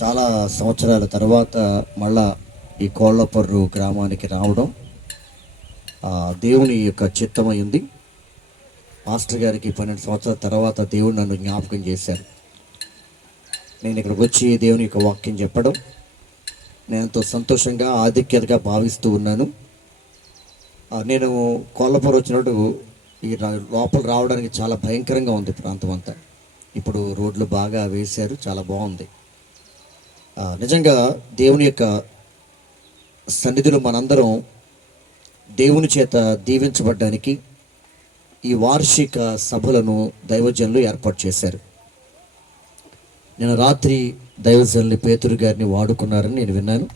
చాలా సంవత్సరాల తర్వాత మళ్ళా ఈ కోళ్ళపర్రు గ్రామానికి రావడం దేవుని యొక్క చిత్తమైంది. మాస్టర్ గారికి 12 సంవత్సరాల తర్వాత దేవుడు నన్ను జ్ఞాపకం చేశారు. నేను ఇక్కడికి వచ్చి దేవుని యొక్క వాక్యం చెప్పడం నేను ఎంతో సంతోషంగా ఆధిక్యతగా భావిస్తూ ఉన్నాను. నేను కోళ్ళపర్రు వచ్చినప్పుడు ఈ లోపల రావడానికి చాలా భయంకరంగా ఉంది ప్రాంతం అంతా. ఇప్పుడు రోడ్లు బాగా వేశారు, చాలా బాగుంది. నిజంగా దేవుని యొక్క సన్నిధిలో మనందరం దేవుని చేత దీవించబడ్డానికి ఈ వార్షిక సభలను దైవజనులు ఏర్పాటు చేశారు. నేను రాత్రి దైవజనులు పేతురు గారిని వాడుకున్నారని నేను విన్నాను.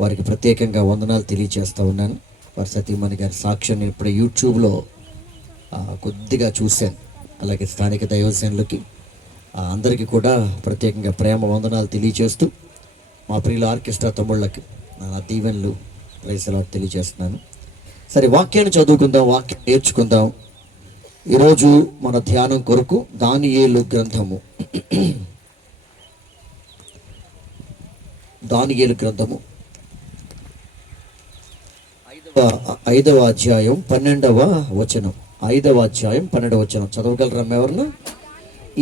వారికి ప్రత్యేకంగా వందనాలు తెలియజేస్తూ ఉన్నాను. వారి సతీమణి గారి సాక్ష్యం నేను ఇప్పుడు యూట్యూబ్లో కొద్దిగా చూశాను. అలాగే స్థానిక దైవజనులకి అందరికీ కూడా ప్రత్యేకంగా ప్రేమ వందనాలు తెలియజేస్తూ మా ప్రియుల ఆర్కెస్ట్రా తమ్ముళ్ళకి నా దీవెనలు ప్రైజ్లా తెలియజేస్తున్నాను. సరే, వాక్యాన్ని చదువుకుందాం, వాక్యం నేర్చుకుందాం. ఈరోజు మన ధ్యానం కొరకు దానియేలు గ్రంథము, దానియేలు గ్రంథము 5వ అధ్యాయం 12వ వచనం. 5వ అధ్యాయం 12వ వచనం చదవగలరా ఎవరన్నా?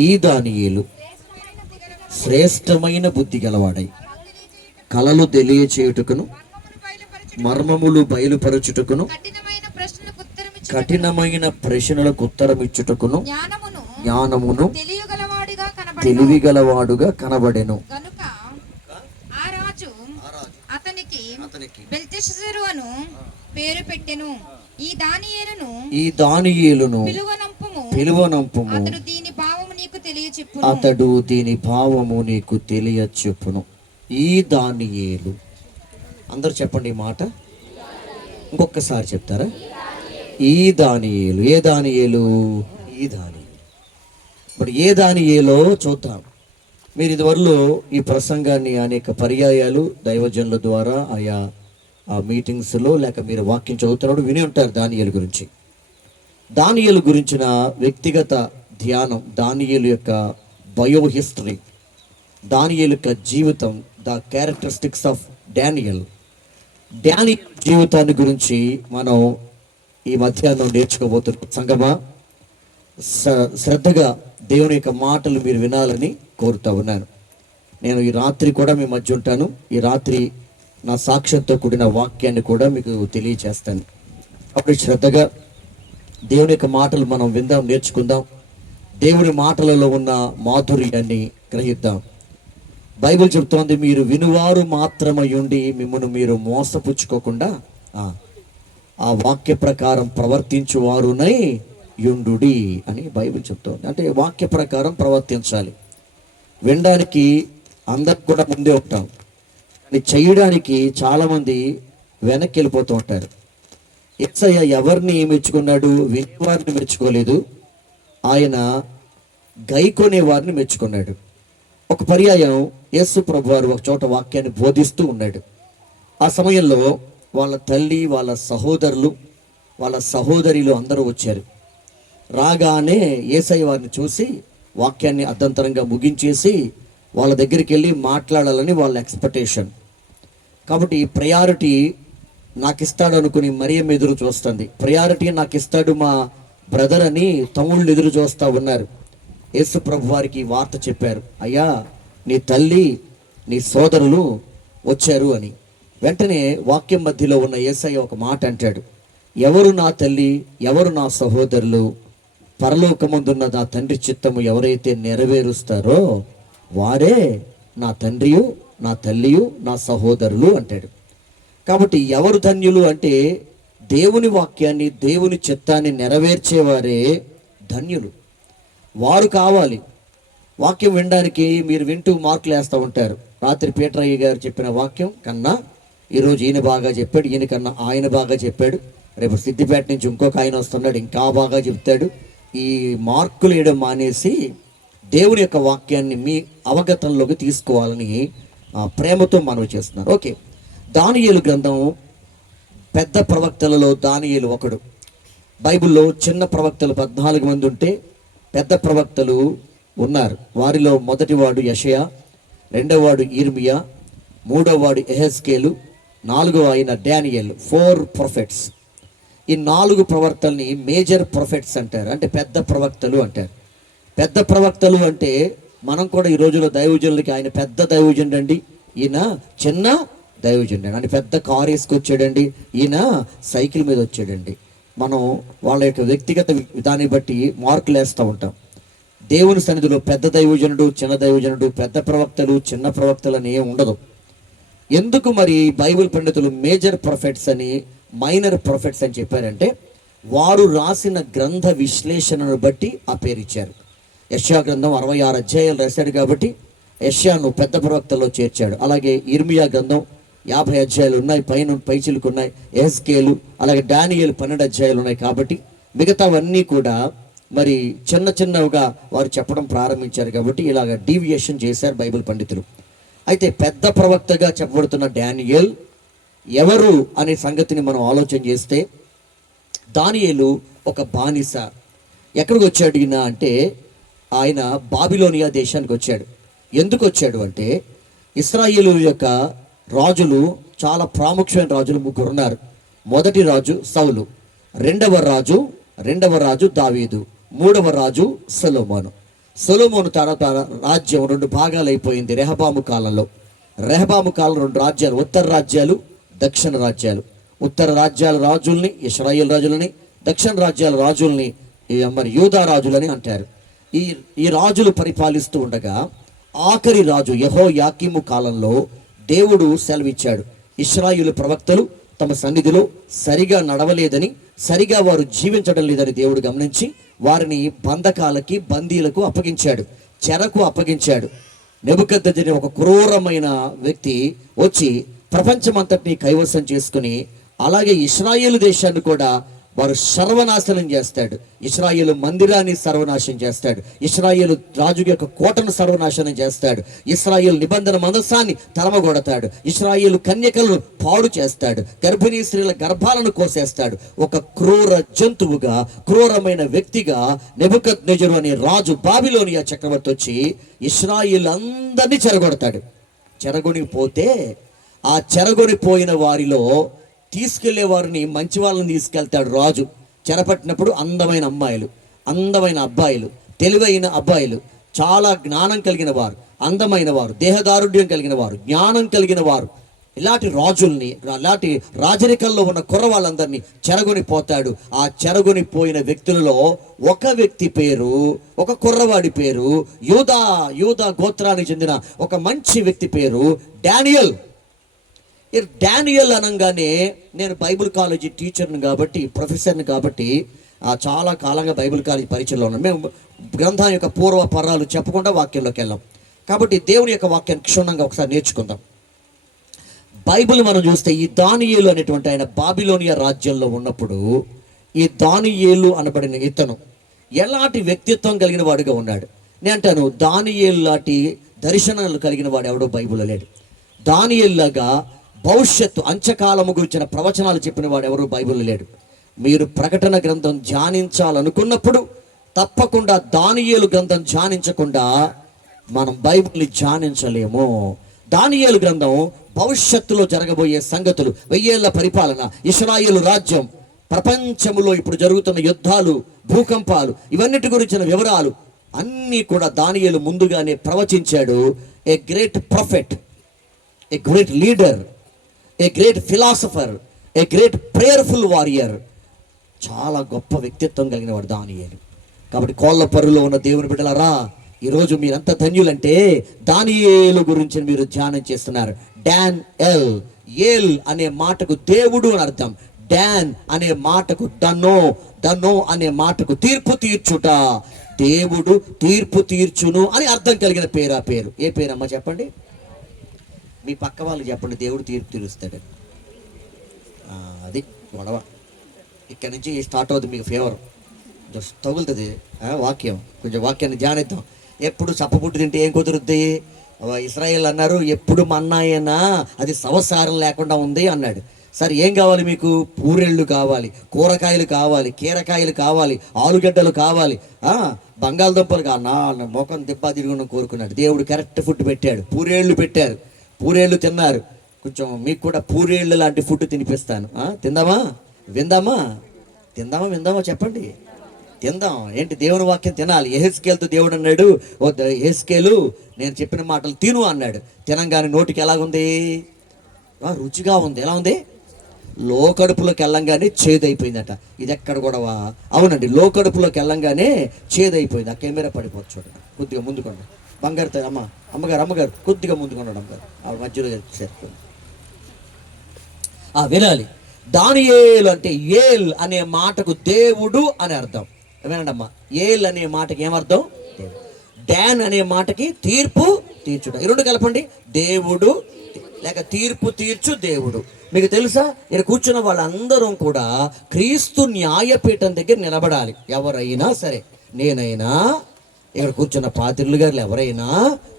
ఈ దానియేలు శ్రేష్టమైన బుద్ధి గలవాడై కలలు తెలియచేయుటకును మర్మములు బయలుపరచుటకును కఠినమైన ప్రశ్నలకు ఉత్తరమిచ్చుటకును జ్ఞానమును తెలివిగలవాడుగా కనబడెను. బెల్తెషాజరు అను పేరు పెట్టెను. ఈ దానియేలును పిలువనంపుము, అతడు దీని భావము నీకు తెలియచెప్పును. ఈ దానియేలు, అందరు చెప్పండి ఈ మాట, ఇంకొకసారి చెప్తారా? ఈ దానియేలు. ఏ దానియేలు? ఈ దానియేలు. ఇప్పుడు ఏ దానియేలో చూద్దాం. మీరు ఇదివరలో ఈ ప్రసంగాన్ని అనేక పర్యాయాలు దైవజనుల ద్వారా ఆయా మీటింగ్స్లో లేక మీరు వాక్యం చదువుతున్నప్పుడు విని ఉంటారు దానియేలు గురించి. దానియేలు గురించిన వ్యక్తిగత ధ్యానం, దానియేలు యొక్క బయో హిస్టరీ, దానియేలు యొక్క జీవితం, ద క్యారెక్టరిస్టిక్స్ ఆఫ్ డానియల్ జీవితాన్ని గురించి మనం ఈ మధ్యాహ్నం నేర్చుకోబోతున్నాం. సంగమా, శ్రద్ధగా దేవుని యొక్క మాటలు మీరు వినాలని కోరుతా ఉన్నాను. నేను ఈ రాత్రి కూడా మీ మధ్య ఉంటాను. ఈ రాత్రి నా సాక్ష్యంతో కూడిన వాక్యాన్ని కూడా మీకు తెలియచేస్తాను. అప్పుడు శ్రద్ధగా దేవుని యొక్క మాటలు మనం విందాం, నేర్చుకుందాం. దేవుని మాటలలో ఉన్న మాధుర్యాన్ని గ్రహిద్దాం. బైబిల్ చెప్తోంది, మీరు వినువారు మాత్రమై ఉండి మిమ్మల్ని మీరు మోసపుచ్చుకోకుండా ఆ వాక్య ప్రకారం ప్రవర్తించువారునై యుండుడి అని బైబిల్ చెప్తోంది. అంటే వాక్య ప్రకారం ప్రవర్తించాలి. వినడానికి అందరికి కూడా ముందే ఉంటాం, కానీ చేయడానికి చాలామంది వెనక్కి వెళ్ళిపోతూ ఉంటారు. యేసయ్య ఎవరిని మెచ్చుకున్నాడు? వినేవారిని మెచ్చుకోలేదు, ఆయన గైకొనే వారిని మెచ్చుకున్నాడు. ఒక పర్యాయం యేసు ప్రభు వారు ఒక చోట వాక్యాన్ని బోధిస్తూ ఉన్నాడు. ఆ సమయంలో వాళ్ళ తల్లి, వాళ్ళ సహోదరులు, వాళ్ళ సహోదరులు అందరూ వచ్చారు. రాగానే యేసయ్య వారిని చూసి వాక్యాన్ని అర్ధంతరంగా ముగించేసి వాళ్ళ దగ్గరికి వెళ్ళి మాట్లాడాలని వాళ్ళ ఎక్స్పెక్టేషన్. కాబట్టి ప్రయారిటీ నాకు ఇస్తాడు అనుకుని మరియమ్మ ఎదురు చూస్తుంది. ప్రయారిటీ నాకు ఇస్తాడు మా బ్రదర్ అని తమ్ముళ్ళు ఎదురు చూస్తూ ఉన్నారు. యేసు ప్రభు వారికి వార్త చెప్పారు, అయ్యా నీ తల్లి, నీ సోదరులు వచ్చారు అని. వెంటనే వాక్యం మధ్యలో ఉన్న యేసయ్య ఒక మాట అంటాడు, ఎవరు నా తల్లి, ఎవరు నా సహోదరులు? పరలోకమందున్న నా తండ్రి చిత్తము ఎవరైతే నెరవేరుస్తారో వారే నా తండ్రియు, నా తల్లియు, నా సహోదరులు అంటాడు. కాబట్టి ఎవరు ధన్యులు అంటే దేవుని వాక్యాన్ని, దేవుని చిత్తాన్ని నెరవేర్చేవారే ధన్యులు. వారు కావాలి. వాక్యం వినడానికి మీరు వింటూ మార్కులు వేస్తూ ఉంటారు. రాత్రి పీటరయ్య గారు చెప్పిన వాక్యం కన్నా ఈరోజు ఈయన బాగా చెప్పాడు, ఈయన కన్నా ఆయన బాగా చెప్పాడు, రేపు సిద్దిపేట నుంచి ఇంకొక ఆయన వస్తున్నాడు ఇంకా బాగా చెప్తాడు. ఈ మార్కులు వేయడం మానేసి దేవుని యొక్క వాక్యాన్ని మీ అవగతంలోకి తీసుకోవాలని ప్రేమతో మనవి చేస్తున్నారు. ఓకే, దానియేలు గ్రంథం పెద్ద ప్రవక్తలలో దానియేలు ఒకడు. బైబిల్లో చిన్న ప్రవక్తలు 14 మంది ఉంటే పెద్ద ప్రవక్తలు ఉన్నారు. వారిలో మొదటివాడు యెషయా, రెండవ వాడు ఇర్మియా, మూడవ వాడు ఎహెజ్కేలు, నాలుగవ ఆయన డానియేల్. 4 ప్రొఫెట్స్. ఈ 4 ప్రవక్తల్ని మేజర్ ప్రొఫెట్స్ అంటారు, అంటే పెద్ద ప్రవక్తలు అంటారు. పెద్ద ప్రవక్తలు అంటే మనం కూడా ఈ రోజుల్లో దైవజనులకి ఆయన పెద్ద దైవజనుడు అండి, ఈయన చిన్న దైవజనుడు అని. పెద్ద కారు వేసుకొచ్చాడండి, ఈయన సైకిల్ మీద వచ్చాడండి. మనం వాళ్ళ యొక్క వ్యక్తిగత దాన్ని బట్టి మార్కులు వేస్తూ ఉంటాం. దేవుని సన్నిధిలో పెద్ద దైవజనుడు, చిన్న దైవజనుడు, పెద్ద ప్రవక్తలు, చిన్న ప్రవక్తలు అని ఏం ఉండదు. ఎందుకు మరి బైబిల్ పండితులు మేజర్ ప్రొఫెట్స్ అని, మైనర్ ప్రొఫెట్స్ అని చెప్పారంటే వారు రాసిన గ్రంథ విశ్లేషణను బట్టి ఆ పేరు ఇచ్చారు. యెషయా గ్రంథం 66 అధ్యాయాలు రాశాడు కాబట్టి యెషయాను పెద్ద ప్రవక్తల్లో చేర్చాడు. అలాగే ఇర్మియా గ్రంథం 50 అధ్యాయాలు ఉన్నాయి, పైచిలుకు ఉన్నాయి. ఎహెజ్కేలు అలాగే డానియేలు 12 అధ్యాయాలు ఉన్నాయి. కాబట్టి మిగతావన్నీ కూడా మరి చిన్న చిన్నవిగా వారు చెప్పడం ప్రారంభించారు. కాబట్టి ఇలాగ డీవియేషన్ చేశారు బైబిల్ పండితులు. అయితే పెద్ద ప్రవక్తగా చెప్పబడుతున్న డానియేల్ ఎవరు అనే సంగతిని మనం ఆలోచన చేస్తే, దానియేలు ఒక బానిస. ఎక్కడికి వచ్చాడు ఈయన అంటే ఆయన బాబిలోనియా దేశానికి వచ్చాడు. ఎందుకు వచ్చాడు అంటే ఇశ్రాయేలు యొక్క రాజులు చాలా ప్రాముఖ్యమైన రాజులు 3 ఉన్నారు. మొదటి రాజు సౌలు, రెండవ రాజు దావీదు, మూడవ రాజు సొలొమోను. సొలొమోను తర్వాత రాజ్యం 2 భాగాలు అయిపోయింది రెహబాము కాలంలో. రెహబాము కాలం 2 రాజ్యాలు, ఉత్తర రాజ్యాలు, దక్షిణ రాజ్యాలు. ఉత్తర రాజ్యాల రాజుల్ని ఇశ్రాయేల్ రాజులని, దక్షిణ రాజ్యాల రాజుల్ని మరి యూదా రాజులని అంటారు. ఈ రాజులు పరిపాలిస్తూ ఉండగా ఆఖరి రాజు యెహోయాకీము కాలంలో దేవుడు సెలవిచ్చాడు, ఇశ్రాయేలు ప్రవక్తలు తమ సన్నిధిలో సరిగా నడవలేదని, సరిగా వారు జీవించడం లేదని దేవుడు గమనించి వారిని బంధకాలకి, బందీలకు అప్పగించాడు, చెరకు అప్పగించాడు. నెబుకద్నెజరు ఒక క్రూరమైన వ్యక్తి వచ్చి ప్రపంచమంతటిని కైవసం చేసుకుని అలాగే ఇశ్రాయేలు దేశాన్ని కూడా వారు సర్వనాశనం చేస్తాడు. ఇశ్రాయేలు మందిరాన్ని సర్వనాశనం చేస్తాడు. ఇశ్రాయేలు రాజు యొక్క కోటను సర్వనాశనం చేస్తాడు. ఇశ్రాయేలు నిబంధన మందసాన్ని తరమగొడతాడు. ఇశ్రాయేలు కన్యకలను పాడు చేస్తాడు. గర్భిణీ స్త్రీల గర్భాలను కోసేస్తాడు. ఒక క్రూర జంతువుగా, క్రూరమైన వ్యక్తిగా నెబుకద్నెజరు అనే రాజు, బాబిలోనియా చక్రవర్తి వచ్చి ఇశ్రాయేలు అందరినీ చెరగొడతాడు. చెరగొనిపోతే ఆ చెరగొనిపోయిన వారిలో తీసుకెళ్లే వారిని, మంచి వాళ్ళని తీసుకెళ్తాడు రాజు. చెరపట్టినప్పుడు అందమైన అమ్మాయిలు, అందమైన అబ్బాయిలు, తెలివైన అబ్బాయిలు, చాలా జ్ఞానం కలిగిన వారు, అందమైన వారు, దేహదారుఢ్యం కలిగిన వారు, జ్ఞానం కలిగిన వారు, ఇలాంటి రాజుల్ని, ఇలాంటి రాజరికల్లో ఉన్న కుర్రవాళ్ళందరినీ చెరగొనిపోతాడు. ఆ చెరగొనిపోయిన వ్యక్తులలో ఒక వ్యక్తి పేరు, ఒక కుర్రవాడి పేరు, యూదా గోత్రానికి చెందిన ఒక మంచి వ్యక్తి పేరు డానియేల్. డానియేల్ అనగానే, నేను బైబిల్ కాలేజీ టీచర్ని కాబట్టి, ప్రొఫెసర్ని కాబట్టి చాలా కాలంగా బైబిల్ కాలేజీ పరిచయంలో ఉన్నాం. మేము గ్రంథం యొక్క పూర్వపరాలు చెప్పకుండా వాక్యంలోకి వెళ్ళాం. కాబట్టి దేవుని యొక్క వాక్యాన్ని క్షుణ్ణంగా ఒకసారి నేర్చుకుందాం. బైబిల్ మనం చూస్తే ఈ దానియేలు అనేటువంటి ఆయన బాబిలోనియా రాజ్యంలో ఉన్నప్పుడు ఈ దానియేలు అనబడిన ఇతను ఎలాంటి వ్యక్తిత్వం కలిగిన వాడుగా ఉన్నాడు. నేను అంటాను, దానియేలు లాంటి దర్శనాలు కలిగిన వాడు ఎవడో బైబిల్లో లేడు. దానియేలులాగా భవిష్యత్తు అంత్యకాలము గురించిన ప్రవచనాలు చెప్పిన వాడు ఎవరు బైబిల్లో లేడు. మీరు ప్రకటన గ్రంథం ధ్యానించాలనుకున్నప్పుడు తప్పకుండా దానియేలు గ్రంథం ధ్యానించకుండా మనం బైబిల్ని ధ్యానించలేము. దానియేలు గ్రంథం భవిష్యత్తులో జరగబోయే సంగతులు, 1000 ఏళ్ల పరిపాలన, ఇశ్రాయేలు రాజ్యం, ప్రపంచంలో ఇప్పుడు జరుగుతున్న యుద్ధాలు, భూకంపాలు, ఇవన్నిటి గురించిన వివరాలు అన్నీ కూడా దానియేలు ముందుగానే ప్రవచించాడు. A great prophet, a great leader, a great philosopher, a great prayerful warrior, చాలా గొప్ప వ్యక్తిత్వం కలిగిన వాడు దానియేలు. కాబట్టి కోళ్ళపర్రులో ఉన్న దేవుని బిడ్డలారా, ఈరోజు మీరంతా ధన్యులంటే దానియేలు గురించి మీరు ధ్యానం చేస్తున్నారు. డాన్ ఎల్ అనే మాటకు దేవుడు అని అర్థం. డాన్ అనే మాటకు దన్నో అనే మాటకు తీర్పు తీర్చుట, దేవుడు తీర్పు తీర్చును అని అర్థం కలిగిన పేరు. ఆ పేరు ఏ పేరమ్మా చెప్పండి? మీ పక్క వాళ్ళు చెప్పండి, దేవుడు తీర్పు తీరుస్తాడు. అది గొడవ. ఇక్కడ నుంచి స్టార్ట్ అవుతుంది మీకు ఫేవర్, తగులుతుంది వాక్యం. కొంచెం వాక్యాన్ని ధ్యానిద్దాం. ఎప్పుడు చప్పపుట్టు తింటే ఏం కుదురుద్ది? ఇశ్రాయేల్ అన్నారు, ఎప్పుడు మన్నాయేనా అది సంవత్సరం లేకుండా ఉంది అన్నాడు. సరే ఏం కావాలి మీకు? పూరెళ్ళు కావాలి, కూరగాయలు కావాలి, కీరకాయలు కావాలి, ఆలుగడ్డలు కావాలి, బంగాళదుంపలు కావాలి. నా ముఖం దిబ్బా తిరుగుని కోరుకున్నాడు. దేవుడు కరెక్ట్ ఫుడ్ పెట్టాడు. పూరేళ్ళు పెట్టారు, పూరేళ్ళు తిన్నారు. కొంచెం మీకు కూడా పూరేళ్ళు లాంటి ఫుడ్ తినిపిస్తాను. తిందామా? విందామా? విందామా చెప్పండి. తిందాం. ఏంటి? దేవుని వాక్యం తినాలి. యెహెజ్కేలుతో దేవుడు అన్నాడు, ఓ యెహెజ్కేలు, నేను చెప్పిన మాటలు తిను అన్నాడు. తినంగానే నోటికి ఎలాగుంది? రుచిగా ఉంది. ఎలా ఉంది? లోకడుపులోకి వెళ్ళంగానే చేదైపోయిందట. ఇది ఎక్కడ గొడవ? అవునండి, లోకడుపులోకి వెళ్ళంగానే చేదైపోయింది. ఆ కెమెరా పడిపోవచ్చు చూడండి. కొద్దిగా ముందుకోండి. బంగారు అమ్మగారు కొద్దిగా ముందుకున్నాడు. అమ్మగారు ఆవిడ మధ్యలో చేరుకోండి. వినాలి. దానియేలు అంటే ఏల్ అనే మాటకు దేవుడు అని అర్థం. వినండి అమ్మా, ఏల్ అనే మాటకి ఏమర్థం? డాన్ అనే మాటకి తీర్పు తీర్చుట. ఈ రెండు కలపండి. దేవుడు లేక తీర్పు తీర్చు దేవుడు. మీకు తెలుసా, ఇక్కడ కూర్చున్న వాళ్ళందరూ కూడా క్రీస్తు న్యాయపీఠం దగ్గర నిలబడాలి. ఎవరైనా సరే, నేనైనా, ఇక్కడ కూర్చున్న పాత్రులు గారు ఎవరైనా,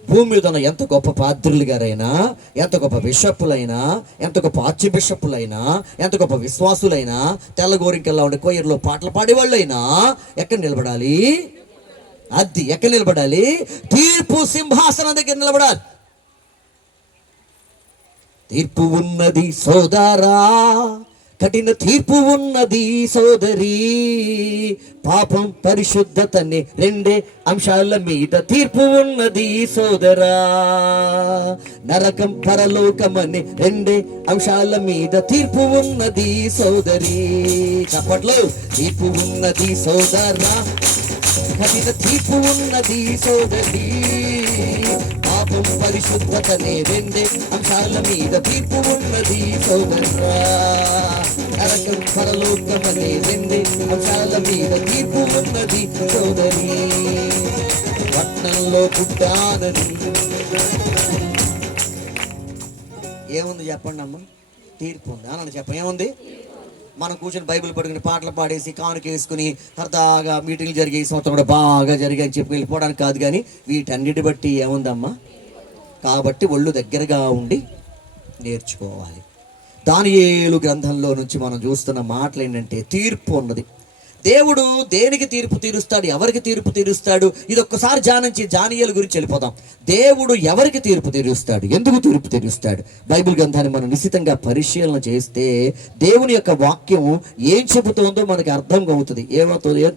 భూమి మీద ఉన్న ఎంత గొప్ప పాత్రులు గారైనా, ఎంత గొప్ప బిషప్పులైనా, ఎంత గొప్ప ఆర్చి బిషప్పులైనా, ఎంత గొప్ప విశ్వాసులైనా, తెల్లగోరింకల్లా ఉండే కోయర్లో పాటలు పాడేవాళ్ళైనా ఎక్కడ నిలబడాలి? అది ఎక్కడ నిలబడాలి? తీర్పు సింహాసనం దగ్గర నిలబడాలి. తీర్పు ఉన్నది సోదరా, కఠిన తీర్పు ఉన్నది సోదరి. పాపం పరిశుద్ధతని రెండే అంశాల మీద తీర్పు ఉన్నది సోదరా. నరకం పరలోకమని రెండే అంశాల మీద తీర్పు ఉన్నది సోదరి. చప్పట్లో. తీర్పు ఉన్నది సోదరా, కఠిన తీర్పు ఉన్నది సోదరి. పాపం పరిశుద్ధతనే రెండే అంశాల మీద తీర్పు ఉన్నది సోదరా. నరకం పరలోకమనే రెండే అంశాల మీద తీర్పు ఉన్నది సోదరి. పట్నంలో పుట్టానని ఏముంది చెప్పండి అమ్మ? తీర్పు ఉంది అని చెప్పండి. ఏముంది? మనం కూర్చొని బైబిల్ పట్టుకుని పాటలు పాడేసి కానుక వేసుకుని సరదాగా మీటింగ్లు జరిగే సంవత్సరం కూడా బాగా జరిగాయని చెప్పి వెళ్ళిపోవడానికి కాదు. కానీ వీటన్నిటి బట్టి ఏముందమ్మా? కాబట్టి ఒళ్ళు దగ్గరగా ఉండి నేర్చుకోవాలి. దానియేలు గ్రంథంలో నుంచి మనం చూస్తున్న మాటలు ఏంటంటే, తీర్పు ఉన్నది. దేవుడు దేనికి తీర్పు తీరుస్తాడు? ఎవరికి తీర్పు తీరుస్తాడు? ఇది ఒక్కసారి దానియేలు గురించి వెళ్ళిపోదాం. దేవుడు ఎవరికి తీర్పు తీరుస్తాడు? ఎందుకు తీర్పు తీరుస్తాడు? బైబిల్ గ్రంథాన్ని మనం నిశ్చితంగా పరిశీలన చేస్తే దేవుని యొక్క వాక్యం ఏం చెబుతుందో మనకి అర్థం అవుతుంది. ఏం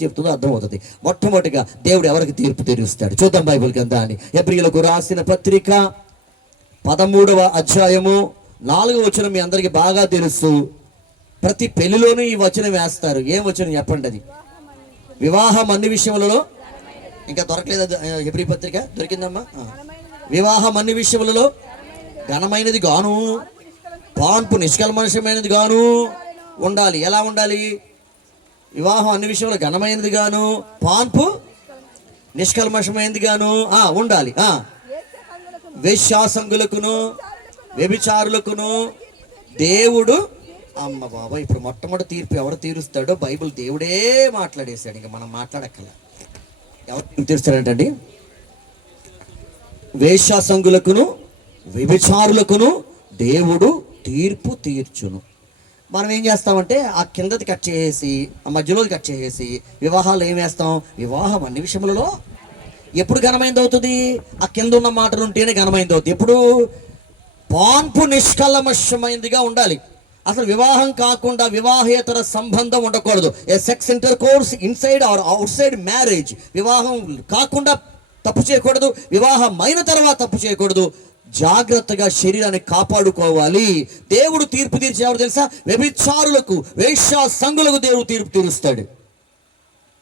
చెప్తుందో అర్థం అవుతుంది. మొట్టమొదటిగా దేవుడు ఎవరికి తీర్పు తీరుస్తాడు చూద్దాం. బైబిల్ గ్రంథాన్ని హెబ్రీయులకు రాసిన పత్రిక 13వ అధ్యాయము 4వ వచనం మీ అందరికీ బాగా తెలుసు. ప్రతి పెళ్లిలోనూ ఈ వచనం వేస్తారు. ఏం వచనం చెప్పండి? అది వివాహం అన్ని విషయములలో. ఇంకా దొరకలేదు హెబ్రీ పత్రిక? దొరికిందమ్మా? వివాహం అన్ని విషయములలో ఘనమైనది గాను, పాన్పు నిష్కల్మషమైనది గాను ఉండాలి. ఎలా ఉండాలి? వివాహం అన్ని విషయంలో ఘనమైనది గాను, పాన్పు నిష్కల్మషమైనది గాను ఉండాలి. వేశ్యాసంగులకును వ్యభిచారులకును దేవుడు అమ్మ బాబా. ఇప్పుడు మొట్టమొదటి తీర్పు ఎవరు తీరుస్తాడో బైబిల్ దేవుడే మాట్లాడేశాడు. ఇంకా మనం మాట్లాడక్కల. ఎవరు తీర్పు తీరుస్తాడంటండి? వేశ్యాసంగులకును వ్యభిచారులకును దేవుడు తీర్పు తీర్చును. మనం ఏం చేస్తామంటే ఆ కిందది కట్ చేసేసి, ఆ మధ్యలోది కట్ చేసేసి వివాహాలు ఏం వేస్తాం? వివాహం అన్ని విషయములలో ఎప్పుడు ఘనమైంది అవుతుంది? ఆ కింద ఉన్న మాటలు ఉంటేనే ఘనమైంది అవుతుంది. ఎప్పుడు? పాన్పు నిష్కల్మషమైందిగా ఉండాలి. అసలు వివాహం కాకుండా వివాహేతర సంబంధం ఉండకూడదు. A sex intercourse inside or outside marriage. వివాహం కాకుండా తప్పు చేయకూడదు, వివాహం అయిన తర్వాత తప్పు చేయకూడదు. జాగ్రత్తగా శరీరాన్ని కాపాడుకోవాలి. దేవుడు తీర్పు తీర్చేవాడు తెలుసా? వ్యభిచారులకు, వేశ్యా సంఘులకు దేవుడు తీర్పు తీరుస్తాడు.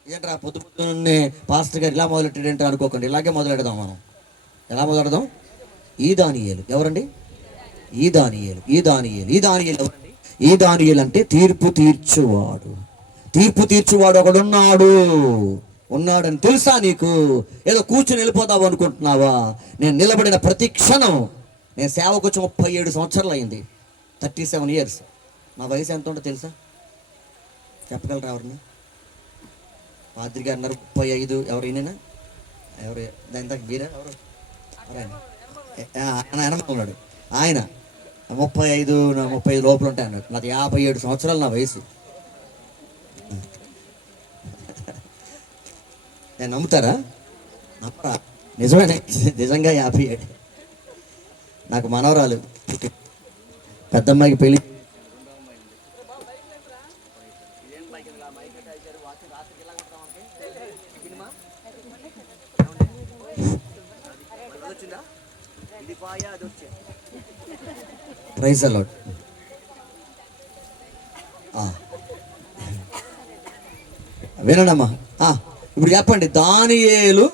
ఏంట్రా పొద్దున్నే పాస్టర్ గారు ఇలా మొదలెట్టాడంటే అనుకోకండి. ఇలాగే మొదలెడదాం మనం. ఎలా మొదలెడదాం? ఈ దానియేలు ఎవరండి? ఈ దానియేలు ఎవరండి? ఈ దానియేలు అంటే తీర్పు తీర్చువాడు. తీర్పు తీర్చువాడు ఉన్నాడని తెలుసా నీకు? ఏదో కూర్చుని వెళ్ళిపోదావు అనుకుంటున్నావా? నేను నిలబడిన ప్రతి క్షణం, నేను సేవకు వచ్చి 37 సంవత్సరాలు అయింది. 37 years. నా వయసు ఎంత ఉంటుందో తెలుసా? చెప్పగలరా ఎవరిని? పాద్రి గారు అన్నారు 35. ఎవరైనా? ఎవరు? దాని దాకా మీరా? ఎవరు? ఆయన ఉన్నాడు. ఆయన 35 లోపల ఉంటాయి అన్నాడు. నాది 57 సంవత్సరాలు నా వయసు. నేను నమ్ముతారా? నమ్మరా? నిజమేనే, నిజంగా 57. నాకు మనవరాలు, పెద్దమ్మాయికి పెళ్ళి. Praise the lord. వినండమ్మా. ఇప్పుడు చెప్పండి, దానియేలు,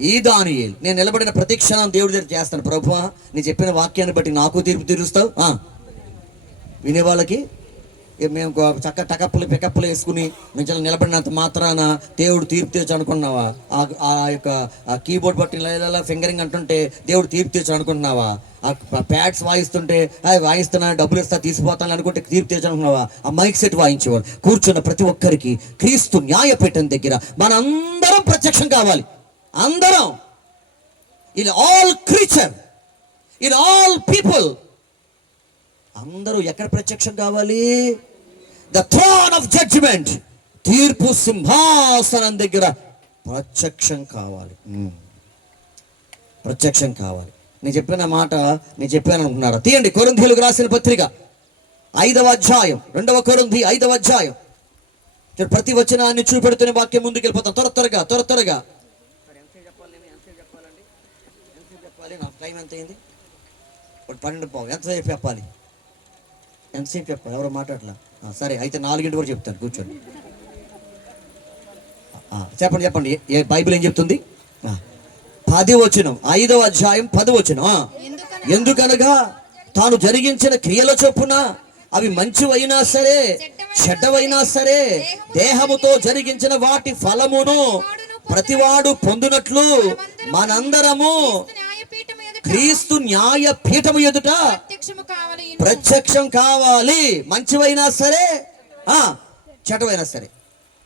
ఈ దానియేలు నేను నిలబడిన ప్రతి క్షణం దేవుడి దగ్గర చేస్తాను. ప్రభువా, నీ చెప్పిన వాక్యాన్ని బట్టి నాకు తీర్పు తీరుస్తావు. వినేవాళ్ళకి మేము చక్క టకప్పులు పికప్పులు వేసుకుని నుంచి నిలబడినంత మాత్రాన దేవుడు తీర్పు తీర్చు అనుకుంటున్నావా? ఆ యొక్క కీబోర్డ్ బట్టి ఇలా ఫింగరింగ్ అంటుంటే దేవుడు తీర్పు తీర్చు అనుకుంటున్నావా? ఆ ప్యాడ్స్ వాయిస్తుంటే వాయిస్తున్నా డబ్బులు ఇస్తా తీసిపోతాను అనుకుంటే తీర్పు తీర్చు అనుకున్నావా? ఆ మైక్ సెట్ వాయించేవాడు. కూర్చున్న ప్రతి ఒక్కరికి క్రీస్తు న్యాయపీఠం దగ్గర మనందరం ప్రత్యక్షం కావాలి. అందరం, in all creature, in all people, అందరూ ఎక్కడ ప్రత్యక్షం కావాలి? ద థ్రోన్ ఆఫ్ జడ్జిమెంట్, తీర్పు సింహాసనం దగ్గర ప్రత్యక్షం కావాలి. ప్రత్యక్షం కావాలి. నేను చెప్పిన మాట నేను చెప్పాను అనుకున్నారా? తీయండి, కొరింథీయులకు రాసిన పత్రిక 5వ అధ్యాయం, 2వ కొరింథీ 5వ అధ్యాయం. ప్రతి వచనాన్ని చూపెడుతున్న వాక్యం ముందుకు వెళ్ళిపోతాం. త్వరగా. నాకు టైం ఎంత అయింది? 12:15. ఎంతసేపు చెప్పాలి? ఎవరో మాట్లాడలా? సరే, అయితే 4 వరకు చెప్తాను. కూర్చోండి. చెప్పండి. ఏ బైబిల్ ఏం చెప్తుంది? 10వ వచనం, 5వ అధ్యాయం 10వ వచనం. ఎందుకనగా తాను జరిగించిన క్రియల చొప్పున అవి మంచివైనా సరే చెడ్డవైనా సరే దేహముతో జరిగించిన వాటి ఫలమును ప్రతివాడు పొందునట్లు మనందరము క్రీస్తు న్యాయ పీఠము ఎదుట ప్రత్యక్షం కావాలి. మంచివైనా సరే చెడ్డవైనా సరే.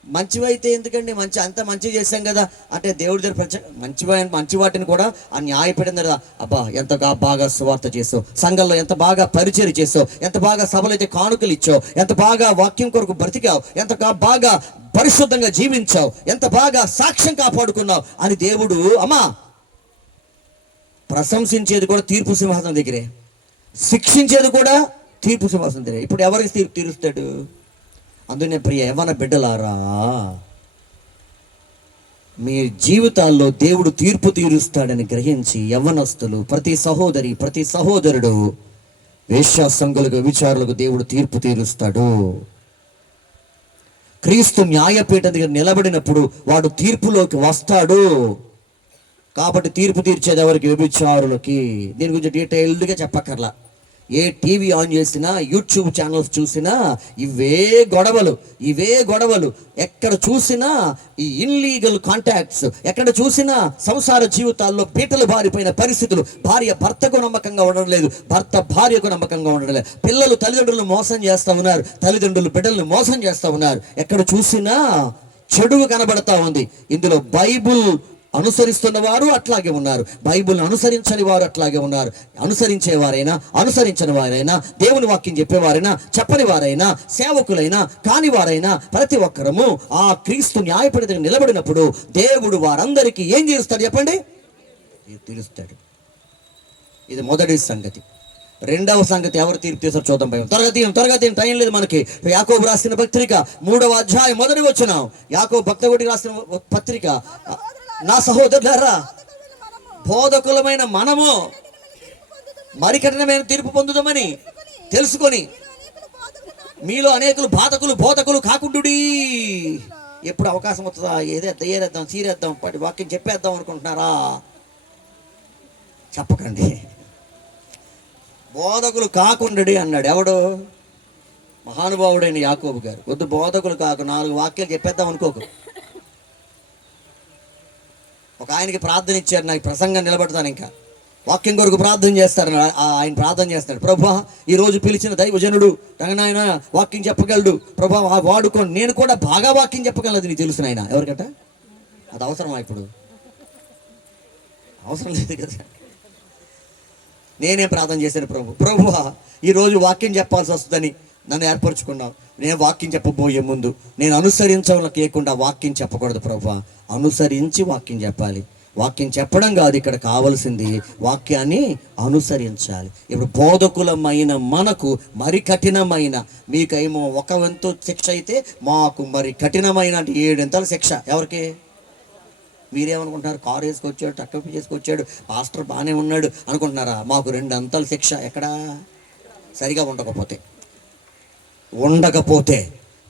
మంచివైతే ఎందుకండి? అంత మంచి చేశాం కదా అంటే దేవుడి దగ్గర మంచి వాటిని కూడా ఆ న్యాయపీఠం దగ్గర, అబ్బా ఎంత బాగా సువార్త చేసావు, సంఘంలో ఎంత బాగా పరిచయం చేసావు, ఎంత బాగా సభలు అయితే కానుకలు ఇచ్చావు, ఎంత బాగా వాక్యం కొరకు బ్రతికావు, ఎంత బాగా పరిశుద్ధంగా జీవించావు, ఎంత బాగా సాక్ష్యం కాపాడుకున్నావు అని దేవుడు ప్రశంసించేది కూడా తీర్పు సింహాసనం దగ్గరే, శిక్షించేది కూడా తీర్పు సింహాసనం దగ్గరే. ఇప్పుడు ఎవరికి తీర్పు తీరుస్తాడు? అందునే ప్రియ యవ్వన బిడ్డలారా, మీ జీవితాల్లో దేవుడు తీర్పు తీరుస్తాడని గ్రహించి యవ్వనస్తులు, ప్రతి సహోదరి ప్రతి సహోదరుడు, వేశ్యా సంఘులకు విచారులకు దేవుడు తీర్పు తీరుస్తాడు. క్రీస్తు న్యాయపీఠం దగ్గర నిలబడినప్పుడు వాడు తీర్పులోకి వస్తాడు. కాబట్టి తీర్పు తీర్చేది ఎవరికి? వ్యభిచారులకి. దీని గురించి డీటెయిల్డ్గా చెప్పక్కర్లా. ఏ టీవీ ఆన్ చేసినా, యూట్యూబ్ ఛానల్స్ చూసినా ఇవే గొడవలు. ఎక్కడ చూసినా ఈ ఇన్లీగల్ కాంటాక్ట్స్, ఎక్కడ చూసినా సంసార జీవితాల్లో పీటలు బారిపోయిన పరిస్థితులు. భార్య భర్తకు నమ్మకంగా ఉండడం లేదు, భర్త భార్యకు నమ్మకంగా ఉండడం లేదు. పిల్లలు తల్లిదండ్రులను మోసం చేస్తూ ఉన్నారు, తల్లిదండ్రులు బిడ్డలను మోసం చేస్తూ ఉన్నారు. ఎక్కడ చూసినా చెడు కనబడతా ఉంది. ఇందులో బైబుల్ అనుసరిస్తున్న వారు అట్లాగే ఉన్నారు, బైబిల్ని అనుసరించని వారు అట్లాగే ఉన్నారు. అనుసరించేవారైనా అనుసరించని వారైనా, దేవుని వాక్యం చెప్పేవారైనా చెప్పని వారైనా, సేవకులైనా కాని వారైనా, ప్రతి ఒక్కరము ఆ క్రీస్తు న్యాయపీఠం నిలబడినప్పుడు దేవుడు వారందరికీ ఏం తీరుస్తాడు చెప్పండి? తీరుస్తాడు. ఇది మొదటి సంగతి. రెండవ సంగతి ఎవరు తీర్పు తీస్తారు చూద్దాం. త్వరగా తీయం, టైం లేదు మనకి. యాకోబు రాసిన పత్రిక 3వ అధ్యాయం 1వ వచనం. యాకోబు భక్తుడికి రాసిన పత్రిక, నా సహోదరులారా, బోధకులమైన మనము మరి కఠినమైన తీర్పు పొందుదామని తెలుసుకొని మీలో అనేకులు బోధకులు కాకుండుడి. ఎప్పుడు అవకాశం వస్తుందా? ఏరేద్దాం చీరేద్దాం వాక్యం చెప్పేద్దాం అనుకుంటున్నారా? చెప్పకండి. బోధకులు కాకుండుడి అన్నాడు. ఎవడు? మహానుభావుడైన యాకోబు గారు. వద్దు, బోధకులు కాకు, 4 వాక్యాలు చెప్పేద్దాం అనుకోకు. ఒక ఆయనకి ప్రార్థన ఇచ్చారు, నాకు ప్రసంగం నిలబడతాను, ఇంకా వాక్యం కొరకు ప్రార్థన చేస్తారు. ఆయన ప్రార్థన చేస్తాడు, ప్రభా ఈరోజు పిలిచిన దైవజనుడు రంగనాయన వాక్యం చెప్పగలడు ప్రభా, వాడుకోండి. నేను కూడా బాగా వాక్యం చెప్పగలదు, నీకు తెలుసు నాయన. ఎవరికట అది అవసరమా? ఇప్పుడు అవసరం లేదు కదా. నేనే ప్రార్థన చేశాను, ప్రభువా ఈరోజు వాక్యం చెప్పాల్సి వస్తుందని నన్ను ఏర్పరచుకున్నావు. నేను వాక్యం చెప్పబోయే ముందు నేను అనుసరించకుండా వాక్యం చెప్పకూడదు ప్రభువా, అనుసరించి వాక్యం చెప్పాలి. వాక్యం చెప్పడం కాదు ఇక్కడ కావలసింది, వాక్యాన్ని అనుసరించాలి. ఇప్పుడు బోధకులమైన మనకు మరి కఠినమైన, మీకేమో ఒక వంతు శిక్ష అయితే మాకు మరి కఠినమైన అంటే 7 శిక్ష. ఎవరికి? మీరేమనుకుంటున్నారు? కారు వేసుకొచ్చాడు, టక్కప్ చేసుకొచ్చాడు, పాస్టర్ బాగానే ఉన్నాడు అనుకుంటున్నారా? మాకు 2 శిక్ష. ఎక్కడా? సరిగా ఉండకపోతే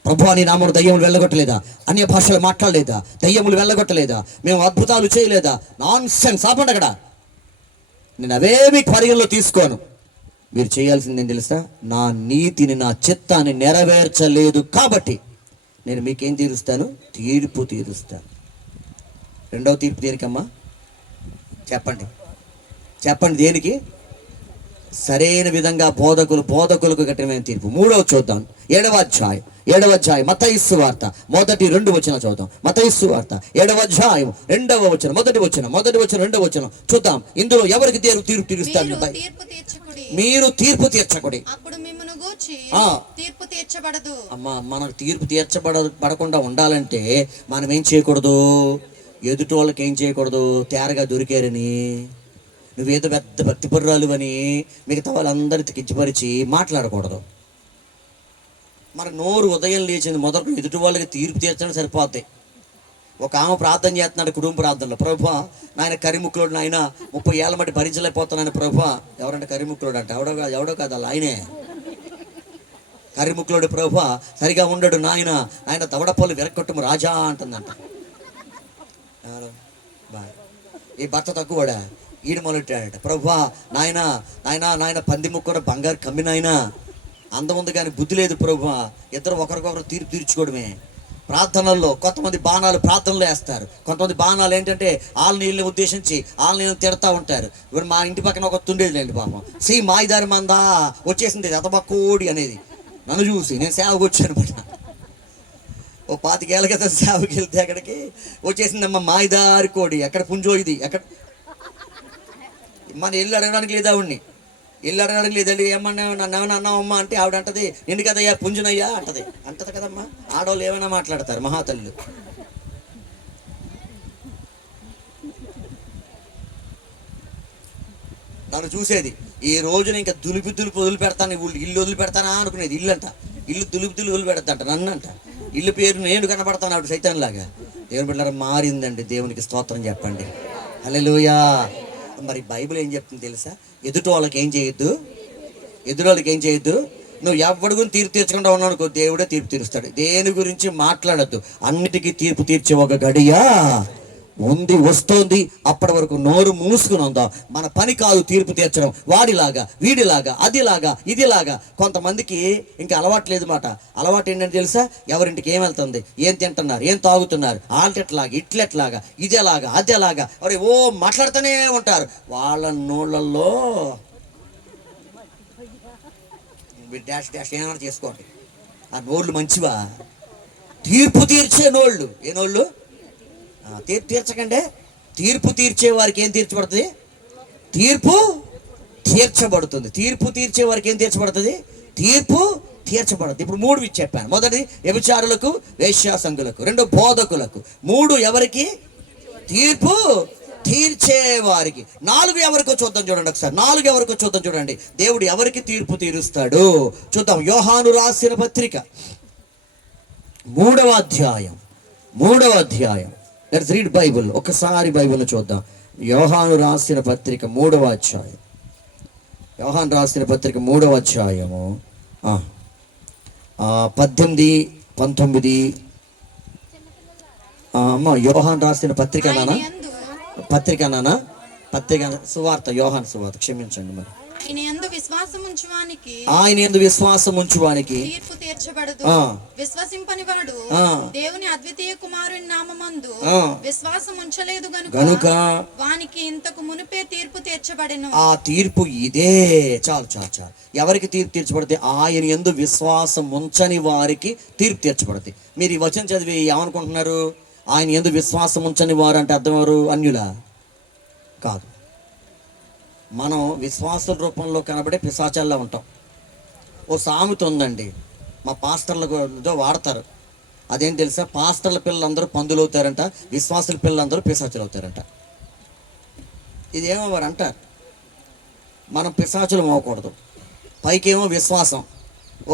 ప్రభువా నీ నామమున దయ్యములు వెళ్ళగొట్టలేదా, అన్య భాషలు మాట్లాడలేదా, దయ్యములు వెళ్ళగొట్టలేదా, మేము అద్భుతాలు చేయలేదా? Non sense. ఆపండి అక్కడ. నేను అవేమి పరిగణలో తీసుకోను. మీరు చేయాల్సింది ఏం తెలుసా? నా నీతిని, నా చిత్తాన్ని నెరవేర్చలేదు కాబట్టి నేను మీకేం తీరుస్తాను? తీర్పు తీరుస్తాను. 2వ తీర్పు దేనికమ్మా? చెప్పండి దేనికి? సరైన విధంగా బోధకులకు కఠినమైన తీర్పు. 3వ చూద్దాం. 7వ అధ్యాయం మత్తయి సువార్త 1-2 వచనం చదువుతాం. మత్తయి సువార్త 7వ అధ్యాయం 2వ వచనం, మొదటి వచనం 2వ వచనం చూద్దాం. ఇందులో ఎవరికి తీర్పు తీరుస్తాడు? మీరు తీర్పు తీర్చకుడి, అప్పుడు మిమ్మును గూర్చి తీర్పు తీర్చబడదు. అమ్మా, మనకు తీర్పు తీర్చబడకుండా ఉండాలంటే మనం ఏం చేయకూడదు? ఎదుటి వాళ్ళకి ఏం చేయకూడదు? తేరగా దొరికారని, నువ్వేదో పెద్ద భక్తిపరురాలు అని మిగతా వాళ్ళందరికీ కించపరిచి మాట్లాడకూడదు. మన నోరు ఉదయం లేచింది మొదటి ఎదుటి వాళ్ళకి తీర్పు తీర్చడం సరిపోతాయి. ఒక ఆమె ప్రార్థన చేస్తున్నాడు కుటుంబ ప్రార్థనలో, ప్రభువా నాయన కరిముక్కులోడు, నాయన 30 ఏళ్ళ మట్టి భరించలేకపోతున్నాను ప్రభువా. ఎవరంటే కరిముక్కులోడు అంట? ఎవడో కాదు అలా ఆయనే కరిముక్కులోడు. ప్రభువా సరిగా ఉండడు నాయన, ఆయన దవడపళ్ళు విరగొట్టము రాజా అంటుందంట. ఈ భర్త తక్కువడా? ఈడు మొదలెట్టాడట, ప్రభువా నాయన పంది ముక్కున బంగారు కమ్మినాయన, అందం ఉంది కానీ బుద్ధి లేదు ప్రభువా. ఇద్దరు ఒకరికొకరు తీర్పు తీర్చుకోవడమే. ప్రార్థనల్లో కొంతమంది బాణాలు ప్రార్థనలో వేస్తారు, కొంతమంది బాణాలు ఏంటంటే వాళ్ళని ఉద్దేశించి వాళ్ళని తిడతా ఉంటారు. ఇప్పుడు మా ఇంటి పక్కన ఒక తుండేది లేండి పాపం, మాయిదారి మందా వచ్చేసింది ఎతబక్కోడి అనేది. నన్ను చూసి నేను సేవకు వచ్చాను అనమాట. ఓ 25 ఏళ్ళ కదా సేవకి వెళ్తే అక్కడికి వచ్చేసిందమ్మ మాయిదారి కోడి. ఎక్కడ పుంజో ఇది? ఎక్కడ? మన ఇల్లు అడగడానికి లేదా ఆవిడ్ని, ఇల్లు అడగడానికి లేదండి. ఏమన్నా నన్నేమన్నా అన్నావమ్మా అంటే ఆవిడ అంటది, నిన్ను కదయ్యా పుంజునయ్యా అంటది కదమ్మా. ఆడవాళ్ళు ఏమైనా మాట్లాడతారు, మహాతల్లు. నన్ను చూసేది ఈ రోజున ఇంకా దులిపి వదిలిపెడతాను, ఇల్లు వదిలిపెడతానా అనుకునేది. ఇల్లు దులిపి వదిలిపెడతాంట నన్ను అంట. ఇల్లు పేరు నేను కనపడతాను ఆవిడ సైతాన్లాగా. దేవుని బిడ్డలారా మారిందండి. దేవునికి స్తోత్రం చెప్పండి. హల్లెలూయా. మరి బైబిల్ ఏం చెప్తుంది తెలుసా? ఎదుటి వాళ్ళకి ఏం చేయొద్దు. నువ్వు ఎవరి గురించి తీర్పు తీర్చకుండా ఉన్నావు, దేవుడే తీర్పు తీరుస్తాడు. దేని గురించి మాట్లాడద్దు. అన్నిటికీ తీర్పు తీర్చే ఒక గడియ వస్తోంది. అప్పటి వరకు నోరు మూసుకుని ఉందాం. మన పని కాదు తీర్పు తీర్చడం. వాడిలాగా వీడిలాగా అదిలాగా ఇదిలాగా. కొంతమందికి ఇంకా అలవాట్లేదు మాట. అలవాటు ఏంటంటే తెలుసా? ఎవరింటికి ఏం వెళ్తుంది, ఏం తింటున్నారు, ఏం తాగుతున్నారు, ఆల్టెట్లాగా ఇట్లెట్లాగా ఇదేలాగా అదేలాగా అరే ఓ మాట్లాడుతూనే ఉంటారు. వాళ్ళ నోళ్ళల్లో డాష్ ఏమైనా చేసుకోండి. ఆ నోళ్ళు మంచివా? తీర్పు తీర్చే నోళ్ళు. ఏ నోళ్ళు? తీర్పు తీర్చకండి. తీర్పు తీర్చే వారికి ఏం తీర్చబడుతుంది? తీర్పు తీర్చబడుతుంది. తీర్పు తీర్చే వారికి ఏం తీర్చబడుతుంది? తీర్పు తీర్చబడుతుంది. ఇప్పుడు 3 చెప్పాను. మొదటి వ్యభిచారులకు, వేశ్యాసంగులకు. 2 బోధకులకు. 3 ఎవరికి? తీర్పు తీర్చే వారికి. 4 ఎవరికో చూద్దాం చూడండి ఒకసారి. 4 ఎవరికో చూద్దాం చూడండి. దేవుడు ఎవరికి తీర్పు తీరుస్తాడు చూద్దాం. యోహాను రాసిన పత్రిక 3వ అధ్యాయం. Let's read Bible. ఒకసారి బైబుల్ చూద్దాం. యోహాను రాసిన పత్రిక 3వ అధ్యాయం. యోహాను రాసిన పత్రిక 3వ అధ్యాయము 18, 19. అమ్మ యోహాను రాసిన పత్రిక సువార్త, యోహాను సువార్త, క్షమించండి. మరి ఆయన యందు విశ్వాసం ఉంచువానికి తీర్పు తీర్చబడదు. విశ్వసింపని వాడు దేవుని అద్వితీయ కుమారుని నామమందు విశ్వాసం ఉంచలేదు గనుక వానికి ఇంతకు మునిపే తీర్పు తీర్చబడెను. ఆ తీర్పు ఇదే. చాలు. ఎవరికి తీర్పు తీర్చబడితే? ఆయన యందు విశ్వాసం ఉంచని వారికి తీర్పు తీర్చబడుతుంది. మీరు ఈ వచనం చదివి ఏమనుకుంటున్నారు? ఆయన యందు విశ్వాసం ఉంచని వారు అంటే అర్థం ఎవరు? అన్యులా? కాదు. మనం విశ్వాసుల రూపంలో కనబడే పిశాచాల్లో ఉంటాం. ఓ సామెత ఉందండి, మా పాస్టర్లకు వాడతారు. అదేం తెలుసా? పాస్టర్ల పిల్లలందరూ పందులు అవుతారంట, విశ్వాసుల పిల్లలందరూ పిశాచులు అవుతారంట. ఇదేమో వారు అంటారు. మనం పిశాచులు అవ్వకూడదు. పైకేమో విశ్వాసం.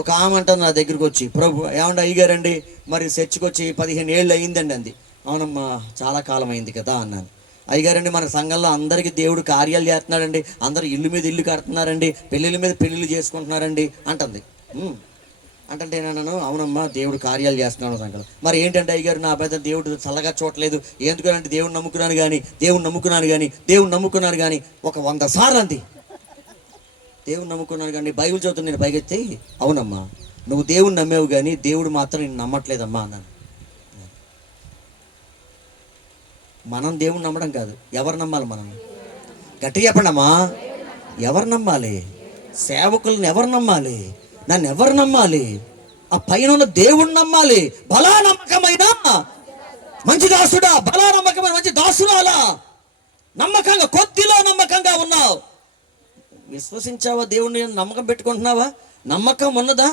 ఒక ఆమె అంటుంది నా దగ్గరికి వచ్చి, ప్రభు ఏమంటే అయ్యగారండి మరి చర్చికి వచ్చి 15 ఏళ్ళు అయ్యిందండి అంది. అవునమ్మా, చాలా కాలం అయింది కదా అన్నాను. అయ్యగారండి మన సంఘంలో అందరికీ దేవుడు కార్యాలు చేస్తున్నాడండి, అందరు ఇల్లు మీద ఇల్లు కడుతున్నారండి, పెళ్ళిళ్ళ మీద పెళ్ళిళ్ళు చేసుకుంటున్నారండి అంటుంది. అంటే నేను అవునమ్మా దేవుడు కార్యాలు చేస్తున్నాడు సంఘంలో. మరి ఏంటంటే అయ్యగారు నా పెద్ద దేవుడు చల్లగా చూడలేదు, ఎందుకంటే దేవుడు నమ్ముకున్నాను కానీ ఒక 100 సార్లు అంది దేవుడు నమ్ముకున్నాను కానీ బైబిల్ చదువుతుంది. నేను పైకెత్తి అవునమ్మా నువ్వు దేవుడు నమ్మేవు కానీ దేవుడు మాత్రం నేను నమ్మట్లేదమ్మా అన్నాను. మనం దేవుడు నమ్మడం కాదు, ఎవరు నమ్మాలి? మనం గట్టిగా చెప్పండమ్మా, ఎవరు నమ్మాలి? సేవకులను ఎవరు నమ్మాలి? నన్ను ఎవరు నమ్మాలి? ఆ పైన ఉన్న దేవుడు నమ్మాలి. బలా నమ్మకమైన మంచి దాసుడా, బలా నమ్మకమైన మంచి దాసురాలా, నమ్మకంగా కొద్దిలో నమ్మకంగా ఉన్నావు. విశ్వసించావా? దేవుడిని నమ్మకం పెట్టుకుంటున్నావా? నమ్మకం ఉన్నదా?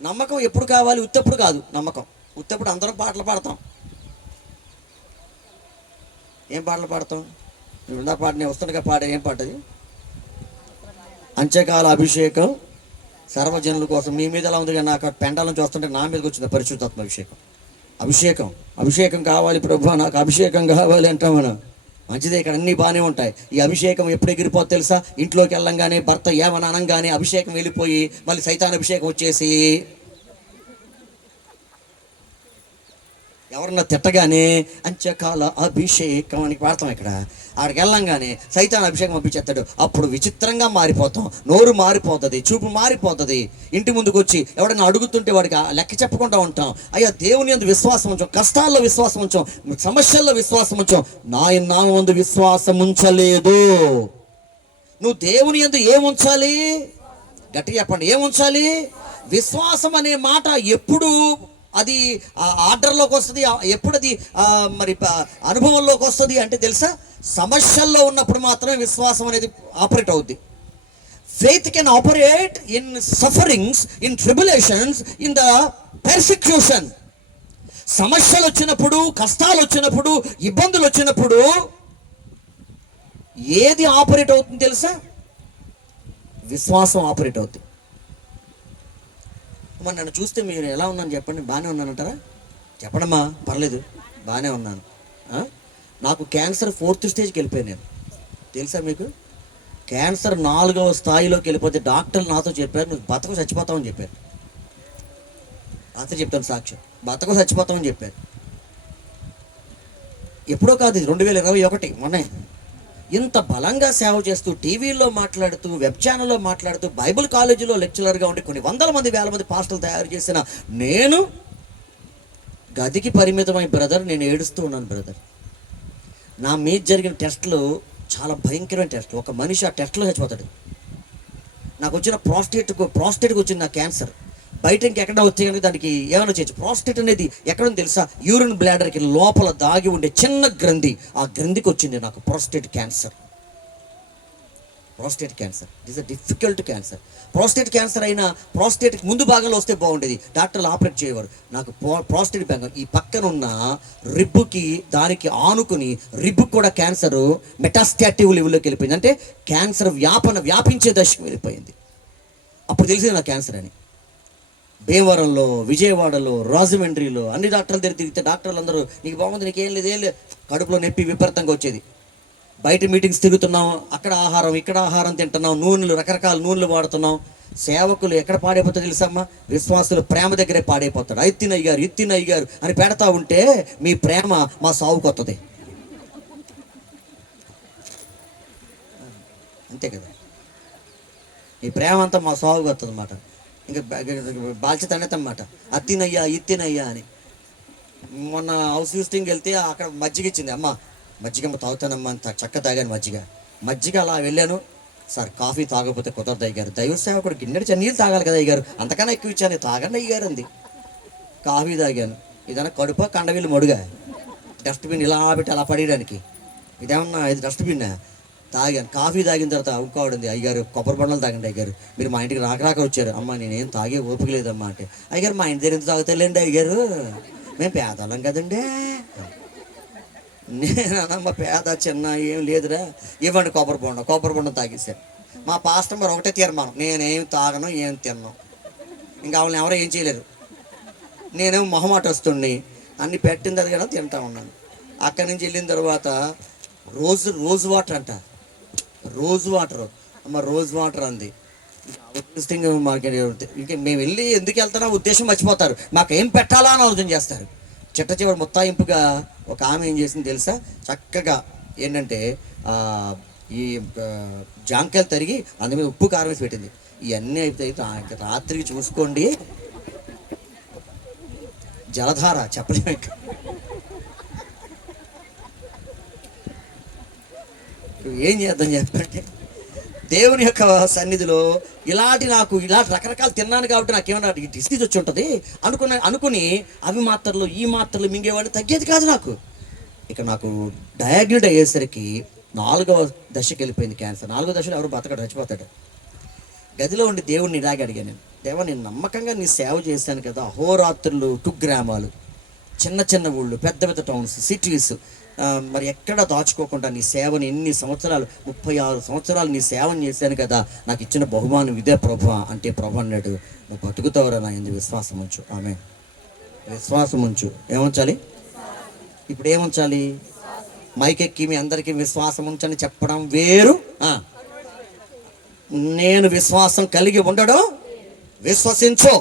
నమ్మకం ఎప్పుడు కావాలి? ఉత్తప్పుడు కాదు. నమ్మకం ఉత్తప్పుడు అందరం పాటలు పాడతాం. ఏం పాటలు పాడతాం? నువ్వు పాట నేను వస్తుండగా పాడే ఏం పాటది? అంత్యకాల అభిషేకం సర్వజనుల కోసం. మీ మీద ఎలా ఉంది కానీ నాకు పెండాల నుంచి వస్తుంటే నా మీదకి వచ్చింది పరిశుద్ధాత్మ అభిషేకం. అభిషేకం కావాలి ప్రభు, నాకు అభిషేకం కావాలి అంటాం మనం. మంచిదే, ఇక్కడ అన్నీ బాగానే ఉంటాయి. ఈ అభిషేకం ఎప్పుడు ఎగిరిపోతే తెలుసా? ఇంట్లోకి వెళ్ళంగానే భర్త ఏమని అనగానే అభిషేకం వెళ్ళిపోయి మళ్ళీ సైతాన్ అభిషేకం వచ్చేసి ఎవరన్నా తిట్టగానే అంత్యకాల అభిషేకం అని పాడతాం. ఇక్కడ ఆడికి వెళ్ళంగానే సైతాన్ అభిషేకం పంపించేస్తాడు. అప్పుడు విచిత్రంగా మారిపోతాం, నోరు మారిపోతుంది, చూపు మారిపోతుంది. ఇంటి ముందుకు వచ్చి ఎవడన్నా అడుగుతుంటే వాడికి లెక్క చెప్పకుండా ఉంటాం. అయ్యా దేవుని యందు విశ్వాసం ఉంచాం, కష్టాల్లో విశ్వాసం ఉంచాం, సమస్యల్లో విశ్వాసం ఉంచాం, నా ముందు విశ్వాసం ఉంచలేదు. నువ్వు దేవుని యందు ఏముంచాలి? గట్టిగా చెప్పండి, ఏముంచాలి? విశ్వాసం అనే మాట ఎప్పుడు అది ఆర్డర్లోకి వస్తుంది, ఎప్పుడు అది మరి అనుభవంలోకి వస్తుంది అంటే తెలుసా? సమస్యల్లో ఉన్నప్పుడు మాత్రమే విశ్వాసం అనేది ఆపరేట్ అవుద్ది. Faith can operate in sufferings, in tribulations, in the persecution. సమస్యలు వచ్చినప్పుడు, కష్టాలు వచ్చినప్పుడు, ఇబ్బందులు వచ్చినప్పుడు ఏది ఆపరేట్ అవుతుంది తెలుసా? విశ్వాసం ఆపరేట్ అవుతుంది. మరి నన్ను చూస్తే మీరు ఎలా ఉన్నాను చెప్పండి, బాగానే ఉన్నానంటారా? చెప్పడమ్మా, పర్లేదు బాగానే ఉన్నాను. నాకు క్యాన్సర్ 4th స్టేజ్కి వెళ్ళిపోయాను నేను. తెలుసా మీకు? క్యాన్సర్ 4వ స్థాయిలోకి వెళ్ళిపోతే డాక్టర్లు నాతో చెప్పారు, నువ్వు బతకు చచ్చిపోతావని చెప్పారు. రాత్రి చెప్తాను సాక్ష్యం, బతకు చచ్చిపోతామని చెప్పారు. ఎప్పుడో కాదు, ఇది 2021 మొన్నే. ఇంత బలంగా సేవ చేస్తూ, టీవీలో మాట్లాడుతూ, వెబ్ ఛానల్లో మాట్లాడుతూ, బైబిల్ కాలేజీలో లెక్చరర్గా ఉండి కొన్ని 100 మంది 1000 మంది పాస్టర్లు తయారు చేసిన నేను గదికి పరిమితమై బ్రదర్ నేను ఏడుస్తూ ఉన్నాను. బ్రదర్ నా మీద జరిగిన టెస్టులు చాలా భయంకరమైన టెస్టులు. ఒక మనిషి ఆ టెస్ట్లో చచ్చిపోతాడు. నాకు వచ్చిన ప్రాస్టేట్కి వచ్చింది నా క్యాన్సర్. బయట ఇంకెక్కడ వచ్చే కనుక దానికి ఏమైనా చేయొచ్చు. ప్రాస్టేట్ అనేది ఎక్కడో తెలుసా? యూరిన్ బ్లాడర్కి లోపల దాగి ఉండే చిన్న గ్రంథి, ఆ గ్రంథికి వచ్చింది నాకు prostate cancer. It is a difficult cancer. Prostate cancer అయినా ప్రాస్టేట్కి ముందు భాగంలో వస్తే బాగుండేది, డాక్టర్లు ఆపరేట్ చేయవారు. నాకు ప్రాస్టేట్ భాగం ఈ పక్కనున్న రిబ్బుకి, దానికి ఆనుకుని రిబ్బుకి కూడా క్యాన్సర్ మెటాస్టాటివ్ లెవెల్లోకి వెళ్ళిపోయింది. అంటే క్యాన్సర్ వ్యాపించే దశకు వెళ్ళిపోయింది. అప్పుడు తెలిసింది నాకు క్యాన్సర్ అని. భీమవరంలో, విజయవాడలో, రాజమండ్రిలో అన్ని డాక్టర్ల దగ్గర తిరిగితే డాక్టర్లు అందరూ నీకు బాగుంది, నీకేం లేదు, కడుపులో నొప్పి విపరీతంగా వచ్చేది. బయట మీటింగ్స్ తిరుగుతున్నాం, అక్కడ ఆహారం ఇక్కడ ఆహారం తింటున్నాం, నూనెలు రకరకాల నూనెలు వాడుతున్నాం. సేవకులు ఎక్కడ పాడైపోతారో తెలుసమ్మా? విశ్వాసులు ప్రేమ దగ్గరే పాడైపోతాడు. ఇత్తినయ్య గారు అని పెడతా ఉంటే మీ ప్రేమ మా సావుకు వస్తుంది. అంతే కదా, ఈ ప్రేమ అంతా మా సావుకు వస్తుంది అన్నమాట. ఇంకా బాధ్యత అనేది అన్నమాట. ఇత్తినయ్యా అని. మొన్న హౌస్ విజిటింగ్కి వెళ్తే అక్కడ మజ్జిగ ఇచ్చింది. అమ్మ మజ్జిగమ్మ తాగుతానమ్మా అని చక్క తాగాను మజ్జిగ అలా వెళ్ళాను. సార్ కాఫీ తాగకపోతే కుదరదు అయ్యారు, దైవ సేవకుడు గిన్నెడు నీళ్ళు తాగాలి కదా అయ్యారు, అంతకన్నా ఎక్కువ ఇచ్చాను, తాగండి అయ్యారు అంది. కాఫీ తాగాను. ఇదన్నా కడుప కండవీళ్ళు మడుగా, డస్ట్బిన్ ఇలా పెట్టి అలా పడేయడానికి. ఇదేమన్నా ఇది డస్ట్బిన్? తాగాను. కాఫీ తాగిన తర్వాత ఇంకోడింది, అయ్యగారు కొబ్బరి బొండలు తాగండి అయ్యగారు, మీరు మా ఇంటికి రాక వచ్చారు. అమ్మ నేనేం తాగే ఓపిక లేదమ్మా అంటే, అయ్యగారు మా ఇంటి దగ్గర ఎంత తాగుతారులేండి అయ్యగారు, మేము పేదవాళ్ళం కదండి. నేనమ్మ పేద చిన్న ఏం లేదురా, ఇవ్వండి కొబ్బరి బొండ తాగేశారు. మా పాస్టర్ మరి ఒకటే తీర్మానం, నేనేం తాగను ఏం తిన్నాను, ఇంకా వాళ్ళని ఎవరో ఏం చేయలేరు. నేనేమో మొహమాటస్తుడిని, అన్ని పెట్టిన తర్వాత తింటా ఉన్నాను. అక్కడి నుంచి వెళ్ళిన తర్వాత రోజ్ వాటర్ అంట, రోజ్ వాటర్, అమ్మ రోజ్ వాటర్ అంది. ఇంకా మేము వెళ్ళి ఎందుకు వెళ్తున్నా ఉద్దేశం మర్చిపోతారు, మాకేం పెట్టాలా అని ఆలోచన చేస్తారు. చివరి ముత్తాయింపుగా ఒక ఆమె ఏం చేసింది తెలుసా, చక్కగా ఏంటంటే ఈ జాంకాయలు తరిగి అందు మీద ఉప్పు కారం వేసి పెట్టింది. ఇవన్నీ అయితే రాత్రికి చూసుకోండి జలధార చెప్పలేము. ఏం చేద్దాం చెప్పంటే, దేవుని యొక్క సన్నిధిలో ఇలాంటి రకరకాలు తిన్నాను కాబట్టి నాకేమన్నా డిసీజ్ వచ్చి ఉంటుంది అనుకుని అవి మాత్రలు ఈ మాత్రలు మింగేవాడిని తగ్గేది కాదు నాకు. ఇక నాకు డయాగ్నోడ్ అయ్యేసరికి 4వ దశకి వెళ్ళిపోయింది క్యాన్సర్. 4వ దశలో ఎవరు బతకడు, చచ్చిపోతాడు. గదిలో ఉండి దేవుడిని ఇలాగే అడిగాను నేను, దేవా నేను నమ్మకంగా నీ సేవ చేశాను కదా, అహోరాత్రులు కుగ్రామాలు, చిన్న ఊళ్ళు, పెద్ద టౌన్స్, సిటీస్, మరి ఎక్కడ దాచుకోకుండా నీ సేవని ఎన్ని సంవత్సరాలు 36 సంవత్సరాలు నీ సేవను చేశాను కదా, నాకు ఇచ్చిన బహుమానం ఇదే ప్రభు అంటే, ప్రభు అన్నాడు నువ్వు బతుకుతావురా నా ఎందు విశ్వాసం ఉంచు. ఆమె విశ్వాసం ఉంచు. ఏముంచాలి ఇప్పుడు, ఏముంచాలి? మైకెక్కి మీ అందరికీ విశ్వాసం ఉంచని చెప్పడం వేరు, నేను విశ్వాసం కలిగి ఉండడం విశ్వసించు.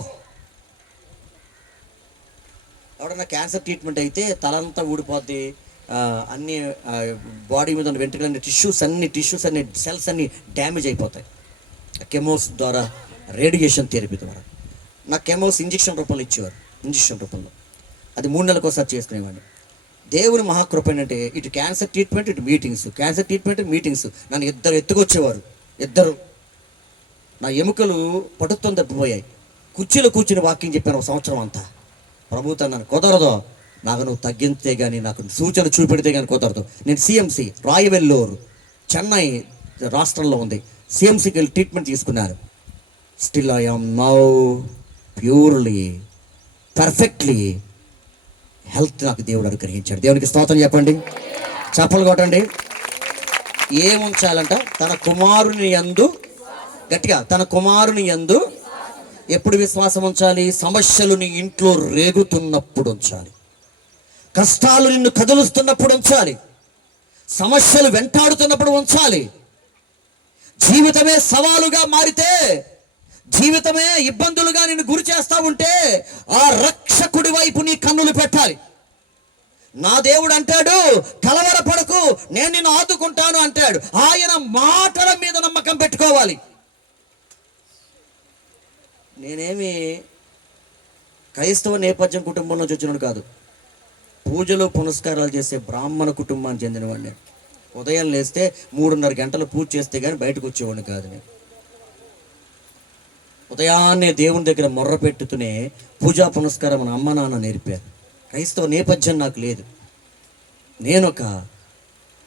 ఎవడన్నా క్యాన్సర్ ట్రీట్మెంట్ అయితే తలంతా ఊడిపోద్ది, అన్ని బాడీ మీద ఉన్న వెంట్రుకలన్నీ టిష్యూస్ అన్ని సెల్స్ అన్ని డ్యామేజ్ అయిపోతాయి కెమోస్ ద్వారా, రేడియేషన్ థెరపీ ద్వారా. నాకు కెమోస్ ఇంజక్షన్ రూపంలో ఇచ్చేవారు, ఇంజక్షన్ రూపంలో. అది 3 నెలలకు ఒకసారి చేసుకునేవాడిని. దేవుని మహాకృప ఏంటంటే, ఇటు క్యాన్సర్ ట్రీట్మెంట్, ఇటు మీటింగ్స్, నన్ను ఇద్దరు ఎత్తుకొచ్చేవారు. ఇద్దరు నా ఎముకలు పటుత్వం తప్పిపోయాయి. కుర్చీలో కూర్చుని వాకింగ్ చెప్పాను 1 సంవత్సరం అంతా. ప్రభుత్వం నన్ను కుదరదు, నాకు నువ్వు తగ్గితే కానీ, నాకు సూచన చూపెడితే కానీ కుదరదు. నేను సిఎంసి రాయవెల్లూరు చెన్నై రాష్ట్రంలో ఉంది, సిఎంసికి వెళ్ళి ట్రీట్మెంట్ తీసుకున్నాను. Still I am now purely perfectly health నాకు దేవుడు అనుగ్రహించాడు. దేవునికి స్తోత్రం చెప్పండి, చప్పలు కొట్టండి. ఏముంచాలంట? తన కుమారుని యందు, గట్టిగా, తన కుమారుని యందు ఎప్పుడు విశ్వాసం ఉంచాలి? సమస్యలు నీ ఇంట్లో రేగుతున్నప్పుడు ఉంచాలి, కష్టాలు నిన్ను కదులుస్తున్నప్పుడు ఉంచాలి, సమస్యలు వెంటాడుతున్నప్పుడు ఉంచాలి. జీవితమే సవాలుగా మారితే, జీవితమే ఇబ్బందులుగా నిన్ను గురి చేస్తా ఉంటే, ఆ రక్షకుడి వైపు నీ కన్నులు పెట్టాలి. నా దేవుడు అంటాడు, కలవరపడకు నేను నిన్ను ఆదుకుంటాను అంటాడు. ఆయన మాటల మీద నమ్మకం పెట్టుకోవాలి. నేనేమి క్రైస్తవ నేపథ్యం కుటుంబం నుంచి వచ్చినాడు కాదు, పూజలు పునస్కారాలు చేసే బ్రాహ్మణ కుటుంబానికి చెందినవాడిని. ఉదయం లేస్తే 3:30 గంటలు పూజ చేస్తే కానీ బయటకు వచ్చేవాడిని కాదు. నేను ఉదయాన్నే దేవుని దగ్గర మొర్ర పెట్టుతూనే పూజా పునస్కారం మన అమ్మ నాన్న నేర్పారు. క్రైస్తవ నేపథ్యం నాకు లేదు. నేను ఒక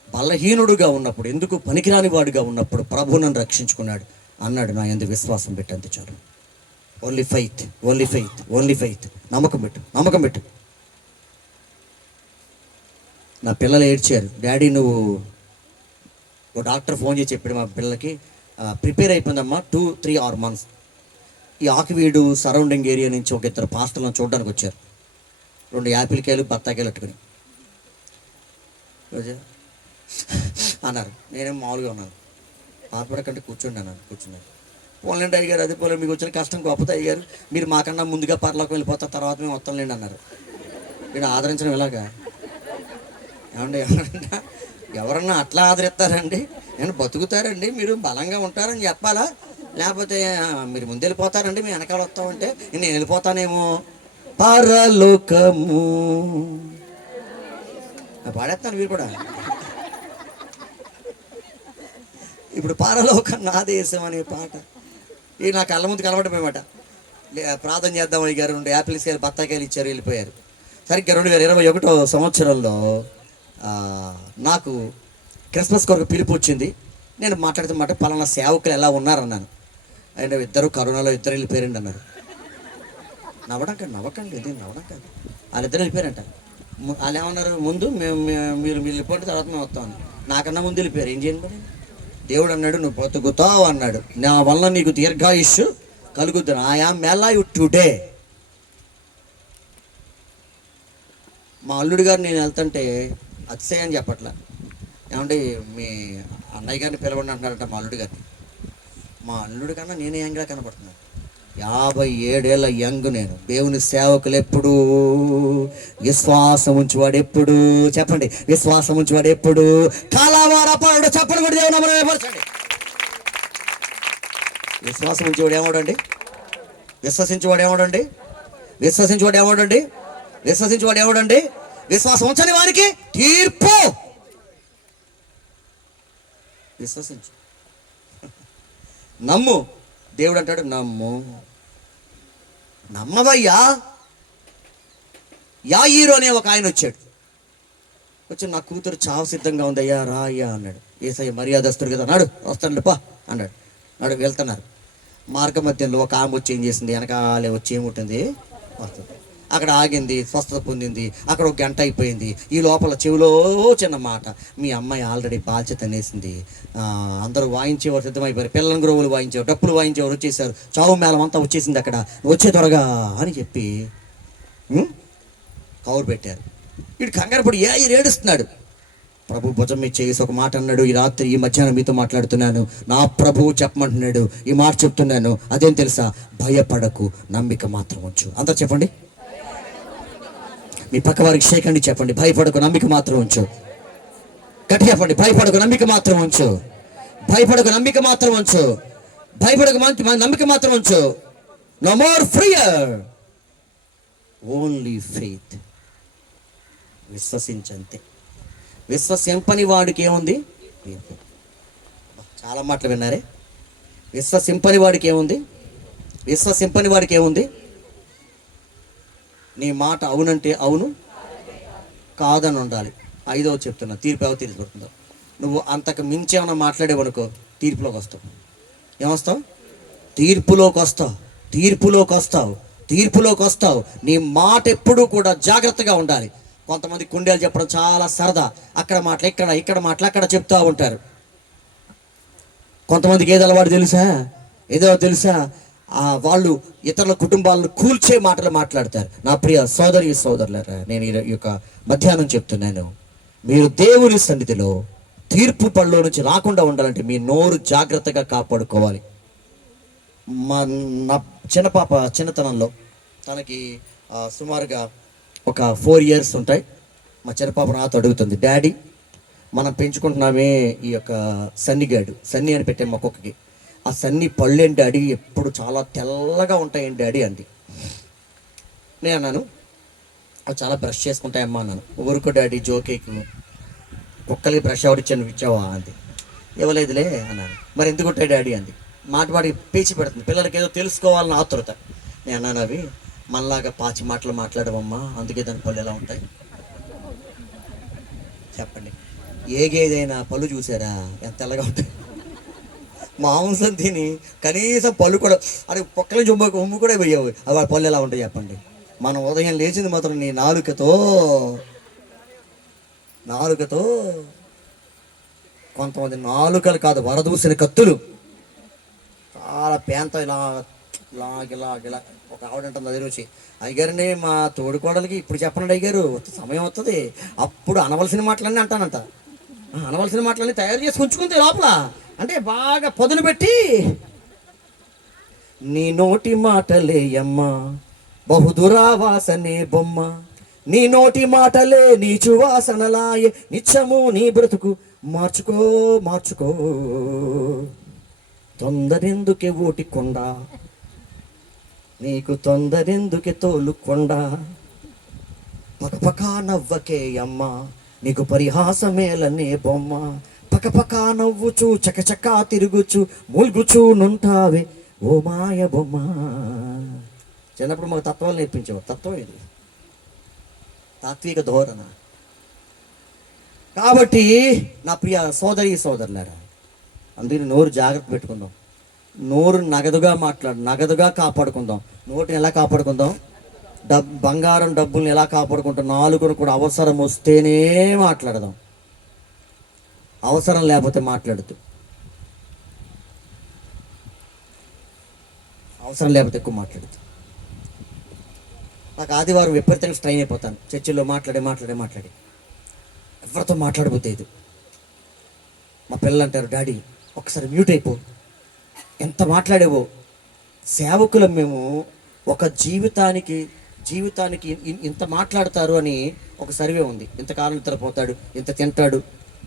బలహీనుడుగా ఉన్నప్పుడు, ఎందుకు పనికిరాని వాడుగా ఉన్నప్పుడు ప్రభు నన్ను రక్షించుకున్నాడు. అన్నాడు, నా యందు విశ్వాసం పెట్టంతే చాలు. Only faith. నమ్మకం పెట్టు. నా పిల్లలు ఏడ్చారు, డాడీ నువ్వు, ఓ డాక్టర్ ఫోన్ చేసి చెప్పాడు మా పిల్లలకి, ప్రిపేర్ అయిపోయిందమ్మా 2-3 మంత్స్. ఈ ఆకివీడు సరౌండింగ్ ఏరియా నుంచి ఒక 2 పాస్టర్లను చూడడానికి వచ్చారు. 2 యాపిల్ కాయలు బత్తాకాయలు పట్టుకుని అన్నారు. నేనేం మామూలుగా ఉన్నాను, బాధపడకంటే కూర్చున్నాను. పోలేండి అయ్యారు, అది పోలే, మీకు వచ్చిన కష్టం గొప్పది అయ్యారు, మీరు మాకన్నా ముందుగా పరలోకి వెళ్ళిపోతారు, తర్వాత మేము వస్తాంలేండి అన్నారు. నేను ఆదరించడం ఇలాగా ఏమండి? ఎవరన్నా అట్లా ఆదరిస్తారండి? నేను బతుకుతారండి, మీరు బలంగా ఉంటారని చెప్పాలా? లేకపోతే మీరు ముందు వెళ్ళిపోతారండి, మీ వెనకాల వస్తామంటే నేను వెళ్ళిపోతానేమో. పరలోకము పాడేస్తాను, మీరు కూడా. ఇప్పుడు పరలోకం నా దేశం అనే పాట ఈ నా కళ్ళ ముందుకు అలవాటుపోయమాట. ప్రార్థన చేద్దామని గారు 2 యాపిల్ కాయలు బత్తాకాయలు ఇచ్చారు, వెళ్ళిపోయారు. సరిగ్గా 2021 సంవత్సరంలో నాకు క్రిస్మస్ కొరకు పిలుపు వచ్చింది. నేను మాట్లాడుతున్నమాట పలానా సేవకులు ఎలా ఉన్నారన్నాను. ఆయన ఇద్దరు కరోనాలో ఇద్దరు వెళ్ళిపోయారండి అన్నారు. నవ్వకండి ఇది నవ్వడం కాదు. వాళ్ళిద్దరు వెళ్ళిపోయారంట. వాళ్ళు ఏమన్నారు, ముందు మీరు వెళ్ళిపోయిన తర్వాత మేము వస్తామని. నాకన్నా ముందు వెళ్ళిపోయారు. ఏం చేయండి మరి? దేవుడు అన్నాడు, నువ్వు బ్రతుకుతావు అన్నాడు. నా వల్ల నీకు దీర్ఘాయుష్షు కలుగుద్దు. I am alive today. మా అల్లుడు గారు నేను వెళ్తుంటే అతిశయం చెప్పట్లా, ఏమంటే మీ అన్నయ్య గారిని పిలవండి అంటున్నారంట మా అల్లుడు గారిని. మా అల్లుడు కన్నా నేనే యంగ్గా కనపడుతున్నాను. 57 ఏళ్ళ యంగ్ నేను. దేవుని సేవకులు ఎప్పుడు విశ్వాసం ఉంచువాడు, ఎప్పుడు చెప్పండి, విశ్వాసం ఉంచువాడు ఎప్పుడు కాలవారపడు. చెప్పండి కూడా దేవుని నామమున మహిమపరచండి. విశ్వాసం ఉంచేవాడు ఏమోడండి? విశ్వసించేవాడు ఏమోడండి? విశ్వసించేవాడు ఏమోడండి? విశ్వసించేవాడు ఏమోడండి? విశ్వాసం ఉంచని వారికి తీర్పు. విశ్వసించు, నమ్ము. దేవుడు అంటాడు నమ్ము. నమ్మవయ్యా. యాయీరు అనే ఒక ఆయన వచ్చాడు. వచ్చి నా కూతురు చావు సిద్ధంగా ఉందయ్యా రా అయ్యా అన్నాడు. యేసయ్య మర్యాదస్తుడు కదా, నాడు వస్తాడు పా అన్నాడు. నాడు వెళ్తున్నారు. మార్గ మధ్యంలో ఒక ఆమె వచ్చి ఏం చేసింది, వెనకాలే వచ్చి ఏముంటుంది వస్తుంది. అక్కడ ఆగింది, స్వస్థత పొందింది. అక్కడ ఒక గంట అయిపోయింది. ఈ లోపల చెవిలో చిన్న మాట, మీ అమ్మాయి ఆల్రెడీ బాధ్యత అనేసింది. అందరూ వాయించేవారు సిద్ధమైపోయారు. పిల్లల గురువులు వాయించేవారు, డప్పులు వాయించేవారు వచ్చేసారు. చావు మేళం అంతా వచ్చేసింది. అక్కడ వచ్చే త్వరగా అని చెప్పి కౌరు పెట్టారు. వీడు కంగారుపడి ఏడుస్తున్నాడు. ప్రభు భుజం మీద చేసి ఒక మాట అన్నాడు. ఈ రాత్రి ఈ మధ్యాహ్నం మీతో మాట్లాడుతున్నాను. నా ప్రభువు చెప్పమంటున్నాడు. ఈ మాట చెప్తున్నాను. అదేం తెలుసా? భయపడకు, నమ్మిక మాత్రం ఉంచు. అందరూ చెప్పండి. మీ పక్క వారికి షేకండి, చెప్పండి. భయపడకు, నమ్మిక మాత్రం ఉంచు. గట్టి చెప్పండి. భయపడకు, నమ్మిక మాత్రం ఉంచు. భయపడకు, నమ్మిక మాత్రం ఉంచు. భయపడకు, నమ్మిక మాత్రం ఉంచు. No more fear, only faith. విశ్వసించంతే. విశ్వసింపని వాడికి ఏముంది? చాలా మాటలు విన్నారే. విశ్వసింపని వాడికి ఏముంది? విశ్వసింపని వాడికి ఏముంది? నీ మాట అవునంటే అవును, కాదని ఉండాలి. 5వ చెప్తున్నా, తీర్పు ఎవరు తీర్చుకుంటుందో. నువ్వు అంతకు మించి ఏమైనా మాట్లాడేవనుకో తీర్పులోకి వస్తావు. ఏమొస్తావు? తీర్పులోకి వస్తావు. తీర్పులోకి వస్తావు. తీర్పులోకి వస్తావు. నీ మాట ఎప్పుడూ కూడా జాగ్రత్తగా ఉండాలి. కొంతమంది కుండేలు చెప్పడం చాలా సరదా. అక్కడ మాటలు ఇక్కడ మాటలు అక్కడ చెప్తూ ఉంటారు. కొంతమందికి ఏదో అలవాటు తెలుసా? ఏదో తెలుసా? వాళ్ళు ఇతరుల కుటుంబాలను కూల్చే మాటలు మాట్లాడతారు. నా ప్రియ సోదరులారా, నేను ఈ యొక్క మధ్యాహ్నం చెప్తున్నాను, మీరు దేవుని సన్నిధిలో తీర్పు పళ్ళలో నుంచి రాకుండా ఉండాలంటే మీ నోరు జాగ్రత్తగా కాపాడుకోవాలి. నా చిన్న పాప చిన్నతనంలో తనకి సుమారుగా ఒక 4 years ఉంటాయి. మా చిన్న పాప నాతో అడుగుతుంది, డాడీ మనం పెంచుకుంటున్నామే ఈ యొక్క సన్ని అని పెట్టే మా కుక్కకి, ఆ సన్ని పళ్ళేంటి డాడీ, ఎప్పుడు చాలా తెల్లగా ఉంటాయండి డాడీ అంది. నేను అన్నాను, అవి చాలా బ్రష్ చేసుకుంటాయమ్మా అన్నాను. ఊరుకో డాడీ, జోకేకు, కుక్కలకి బ్రష్ ఎవరిచ్చాను ఇచ్చావా అంది. ఇవ్వలేదులే అన్నాను. మరి ఎందుకు ఉంటాయి డాడీ అంది. వాడికి పేచి పెడుతుంది. పిల్లలకి ఏదో తెలుసుకోవాలని ఆతురత. నేను అన్నాను, అవి మనలాగా పాచి మాటలు మాట్లాడవమ్మా, అందుకే దాని పళ్ళు ఎలా ఉంటాయి. చెప్పండి, ఏదైనా పళ్ళు చూసారా ఎంత తెల్లగా ఉంటాయి? మాంసం తిని కనీసం పళ్ళు కూడా, అరే పొక్కల ఉమ్ము కూడా పోయావు, అవి ఆ పళ్ళు ఎలా ఉంటాయి చెప్పండి. మనం ఉదయం లేచింది మాత్రం నీ నాలుకతో. కొంతమంది నాలుకలు కాదు, వరదూసిన కత్తులు. చాలా పేంత ఇలా ఒక ఆవిడ అంటుంది అదే రోజు, అయ్యగారండి మా తోడుకోడలికి ఇప్పుడు చెప్పండి అయ్యగారు, సమయం వస్తుంది అప్పుడు అనవలసిన మాటలన్నీ అంటానంట. అనవలసిన మాటలన్నీ తయారు చేసి ఉంచుకుంది లోపల, అంటే బాగా పొదును పెట్టి, నీ నోటి మాటలే అమ్మ బహుదురావాసనే బొమ్మ, నీ నోటి మాటలే నీచు వాసనలాయే, నిత్యము నీ బ్రతుకు మార్చుకో. తొందరెందుకే ఓటికొండ, నీకు తొందరెందుకే తోలుకొండ, పకపకా నవ్వకే అమ్మ నీకు పరిహాసమేలనే బొమ్మ, పకపకా నవ్వుచు చకచకా తిరుగుచు మూల్గుచూ నుంటావే ఓ మాయ బొమ్మ. చిన్నప్పుడు మాకు తత్వాలు నేర్పించేవారు. తత్వం ఇది తాత్విక ధోరణ. కాబట్టి నా ప్రియ సోదరులారా, అందుకని నోరు జాగ్రత్త పెట్టుకుందాం. నోరు నగదుగా కాపాడుకుందాం. నోటిని ఎలా కాపాడుకుందాం? బంగారం డబ్బుల్ని ఎలా కాపాడుకుంటాం? నాలుగును కూడా అవసరం వస్తేనే మాట్లాడదాం, అవసరం లేకపోతే మాట్లాడుతూ, అవసరం లేకపోతే ఎక్కువ మాట్లాడుతూ. నాకు ఆదివారం విపరీతంగా స్ట్రైన్ అయిపోతాను. చర్చిలో మాట్లాడి ఎవరితో మాట్లాడబోతేది. మా పిల్లలు అంటారు, డాడీ ఒకసారి మ్యూట్ అయిపో, ఎంత మాట్లాడేవో. సేవకులం మేము. ఒక జీవితానికి ఇంత మాట్లాడతారు అని ఒక సర్వే ఉంది. ఇంతకాలం నిద్రపోతాడు, ఇంత తింటాడు,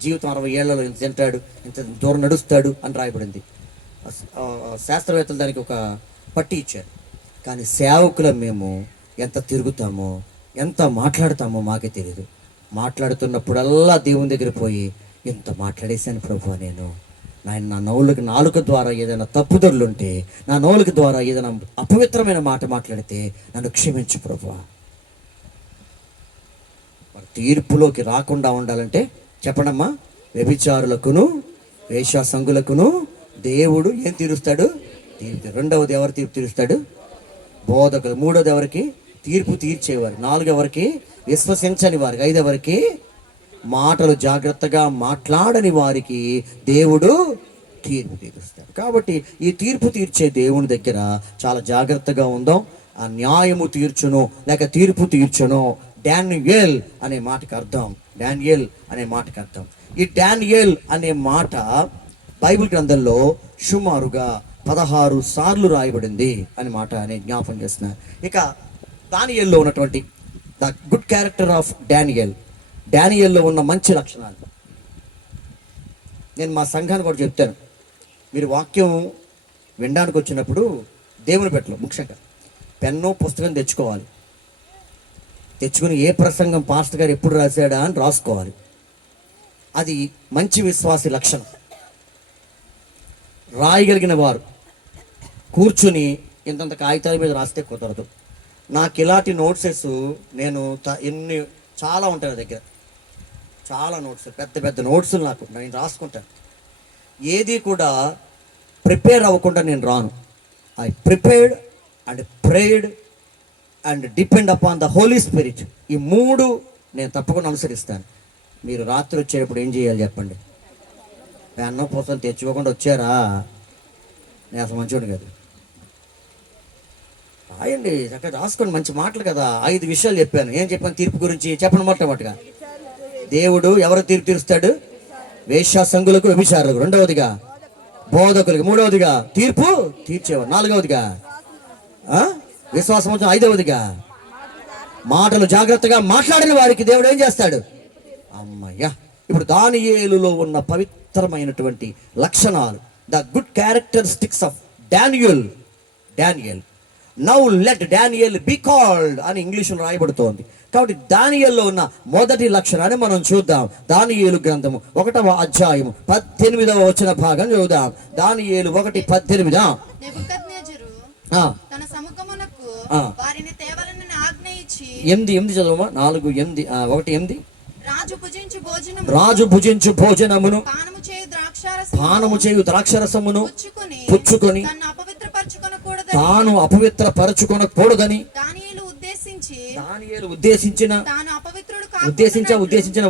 జీవితం 60 ఏళ్లలో ఇంత తింటాడు, ఇంత దూరం నడుస్తాడు అని రాయబడింది. శాస్త్రవేత్తలు దానికి ఒక పట్టి ఇచ్చారు. కానీ సేవకులం మేము ఎంత తిరుగుతామో, ఎంత మాట్లాడతామో మాకే తెలియదు. మాట్లాడుతున్నప్పుడల్లా దేవుని దగ్గర పోయి, ఎంత మాట్లాడేశాను ప్రభువా నేను, నా నాలుక ద్వారా ఏదైనా తప్పుదొర్లుంటే, నా నాలుక ద్వారా ఏదైనా అపవిత్రమైన మాట మాట్లాడితే నన్ను క్షమించు ప్రభువా. మరి తీర్పులోకి రాకుండా ఉండాలంటే చెప్పండమ్మా, వ్యభిచారులకును వేశ్యాసంగులకును దేవుడు ఏం తీరుస్తాడు? తీర్పు. రెండవది ఎవరు తీర్పు తీరుస్తాడు? బోధకులు. మూడవది ఎవరికి? తీర్పు తీర్చేవారు. 4 ఎవరికి? విశ్వసించని వారికి. 5 ఎవరికి? మాటలు జాగ్రత్తగా మాట్లాడని వారికి దేవుడు తీర్పు తీరుస్తాడు. కాబట్టి ఈ తీర్పు తీర్చే దేవుని దగ్గర చాలా జాగ్రత్తగా ఉందాం. ఆ న్యాయము తీర్చును లేక తీర్పు తీర్చును, డానియేల్ అనే మాటకి అర్థం. డానియేల్ అనే మాటకి అర్థం. ఈ డానియేల్ అనే మాట బైబిల్ గ్రంథంలో సుమారుగా 16 సార్లు రాయబడింది అని మాట అని జ్ఞాపం చేస్తున్నారు. ఇక దానియేల్లో ఉన్నటువంటి ద గుడ్ క్యారెక్టర్ ఆఫ్ డానియేల్లో ఉన్న మంచి లక్షణాలు నేను మా సంఘాన్ని కూడా చెప్తాను. మీరు వాక్యం వినడానికి వచ్చినప్పుడు దేవుని పెట్టలో ముఖ్యంగా పెన్ను పుస్తకం తెచ్చుకోవాలి. తెచ్చుకుని ఏ ప్రసంగం పాస్టర్ గారు ఎప్పుడు రాశాడా అని రాసుకోవాలి. అది మంచి విశ్వాసి లక్షణం. రాయగలిగిన వారు కూర్చుని ఇంతంత కాగితాల మీద రాస్తే కుదరదు. నాకు ఇలాంటి నోట్సెస్ నేను చాలా ఉంటాయి నా దగ్గర, చాలా నోట్స్, పెద్ద నోట్స్ నేను రాసుకుంటాను. ఏది కూడా ప్రిపేర్ అవ్వకుండా నేను రాను. I prepared and prayed and depend upon the holy spirit. ఈ 3 నేను తప్పకుండా అనుసరిస్తాను. మీరు రాత్రి వచ్చేటప్పుడు ఏం చేయాలి చెప్పండి? అన్నం కోసం తెచ్చుకోకుండా వచ్చారా, నేను అసలు మంచివాడు కాదు. రాయండి, చక్కగా రాసుకోండి, మంచి మాటలు కదా. 5 విషయాలు చెప్పాను. ఏం చెప్పాను తీర్పు గురించి? చెప్పండి మొట్టమొదటిగా. దేవుడు ఎవరు తీర్పు తీరుస్తాడు? వేశ్యాసంగులకు, వ్యభిచారులకు. రెండవదిగా బోధకులకు. మూడవదిగా తీర్పు తీర్చేవారు. 4వదిగా విశ్వాసం. 5వదిగా మాటలు జాగ్రత్తగా మాట్లాడిన వారికి దేవుడు ఏం చేస్తాడు? అమ్మయ్యా. ఇప్పుడు దానియేలులో ఉన్న పవిత్రమైనటువంటి లక్షణాలు, the good characteristics of Daniel. Now let Daniel be called అని ఇంగ్లీష్లో రాయబడుతోంది. కాబట్టి దానియేలులో ఉన్న మొదటి లక్షణాన్ని మనం చూద్దాం. దానియేలు గ్రంథము 1వ అధ్యాయము 18వ వచన భాగం చూద్దాం. దానియేలు 1:18. నెబుకద్నెజరు తన సముఖమునకు వారిని తేవాలని ఆజ్ఞ ఇచ్చి 8 చదవమా. 1:8. రాజు భుజించు భోజనమును పానము చేయు ద్రాక్షారసమును పుచ్చుకొని తాను అపవిత్రపరచుకొనకూడదని దానియేలు ఉద్దేశించిన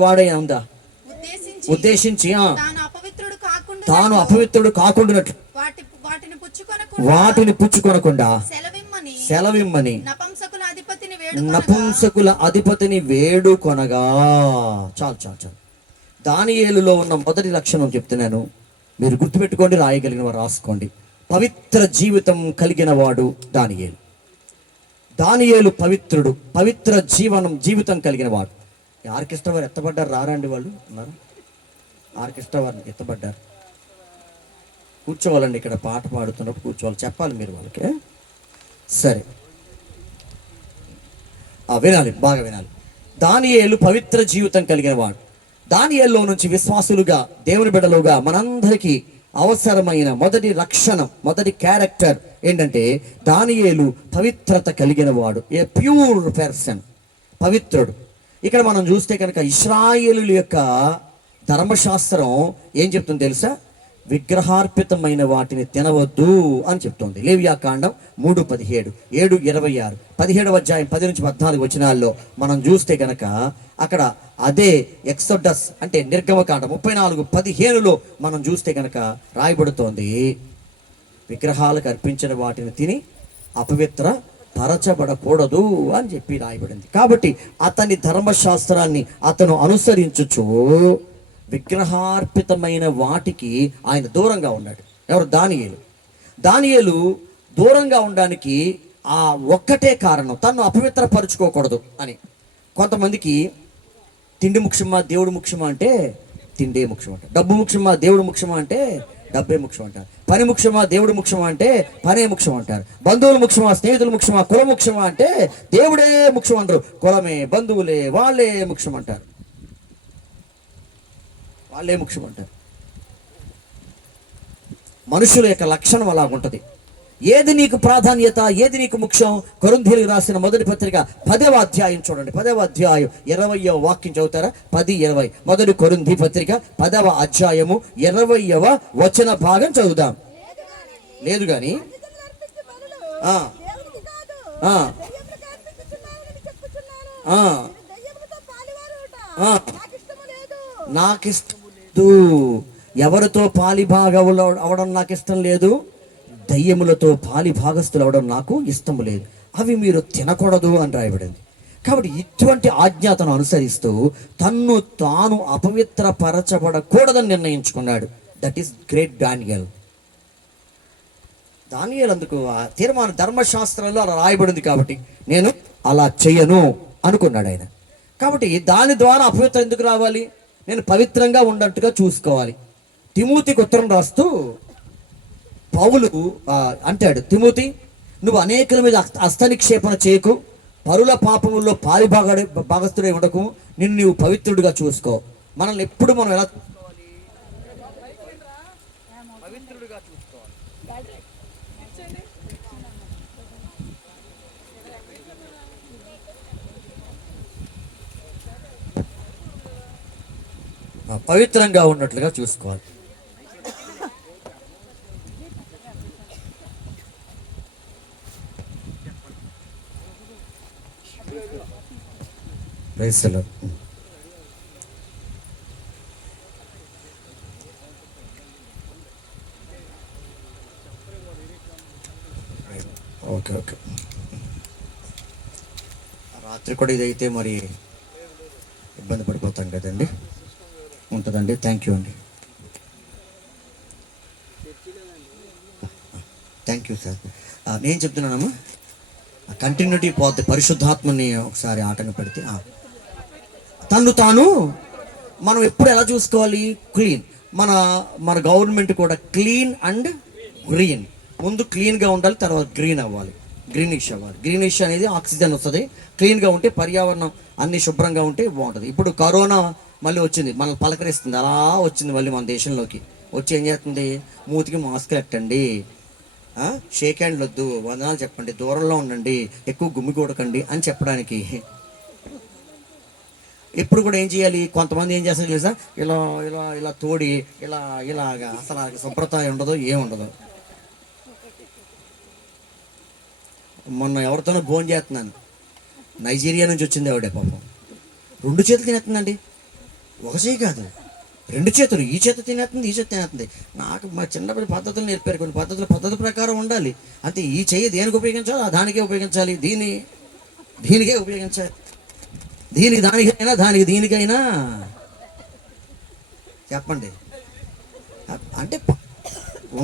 వాడే ఉందా? ఉద్దేశించి తాను అపవిత్రుడు కాకుండానట్లు వాటిని పుచ్చుకొనకుండా సెలవిమ్మని నపుంసకుల అధిపతిని వేడుకొనగా. చాలు. దానియేలులో ఉన్న మొదటి లక్షణం చెప్తున్నాను, మీరు గుర్తుపెట్టుకోండి, రాయగలిగిన వారు రాసుకోండి. పవిత్ర జీవితం కలిగిన వాడు దానియేలు పవిత్రుడు, పవిత్ర జీవితం కలిగిన వాడు. ఆర్కెస్ట్రా వారు ఎత్తబడ్డారు? రారండి వాళ్ళు ఉన్నారు. ఆర్కెస్ట్రా వారిని ఎత్తబడ్డారు. కూర్చోవాలండి, ఇక్కడ పాట పాడుతున్నప్పుడు కూర్చోవాలి, చెప్పాలి మీరు వాళ్ళకి. సరే, వినాలి, బాగా వినాలి. దానియేలు పవిత్ర జీవితం కలిగిన వాడు. దానియేలులో నుంచి విశ్వాసులుగా, దేవుని బిడ్డలుగా మనందరికీ అవసరమైన మొదటి లక్షణం, మొదటి క్యారెక్టర్ ఏంటంటే దానియేలు పవిత్రత కలిగిన వాడు. ఏ ప్యూర్ పర్సన్, పవిత్రుడు. ఇక్కడ మనం చూస్తే కనుక ఇశ్రాయేలుల యొక్క ధర్మశాస్త్రం ఏం చెప్తుంది తెలుసా? విగ్రహార్పితమైన వాటిని తినవద్దు అని చెప్తోంది. లేవియాకాండం 3:17, 7:26, 17వ అధ్యాయం 10 నుంచి 14 వచనాల్లో మనం చూస్తే గనక అక్కడ అదే ఎక్సోడస్ అంటే నిర్గమకాండం 34:15లో మనం చూస్తే గనక రాయబడుతోంది, విగ్రహాలకు అర్పించిన వాటిని తిని అపవిత్ర పరచబడకూడదు అని చెప్పి రాయబడింది. కాబట్టి అతని ధర్మశాస్త్రాన్ని అతను అనుసరించుచు విగ్రహార్పితమైన వాటికి ఆయన దూరంగా ఉన్నాడు. ఎవరు? దానియేలు దూరంగా ఉండడానికి ఆ ఒక్కటే కారణం, తను అపవిత్రపరుచుకోకూడదు అని. కొంతమందికి తిండి ముఖ్యమా దేవుడు ముఖ్యమా అంటే తిండే ముఖ్యం అంటారు, డబ్బు ముఖ్యమా దేవుడు ముఖ్యమా అంటే డబ్బే ముఖ్యం అంటారు, పని ముఖ్యమా దేవుడు ముఖ్యమా అంటే పనే ముఖ్యం అంటారు, బంధువులు ముఖ్యమా స్నేహితులు ముఖ్యమా కులం ముఖ్యమా అంటే దేవుడే ముఖ్యం అంటారు, కులమే బంధువులే వాళ్ళే ముఖ్యం అంటారు, వాళ్ళే ముఖ్యం అంటారు. మనుషుల యొక్క లక్షణం అలాగుంటది. ఏది నీకు ప్రాధాన్యత, ఏది నీకు ముఖ్యం? కొరింథీయులకు రాసిన మొదటి పత్రిక 10వ అధ్యాయం చూడండి, 10వ అధ్యాయం 20వ వాక్యం చదువుతారా? 10:20 మొదటి కొరింథీ పత్రిక 10వ అధ్యాయము 20వ వచన భాగం చదువుదాం. లేదు కానీ నాకిష్టం లేదు, ఎవరితో పాలి భాగములు అవడం నాకు ఇష్టం లేదు, దయ్యములతో పాలి భాగస్థులు అవడం నాకు ఇష్టం లేదు, అవి మీరు తినకూడదు అని రాయబడింది. కాబట్టి ఇటువంటి ఆజ్ఞాతను అనుసరిస్తూ తన్ను తాను అపవిత్రపరచబడకూడదని నిర్ణయించుకున్నాడు. దట్ ఈస్ గ్రేట్ దానియేల్ అందుకు ఆ తీర్మానం ధర్మశాస్త్రంలో అలా రాయబడింది. కాబట్టి నేను అలా చెయ్యను అనుకున్నాడు ఆయన. కాబట్టి దాని ద్వారా అపవిత్రం ఎందుకు రావాలి? నేను పవిత్రంగా ఉన్నట్టుగా చూసుకోవాలి. తిమోతికి ఉత్తరం రాస్తూ పౌలు అంటాడు, తిమోతి, నువ్వు అనేకుల మీద హస్తనిక్షేపణ చేయకు, పరుల పాపముల్లో భాగస్థుడై ఉండకు, నిన్ను నీవు పవిత్రుడిగా చూసుకో. మనల్ని ఎప్పుడు మనం ఎలా చూసుకోవాలి? పవిత్రుడిగా చూసుకోవాలి. పవిత్రంగా ఉన్నట్లుగా చూసుకోవాలి. ఓకే రాత్రి కూడా ఇదైతే మరి ఇబ్బంది పడిపోతాం కదండి. ఉంటుందండి. థ్యాంక్ యూ అండి. Thank you sir. నేను చెప్తున్నానమ్మా, కంటిన్యూటీ పోతే పరిశుద్ధాత్మని ఒకసారి ఆటంక పెడితే తను తాను మనం ఎప్పుడు ఎలా చూసుకోవాలి? క్లీన్. మన గవర్నమెంట్ కూడా క్లీన్ అండ్ గ్రీన్. ముందు క్లీన్గా ఉండాలి, తర్వాత గ్రీన్ అవ్వాలి, గ్రీనిష్ అవ్వాలి. గ్రీనిష్ అనేది ఆక్సిజన్ వస్తుంది. క్లీన్గా ఉంటే పర్యావరణం అన్ని శుభ్రంగా ఉంటే బాగుంటుంది. ఇప్పుడు కరోనా మళ్ళీ వచ్చింది, మనల్ని పలకరిస్తుంది. అలా వచ్చింది మళ్ళీ మన దేశంలోకి వచ్చి ఏం చేస్తుంది? మూతికి మాస్క్ పెట్టండి, షేక్ హ్యాండ్లు వద్దు, వందనాలు చెప్పండి, దూరంలో ఉండండి, ఎక్కువ గుమ్మికూడకండి అని చెప్పడానికి. ఎప్పుడు కూడా ఏం చేయాలి? కొంతమంది ఏం చేస్తారు తెలుసా? ఇలా ఇలా ఇలా తోడి ఇలాగా అసలు శుభ్రత ఉండదు, ఏముండదు. మొన్న ఎవరితోనో భోజనం చేస్తున్నాను, నైజీరియా నుంచి వచ్చింది ఆవిడే, పాపం 2 చేతులు తినేస్తుందండి. ఒక చేయి కాదు, 2 చేతులు. ఈ చేత తినేస్తుంది, ఈ చేత తినేస్తుంది. నాకు మా చిన్నప్పటి పద్ధతులు నేర్పారు, కొన్ని పద్ధతి ప్రకారం ఉండాలి అంతే. ఈ చెయ్యి దేనికి ఉపయోగించాలి? దానికే ఉపయోగించాలి, దీనికే ఉపయోగించాలి. దానికైనా దీనికైనా చెప్పండి. అంటే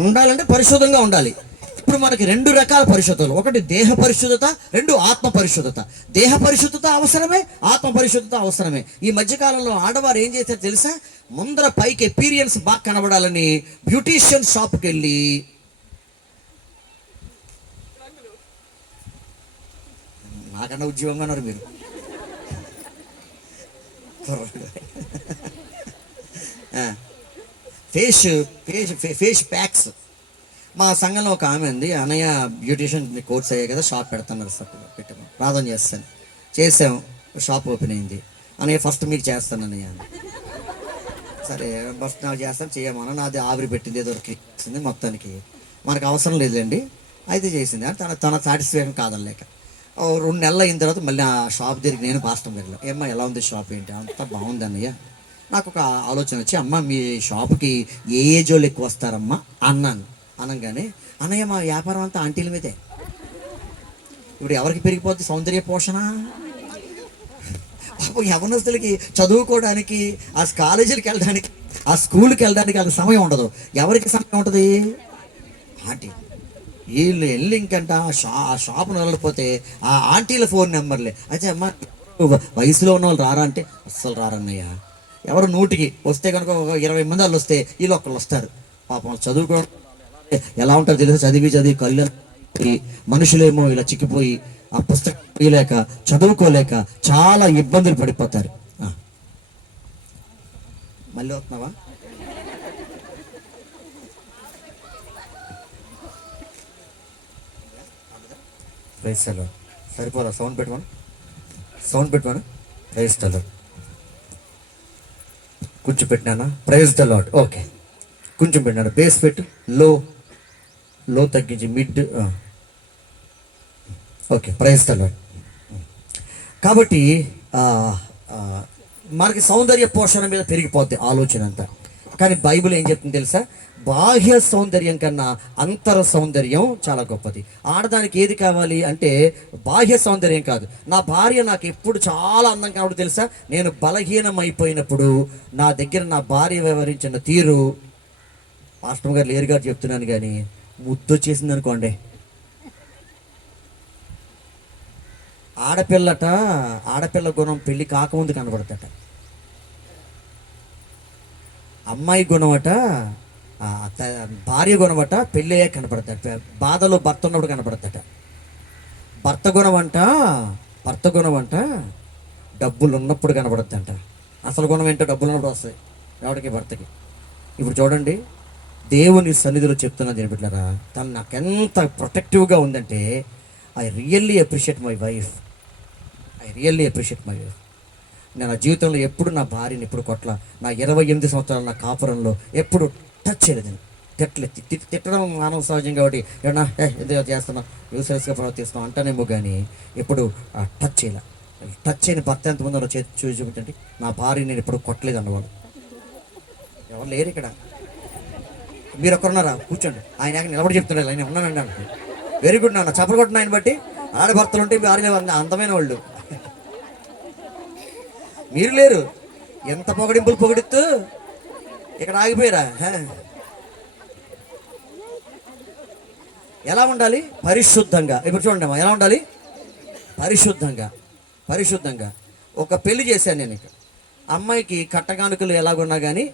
ఉండాలంటే పరిశుద్ధంగా ఉండాలి. ఇప్పుడు మనకి 2 రకాల పరిశుద్ధతలు, ఒకటి దేహ పరిశుద్ధత, 2 ఆత్మ పరిశుద్ధత. దేహ పరిశుద్ధత అవసరమే, ఆత్మ పరిశుద్ధత అవసరమే. ఈ మధ్యకాలంలో ఆడవారు ఏం చేశారు తెలుసా? ముందర పైకి ఎపీరియన్స్ బాగా కనబడాలని బ్యూటీషియన్ షాప్కి వెళ్ళి నాకన్నా ఉద్యోగంగా ఉన్నారు మీరు. Face packs. మా సంఘంలో ఒక ఆమె ఉంది, అన్నయ్య బ్యూటిషియన్ కోర్స్ అయ్యాయి కదా, షాప్ పెడుతున్నారు, పెట్టాము, ప్రార్థన చేసాము, షాప్ ఓపెన్ అయింది. అన్నయ్య ఫస్ట్ మీకు చేస్తాను అన్నయ్య. సరే బస్ నాకు చేస్తాను చేయమన్నా, నాది ఆవిరి పెట్టింది ఏదో వచ్చింది, మొత్తానికి మనకు అవసరం లేదండి, అయితే చేసింది అని తన సాటిస్ఫాక్షన్ కాదనలేక 2 నెలలు అయిన తర్వాత మళ్ళీ ఆ షాప్ దగ్గరికి నేను పాస్టమ్ వెళ్ళాను. ఏమ్మా ఎలా ఉంది షాప్, ఏంటి? అంతా బాగుంది అన్నయ్య. నాకు ఒక ఆలోచన వచ్చి, అమ్మ మీ షాప్కి ఏ ఏజ్ వాళ్ళు ఎక్కువ వస్తారమ్మా అన్నాను. అనగానే, అన్నయ్య మా వ్యాపారం అంతా ఆంటీల మీదే. ఇప్పుడు ఎవరికి పెరిగిపోద్ది సౌందర్య పోషణ? యవనస్తులకి చదువుకోవడానికి, ఆ కాలేజీలకు వెళ్ళడానికి, ఆ స్కూల్కి వెళ్ళడానికి అంత సమయం ఉండదు. ఎవరికి సమయం ఉంటుంది? ఆంటీ. వీళ్ళు వెళ్ళి ఇంకంట ఆ షాపు వెళ్ళకపోతే ఆ ఆంటీల ఫోన్ నెంబర్లే. అయితే అమ్మ వయసులో ఉన్న వాళ్ళు రారా అంటే, అస్సలు రారన్నయ్య. ఎవరు 100కి వస్తే కనుక ఒక 20 మంది వాళ్ళు వస్తే వీళ్ళు ఒక్కళ్ళు వస్తారు. పాపం చదువుకోవడం ఎలా ఉంటారో తెలుసు, చదివి కళ్ళు మనుషులేమో ఇలా చిక్కిపోయి ఆ పుస్తకం తీయలేక చదువుకోలేక చాలా ఇబ్బందులు పడిపోతారు. మళ్ళీ వస్తున్నావా? రైస్తలో సరిపోరా? సౌండ్ పెట్టుకోను. రైస్తలో కొంచెం పెట్టినానా? Praise the Lord. ఓకే, కొంచెం పెట్టినాను. బేస్ పెట్టు, లో తగ్గించి mid. Okay, praise the Lord. కాబట్టి మనకి సౌందర్య పోషణ మీద పెరిగిపోద్ది ఆలోచన అంతా. కానీ బైబిల్ ఏం చెప్తుంది తెలుసా? బాహ్య సౌందర్యం కన్నా అంతర సౌందర్యం చాలా గొప్పది. ఆడదానికి ఏది కావాలి అంటే బాహ్య సౌందర్యం కాదు. నా భార్య నాకు ఎప్పుడు చాలా అందంగా కావడం తెలుసా? నేను బలహీనం అయిపోయినప్పుడు నా దగ్గర నా భార్య వ్యవహరించిన తీరు, పాస్టర్ గారు లేరు గారు చెప్తున్నాను కానీ, ముద్దొచ్చేసింది అనుకోండి. ఆడపిల్ల గుణం పెళ్ళి కాకముందు కనబడతాట. అమ్మాయి గుణమట, భార్య గుణమట పెళ్ళి అయ్యాక కనపడతాట. బాధలో భర్త ఉన్నప్పుడు కనపడతాట. భర్త గుణం అంట డబ్బులు ఉన్నప్పుడు కనపడద్దంట. అసలు గుణం ఏంటో డబ్బులు ఉన్నప్పుడు వస్తాయి ఎవరికి? భర్తకి. ఇప్పుడు చూడండి, దేవుని సన్నిధిలో చెప్తున్నా దీని బిడ్డలారా, తను నాకెంత ప్రొటెక్టివ్గా ఉందంటే, I really appreciate my wife. నేను నా జీవితంలో ఎప్పుడు నా భార్యని ఎప్పుడు కొట్ల. నా 28 సంవత్సరాల నా కాపురంలో ఎప్పుడు టచ్ చేయలేదు. తిట్టడం మానవ సహజం కాబట్టి ఏమన్నా ఎందుకు చేస్తున్నావు, యూస్లెస్గా ప్రవర్తిస్తున్నావు అంటానేమో కానీ ఎప్పుడు టచ్ చేయలే. టచ్ చేయని భర్త ఎంతమంది ఉన్నా చూసి చూపించండి. నా భార్య నేను ఎప్పుడు కొట్టలేదు అన్నవాడు ఎవరు లేరు ఇక్కడ. మీరు ఒక్కరున్నారా? కూర్చోండి. ఆయన నిలబడి చెప్తున్నాడు, ఆయన ఉన్నానండి అంటే వెరీ గుడ్ నాన్న. చప్పలు కొట్టిన ఆయన బట్టి ఆడభర్తలు ఉంటే భార్య అందమైన వాళ్ళు. మీరు లేరు. ఎంత పొగిడిస్తూ ఇక్కడ ఆగిపోయారా? ఎలా ఉండాలి? పరిశుద్ధంగా. ఇప్పుడు చూడండి అమ్మా, ఎలా ఉండాలి? పరిశుద్ధంగా. ఒక పెళ్లి చేశాను నేను. ఇక్కడ అమ్మాయికి కట్టకానుకలు ఎలాగున్నా కానీ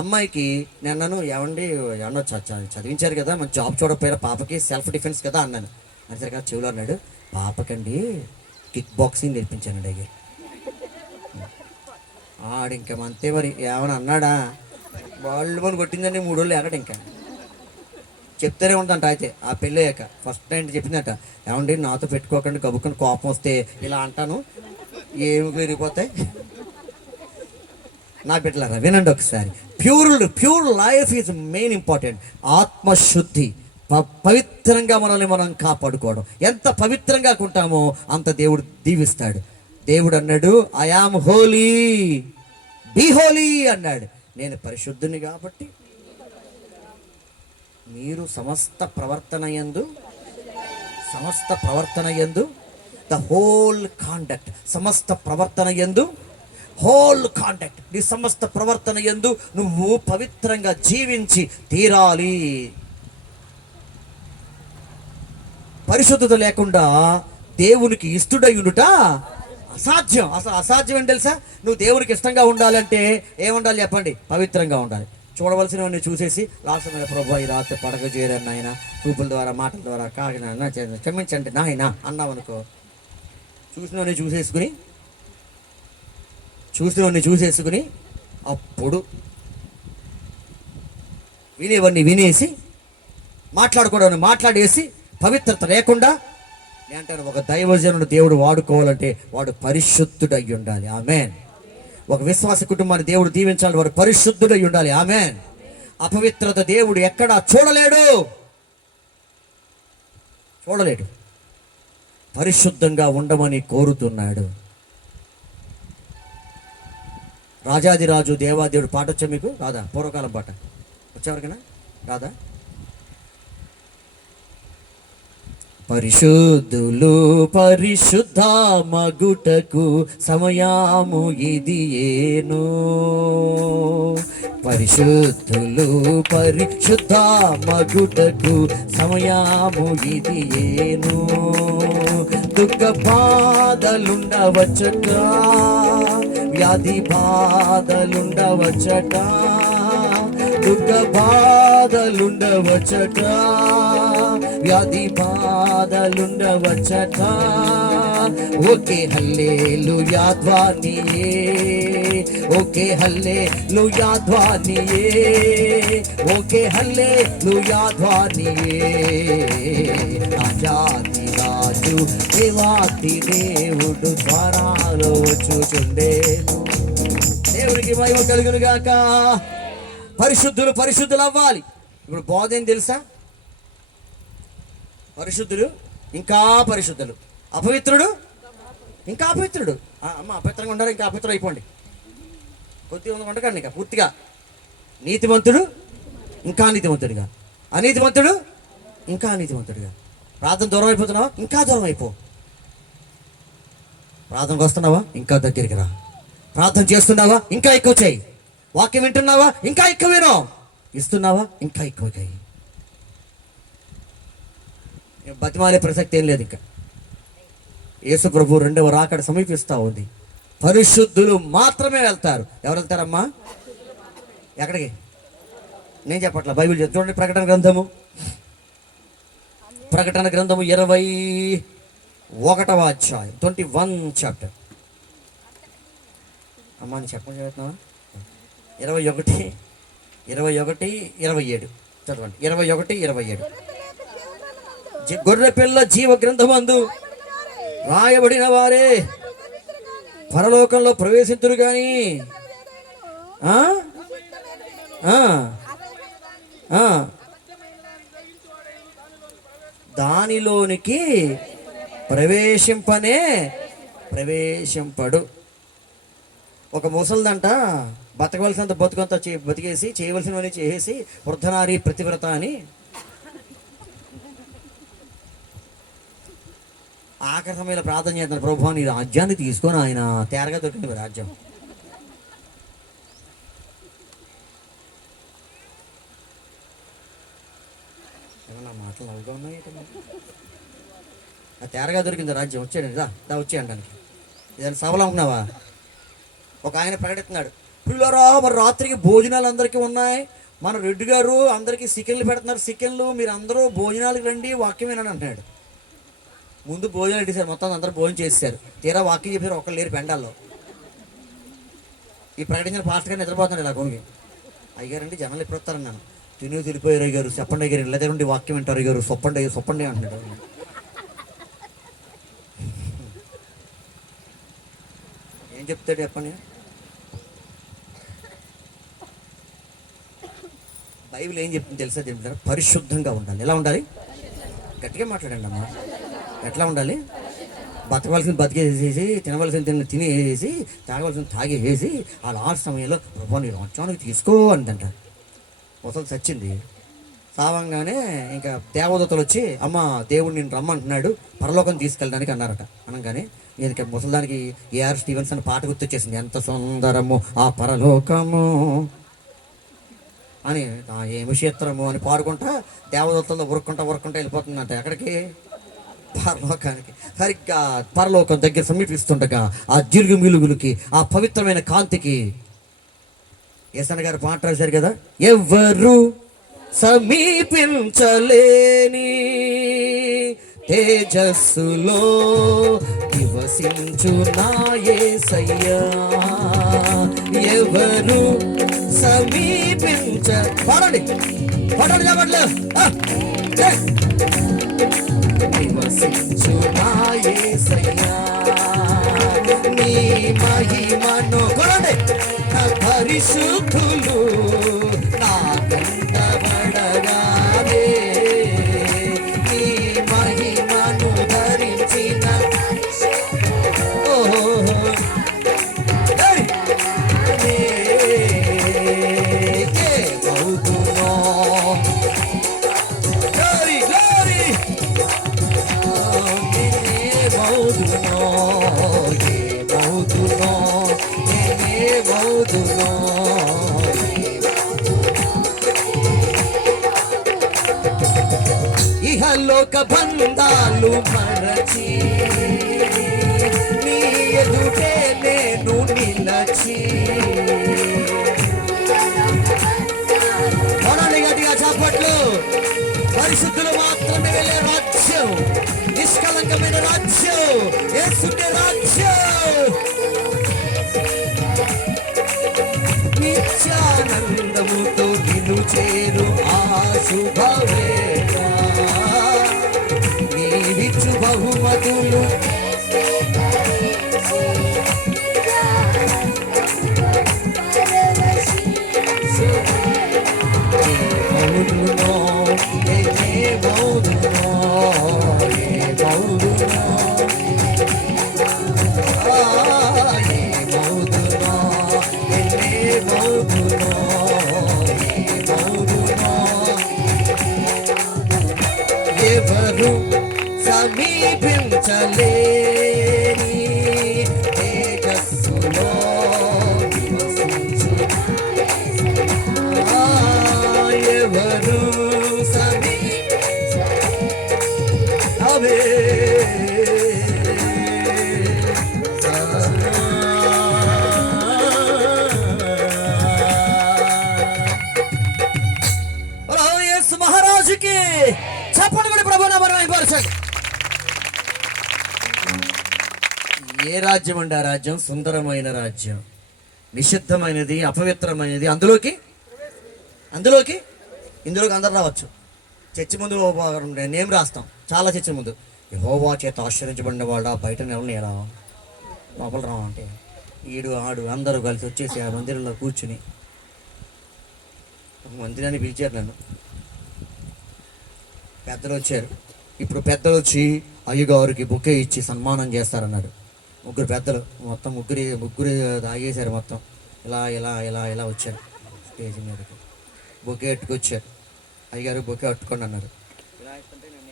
అమ్మాయికి నేను ఏమన్నా చదివించారు కదా, మన జాబ్ చూడకపోయినా పాపకి సెల్ఫ్ డిఫెన్స్ కదా అన్నాను. అని సరే కదా చెవులో అన్నాడు, పాపకండి కిక్ బాక్సింగ్ నేర్పించానండి. అయ్యి ఇంకా అంతే మరి ఏమన్నా అన్నాడా? వాళ్ళు పని కొట్టిందండి 3 రోజులు ఎక్కడ ఇంకా చెప్తూనే ఉందంట. అయితే ఆ పెళ్ళి అయ్యాక ఫస్ట్ టైం చెప్పిందట, ఏమండి నాతో పెట్టుకోకండి, గబుక్కుని కోపం వస్తే ఇలా అంటాను, ఏమి పెరిగిపోతాయి. నా బిడ్డలారా వినండి ఒకసారి. Pure life is main important. ఆత్మశుద్ధి, పవిత్రంగా మనల్ని మనం కాపాడుకోవడం. ఎంత పవిత్రంగా ఉంటామో అంత దేవుడు దీవిస్తాడు. దేవుడు అన్నాడు, I am holy, be holy అన్నాడు. నేను పరిశుద్ధుని కాబట్టి మీరు సమస్త ప్రవర్తన యందు ద హోల్ కాండక్ట్, సమస్త ప్రవర్తన యందు హోల్ కాండక్ట్, నీ సమస్త ప్రవర్తన యందు నువ్వు పవిత్రంగా జీవించి తీరాలి. పరిశుద్ధత లేకుండా దేవునికి ఇష్టడై ఉండుట అసాధ్యం. అసలు అసాధ్యం ఏంటి తెలుసా? నువ్వు దేవునికి ఇష్టంగా ఉండాలంటే ఏముండాలి చెప్పండి? పవిత్రంగా ఉండాలి. చూడవలసినవన్నీ చూసేసి లాస్ట్ మీద ప్రభు ఈ రాత్రి పడక చేయరని నాయన, చూపుల ద్వారా మాటల ద్వారా కాకినా క్షమించండి నాయన అన్నావనుకో, చూసినవన్నీ చూసేసుకుని అప్పుడు వినేసి మాట్లాడుకోవడం మాట్లాడేసి పవిత్రత లేకుండా అంటారు. ఒక దైవజనుడు దేవుడు వాడుకోవాలంటే వాడు పరిశుద్ధుడు అయి ఉండాలి. ఆమేన్. ఒక విశ్వాస కుటుంబాన్ని దేవుడు దీవించాలి, వారు పరిశుద్ధుడై ఉండాలి. ఆమేన్. అపవిత్రత దేవుడు ఎక్కడా చూడలేడు. పరిశుద్ధంగా ఉండమని కోరుతున్నాడు. రాజాదిరాజు దేవాదేవుడు పాట వచ్చా మీకు? రాదా? పూర్వకాలం పాట వచ్చేవరకైనా రాదా? పరిశుద్ధులు పరిశుద్ధ మగుటకు సమయాము ఇది ఏను. పరిశుద్ధులు పరిశుద్ధ మగుటకు సమయాము ఇది ఏను. దుఃఖ బాధలుండవచ్చట, వ్యాధి బాధలుండవచ్చట, దుఃఖ బాధలుండవచ్చట, వ్యాధి బాధలుండవచ్చట. ఓకే హల్లెలూయా ధ్వనియే, ఓకే హల్లెలూయా ధ్వనియే, ఓకే హల్లెలూయా ధ్వనియే. రాజాది రాజు దేవాతి దేవుడు ద్వారాలో వచ్చుచుండేను. దేవునికి మహిమ కలుగును గాక. పరిశుద్ధులు అవ్వాలి. ఇప్పుడు బోధ ఏం తెలుసా? పరిశుద్ధులు ఇంకా పరిశుద్ధులు, అపవిత్రుడు ఇంకా అపవిత్రుడు. అమ్మ అపవిత్రంగా ఉండాలి, ఇంకా అపవిత్రం అయిపోండి. కొద్దిగా ఉండకండి ఇంకా పూర్తిగా. నీతిమంతుడు ఇంకా నీతిమంతుడిగా, అనీతిమంతుడు ఇంకా అనీతిమంతుడిగా. ప్రార్థన దూరం అయిపోతున్నావా? ఇంకా దూరం అయిపో. ప్రార్థనకు వస్తున్నావా? ఇంకా దగ్గరికి రా. ప్రార్థన చేస్తున్నావా? ఇంకా ఎక్కువ చేయి. వాక్యం వింటున్నావా? ఇంకా ఎక్కువ విను. ఇస్తున్నావా? ఇంకా ఎక్కువ చేయి. బతిమాలే ప్రసక్తి ఏం లేదు. ఇంకా యేసు ప్రభు రెండవ రాకడ సమీపిస్తూ ఉంది. పరిశుద్ధులు మాత్రమే వెళ్తారు. ఎవరు వెళ్తారమ్మా? ఎక్కడికి? నేను చెప్పట్లా, బైబిల్ చూడండి. ప్రకటన గ్రంథము 21వ అధ్యాయం 21 చాప్టర్. అమ్మా నేను చెప్పండి, చదువుతున్నావా? 21, 27 చదవండి. 21, 27. గొర్రె పిల్ల జీవ గ్రంథమందు రాయబడిన వారే పరలోకంలో ప్రవేశింతురు గాని దానిలోనికి ప్రవేశింపడు. ఒక ముసలిదంట బతకవలసినంత బతుకంతా బతికేసి చేయవలసినవన్నీ చేసేసి వృద్ధనారి ప్రతివ్రత అని ఆఖరి సమయంలో ప్రార్థన చేస్తున్నారు. ప్రభువా నీ రాజ్యాన్ని తీసుకొని ఆయన తేరగా దొరికింది రాజ్యం. ఏమన్నా మాటలు నవ్వుగా ఉన్నాయి. ఆ తేరగా దొరికింది రాజ్యం. వచ్చేయండి వచ్చేయండానికి. ఏదైనా సభలో ఉన్నావా? ఒక ఆయన ప్రకటిస్తున్నాడు, పిల్లరా మరి రాత్రికి భోజనాలు అందరికీ ఉన్నాయి, మన రెడ్డి గారు అందరికీ చికెన్లు పెడుతున్నారు, చికెన్లు మీరు అందరూ భోజనాలకు రండి, వాక్యం వినని అంటున్నాడు. ముందు భోజనాలు పెట్టేశారు, మొత్తం అందరూ భోజనం చేశారు. తీరా వాక్యం చెప్పారు, ఒక్కరు లేరు పెండాల్లో. ఈ ప్రకటించిన పాస్టర్ గారు నిద్రపోతున్నాడు ఇలా కొనుగి. అయ్యారండి జనాలు ఎప్పుడు వస్తారన్నాను. తెలిపోయారు అయ్యారు, చెప్పండి అయ్యారు, ఇళ్ళ దగ్గర ఉండి వాక్యం వింటారు అయ్యారు, సొప్పండి అంటున్నాడు. ఏం చెప్తాడు చెప్పండి? బైబిల్ ఏం చెప్తుంది తెలుసా? చెప్తారు పరిశుద్ధంగా ఉండాలి. ఎలా ఉండాలి? గట్టిగా మాట్లాడండి అమ్మా. ఎట్లా ఉండాలి? బతకవలసింది బతికేసేసి, తినవలసింది తినేసి, తాగవలసింది తాగేసి, ఆ లాస్ట్ సమయంలో ప్రభు నీ రాజ్యానికి తీసుకో అందంట. ముసలి చచ్చింది. సావంగానే ఇంకా దేవదూతలు వచ్చి అమ్మ దేవుడు నేను రమ్మంటున్నాడు పరలోకం తీసుకెళ్ళడానికి అన్నారట. అనగానే ఈయనకి ముసలిదానికి ఏఆర్ స్టీవెన్స్ అని పాట గుర్తొచ్చేసింది. ఎంత సుందరము ఆ పరలోకము అని, ఏమి క్షేత్రము అని పాడుకుంటా దేవదూతలతో ఉరుక్కుంటా వెళ్ళిపోతుందంట. ఎక్కడికి? పరలోకానికి. సరిగ్గా పరలోకం దగ్గర సమీపిస్తుండగా ఆ జిలుగు మిలుగులకి, ఆ పవిత్రమైన కాంతికి యేసన్న గారు పాట రాశారు కదా, ఎవ్వరు సమీపించలేని తేజస్సులో నివసించు నా యేసయ్యా, ఎవరు సమీపించ పాడండి చెప్పట్లే నివసించు నా యేసయ్యా, నీ మహిమను కొనండి ఏమవుదునో ఏమవుదునో నేనేమవుదునో ఇహలోక బంధాలు మరచి నీ ఎదుటే నేను నిలచి కొనాలి గట్టిగా చప్పట్లు. పరిశుద్ధులు మాత్రమే వెళ్ళే రాజ్యం, నిష్కలంకమైన రాజ్యం, యేసుని రాజ్యం. నిత్యానందముతో నిన్ను చేరు ఆ శుభవేళ, నీవిచ్చు బహుమతులు ఎవరు సమీపించలేని తేజస్సులో నివసించు ఎవరు అవే యేసు మహారాజుకి చప్పట్లు కూడా ప్రభు నామమున మహిమపరచండి. ఏ రాజ్యం అండి? ఆ రాజ్యం సుందరమైన రాజ్యం, నిషిద్ధమైనది, అపవిత్రమైనది. అందులోకి ఇందులోకి అందరు రావచ్చు. చర్చి ముందు నేమ్ రాస్తాం, చాలా చర్చి ముందు యెహోవా చేత ఆశ్రయించబడిన వాళ్ళ బయట ఎవరిని ఎలా లోపల రావంటే ఈడు ఆడు అందరూ కలిసి వచ్చేసి ఆ మందిరంలో కూర్చుని ఒక మందిరాన్ని పిలిచారు. నన్ను పెద్దలు వచ్చారు. ఇప్పుడు పెద్దలు వచ్చి అయ్యగారికి బొకే ఇచ్చి సన్మానం చేస్తారన్నారు. ముగ్గురు పెద్దలు, మొత్తం ముగ్గురు తాగేశారు. మొత్తం ఇలా ఇలా ఇలా ఇలా వచ్చారు స్టేజ్ మీదకి, బొకే అట్టుకొచ్చారు. అయ్యగారు బొకే అట్టుకోండి అన్నారు. ఇలా ఇస్తుంటే నేను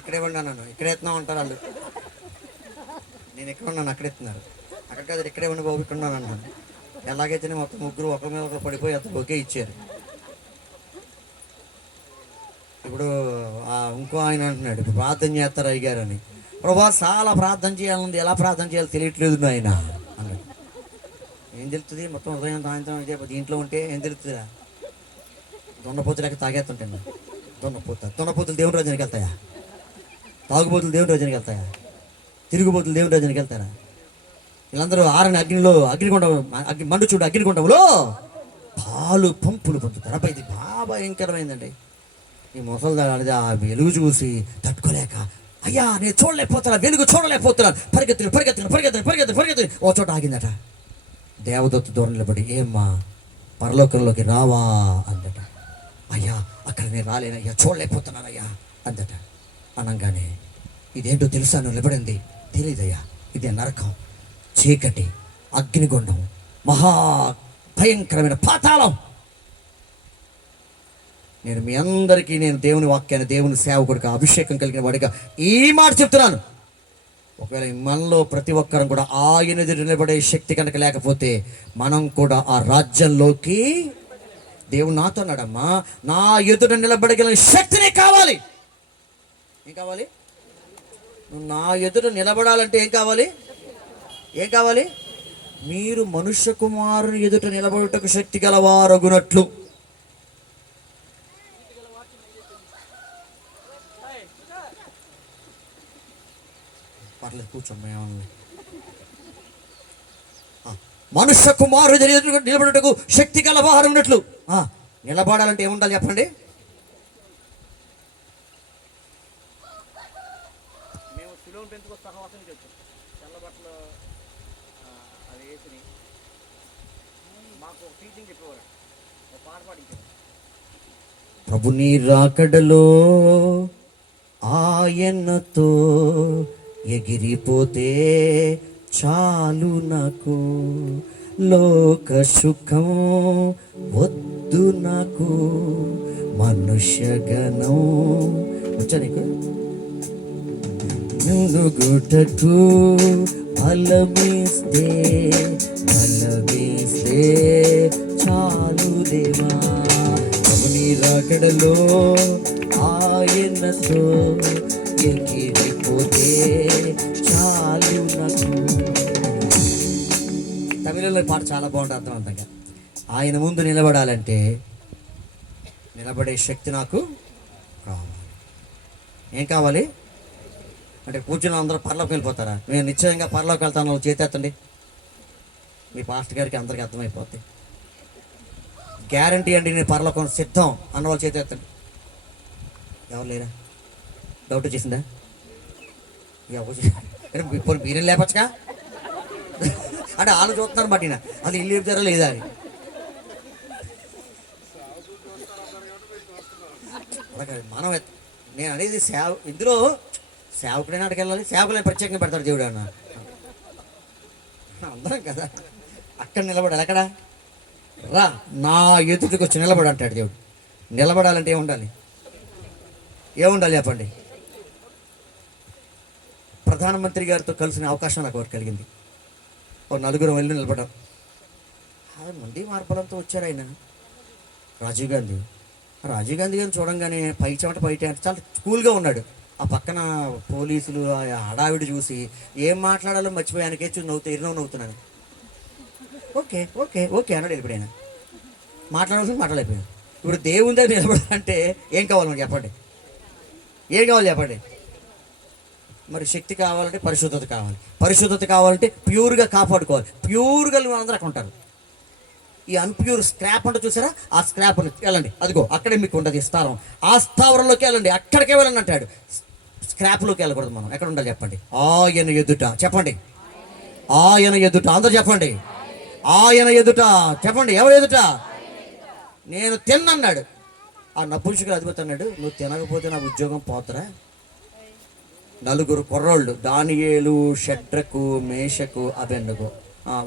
ఇక్కడే ఉన్నాను, ఇక్కడే ఎత్తున్నాం అంటారు వాళ్ళు. నేను ఎక్కడ ఉన్నాను అక్కడ ఎత్తున్నారు. అక్కడ కాదు ఇక్కడే ఉండి బాబు ఇక్కడ ఉన్నాను అన్నాను. ఎలాగైతే మొత్తం ముగ్గురు ఒకరి మీద ఒకరు పడిపోయి అంత బొకే ఇచ్చారు. ఇప్పుడు ఇంకో ఆయన అంటున్నాడు, ఇప్పుడు ప్రార్థన చేస్తారు అయ్యగారు అని. ప్రభా చాలా ప్రార్థన చేయాలంది, ఎలా ప్రార్థన చేయాలో తెలియట్లేదు ఆయన అన్నాడు. ఏం తెలుస్తుంది? మొత్తం ఉదయం సాయంత్రం దీంట్లో ఉంటే ఏం తెలుస్తుందా? దొన్నపోతు లేక తాగేస్తుంటాను. దొన్నపోతులు దేవుని రోజునికి వెళ్తాయా? తాగుబోతులు దేవుని రోజునికి వెళ్తాయా? తిరుగుబోతులు దేవుని రోజునికి వెళ్తారా? వీళ్ళందరూ ఆరని అగ్నిలో మండుచుడు అగ్నిగుండంలో పాలు పంపులు పొందుతారు. అబ్బాయి ఇది బాగా భయంకరమైందండి. ఈ ముసలిదాడు ఆ వెలుగు చూసి తట్టుకోలేక, అయ్యా నేను చూడలేకపోతున్నా, వెలుగు చూడలేకపోతున్నాను, పరిగెత్తుని ఓ చోట ఆగిందట. దేవదత్తు దూరం నిలబడి, ఏమ్మా పరలోకంలోకి రావా అందట. అయ్యా అక్కడ నేను రాలేనయ్యా, చూడలేకపోతున్నానయ్యా అందట. అనగానే ఇదేంటో తెలుసా? నువ్వు నిలబడింది తెలియదయ్యా, ఇదే నరకం, చీకటి, అగ్నిగుండం, మహా భయంకరమైన పాతాళం. నేను మీ అందరికీ నేను దేవుని వాక్యాన్ని, దేవుని సేవకుడిగా, అభిషేకం కలిగిన వాడిగా ఈ మాట చెప్తున్నాను. ఒకవేళ మనలో ప్రతి ఒక్కరం కూడా ఆయన ఎదురు నిలబడే శక్తి కనుక లేకపోతే మనం కూడా ఆ రాజ్యంలోకి, దేవుడు నాతో అన్నాడమ్మా, నా ఎదుట నిలబడగలిగిన శక్తినే కావాలి. ఏం కావాలి? నువ్వు నా ఎదుట నిలబడాలంటే ఏం కావాలి? మీరు మనుష్య కుమారుని ఎదుట నిలబడుటకు శక్తి గలవారగునట్లు. పర్లేదు కూర్చోమ్మా. మనుష్య కుమారుడు నిలబడుటకు శక్తి గలవారు ఉన్నట్లు. నిలబడాలంటే ఏముండాలి చెప్పండి? మేము సిలోన్ పెంచుకొస్తే సహవాసం చెప్తాం. తెల్ల బట్టలు అది వేసి మాకు టీచింగ్ చెప్పేవారు, ఒక పాట పాడించారు. ప్రభు నీ రాకడలో ఆయనతో ఎగిరిపోతే చాలు నాకు, లోక సుఖం వద్దు నాకు, మనుష్య గణం వచ్చా నీకు మునుగుటకు బలమిస్తే చాలు దేవా. నీ రాకడలో ఆయనతో ఎగిరిపోతే చాలు నాకు. తమిళంలో పాట చాలా బాగుంటుంది అర్థవంతంగా. ఆయన ముందు నిలబడాలంటే నిలబడే శక్తి నాకు కావాలి. ఏం కావాలి అంటే కూర్చుని అందరూ పరలోకి వెళ్ళిపోతారా? మేము నిశ్చయంగా పరలోకి వెళ్తాను, చేతెత్తండి. మీ పాస్టర్ గారికి అందరికీ అర్థమైపోద్ది. గ్యారంటీ అండి నేను పరలోకం సిద్ధం అన్న వాళ్ళు చేతెత్తండి. ఎవరు లేరా? డౌట్ వచ్చేసిందా? ఇప్పుడు మీరేం లేపచ్చుగా అంటే వాళ్ళు చూస్తున్నారు బట్టి అది ఇల్లు చెప్తారా లేదా అని. మనం నేను అనేది ఇందులో సేవకుడైనా అక్కడికి వెళ్ళాలి. సేవకులైనా ప్రత్యేకంగా పెడతాడు దేవుడు అన్న. అందరం కదా అక్కడ నిలబడాలి. ఎక్కడ రా నా ఎదుటికి వచ్చి నిలబడి అంటాడు దేవుడు. నిలబడాలంటే ఏముండాలి? ఏముండాలి చెప్పండి? ప్రధానమంత్రి గారితో కలిసిన అవకాశం నాకు ఒకటి కలిగింది. ఒక నలుగురు వెళ్ళి నిలబడ్డాం. మంది మార్పులంతా వచ్చారు. ఆయన రాజీవ్ గాంధీ గారిని చూడంగానే పై చెమట పైట అంటే చాలా కూల్గా ఉన్నాడు. ఆ పక్కన పోలీసులు హడావిడి చూసి ఏం మాట్లాడాలో మర్చిపోయి ఆయనకే చూసి నవ్వుతున్నాను. ఓకే ఓకే ఓకే అన్నాడు. వెళ్ళిపోయాను. మాట్లాడాల్సింది మాట్లాడలేకపోయాను. ఇప్పుడు దేవుని దగ్గర నిలబడాలంటే ఏం కావాలి మనకి చెప్పండి? ఏం కావాలి చెప్పండి? మరి శక్తి కావాలంటే పరిశుద్ధత కావాలి. పరిశుద్ధత కావాలంటే ప్యూర్గా కాపాడుకోవాలి. ప్యూర్గా అందరూ అక్కడ ఉంటారు. ఈ అన్ప్యూర్ స్క్రాప్ అంటే చూసారా? ఆ స్క్రాప్ వెళ్ళండి, అదిగో అక్కడే మీకు ఉండదు స్థావరం. ఆ స్థావరంలోకి వెళ్ళండి, అక్కడికే వెళ్ళండి అంటాడు. స్క్రాప్లోకి వెళ్ళకూడదు. మనం ఎక్కడ ఉండాలి చెప్పండి? ఆయన ఎదుట. చెప్పండి ఆయన ఎదుట. అందరూ చెప్పండి ఆయన ఎదుట. చెప్పండి ఎవరు ఎదుట? నేను తిన్నన్నాడు. ఆ నపుంసకుడు అధిపతి అన్నాడు, నువ్వు తినకపోతే నా ఉద్యోగం పోతరా? నలుగురు కుర్రోళ్ళు, దానియేలు, షడ్రకు, మేషకు, అబెద్నెగో.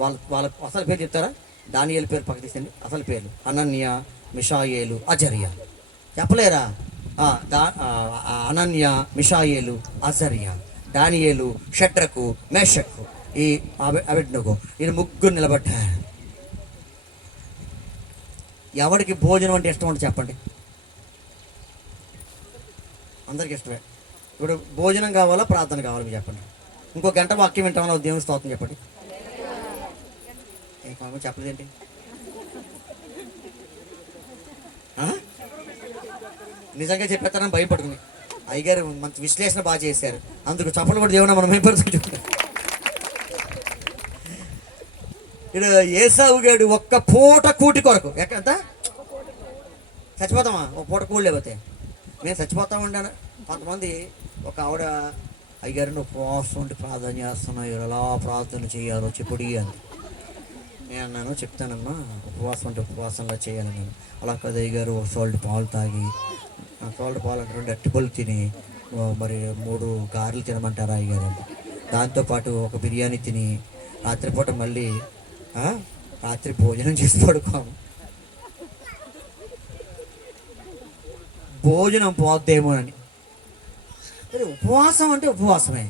వాళ్ళ అసలు పేరు చెప్తారా? దానియేలు పేరు పక్క తీసండి. అసలు పేర్లు అనన్య, మిషాయేలు, అజర్యా. చెప్పలేరా? అనన్య, మిషాయేలు, అజర్యా, దానియేలు, షడ్రకు, మేషకు, ఈ అబెద్నెగో. ఈయన ముగ్గురు నిలబడ్డారు. ఎవరికి భోజనం అంటే ఇష్టం అంటే చెప్పండి? అందరికి ఇష్టమే. ఇప్పుడు భోజనం కావాలా ప్రార్థన కావాలా మీరు చెప్పండి? ఇంకో గంట వాక్యం వింటామన్నా దేవుని స్తోత్రం చెప్పండి. చెప్పలేదేంటి? నిజంగా చెప్పేస్తానని భయపడుతుంది. అయ్యగారు మంచి విశ్లేషణ బాగా చేశారు, అందుకు చప్పలు కూడా దేవుని మనం భయపడుతుంటాం. ఇక్కడ ఏసావు గాడు ఒక్క పూట కూటి కొరకు ఎక్కడంత చచ్చిపోతామా? ఒక పూట కూడి లేకపోతే మేము చచ్చిపోతా ఉండాను. కొంతమంది ఒక ఆవిడ, అయ్యగారు నువ్వు ఉపవాసం ఉండి ప్రార్థన చేస్తున్నావు, ఎలా ప్రార్థన చేయాలో చెప్పుడి అని. నేను అన్నాను, చెప్తానమ్మా, ఉపవాసం అంటే ఉపవాసంగా చేయాలి. నేను అలా కదా అయ్యగారు, ఒక సోల్డ్ పాలు తాగి, సోల్డ్ పాలు అంటే 2 అరటిపళ్ళు తిని, మరి 3 గారెలు తినమంటారా అయ్యగారు అంటే, దాంతోపాటు ఒక బిర్యానీ తిని రాత్రిపూట మళ్ళీ రాత్రి భోజనం చేసి పడుకోము. భోజనం పోద్దేమోనని. ఉపవాసం అంటే ఉపవాసమే.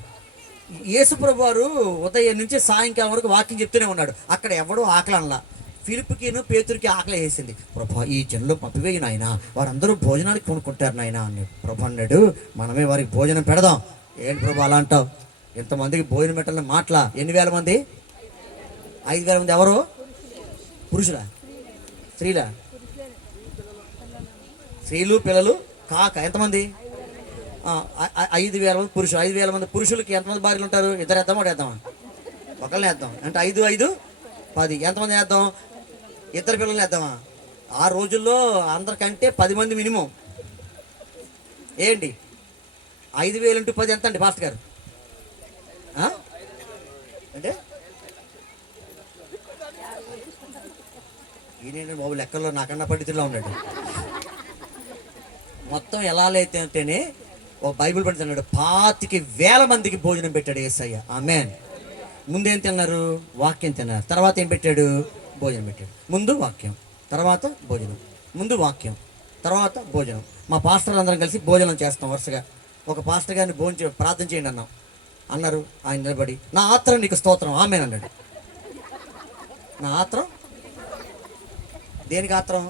యేసుప్రభు వారు ఉదయం నుంచి సాయంకాలం వరకు వాక్యం చెప్తూనే ఉన్నాడు. అక్కడ ఎవడో ఆకలి అనలా. ఫిలిప్పుకిను పేతురికి ఆకలి వేసింది. ప్రభా ఈ జనులు పంపివేయి నాయన, వారందరూ భోజనానికి కొనుక్కుంటారు నాయన అన్నాడు. ప్రభు అన్నాడు, మనమే వారికి భోజనం పెడదాం. ఏంటి ప్రభు అలా అంటావు? ఎంతమందికి భోజనం పెట్టాలని మాటలా? 8,000 మంది? 5,000 మంది ఎవరు? పురుషులా స్త్రీలా? స్త్రీలు పిల్లలు కాక ఎంతమంది? 5,000 మంది పురుషులు. 5,000 మంది పురుషులకి ఎంతమంది భార్యలు ఉంటారు? 2 వేద్దామా, 1 వేద్దామా? ఒకళ్ళని వేద్దాం. అంటే 5, 5, 10. ఎంతమంది వేద్దాం? 2 పిల్లల్ని వేద్దామా? ఆ రోజుల్లో అందరికంటే 10 మంది మినిమం. ఏంటి 5,000 × 10 ఎంత అండి పాస్టర్ గారు? అంటే ఈయన బాబు లెక్కల్లో నాకన్నా పండితుల్లో ఉన్నాడు. మొత్తం ఎలా అయితే అంటేనే ఒక బైబిల్ పండితున్నాడు, 25,000 మందికి భోజనం పెట్టాడు యేసయ్య. ఆమేన్. ముందేం తిన్నారు? వాక్యం తిన్నారు. తర్వాత ఏం పెట్టాడు? భోజనం పెట్టాడు. ముందు వాక్యం, తర్వాత భోజనం. ముందు వాక్యం, తర్వాత భోజనం. మా పాస్టర్లు అందరం కలిసి భోజనం చేస్తాం వరుసగా. ఒక పాస్టర్ గారిని ప్రార్థన చేయండి అన్నాం. అన్నారు. ఆయన నిలబడి, నా ఆత్రం నీకు స్తోత్రం ఆమేన్ అన్నాడు. నా ఆత్రం దేనికి ఆత్రం?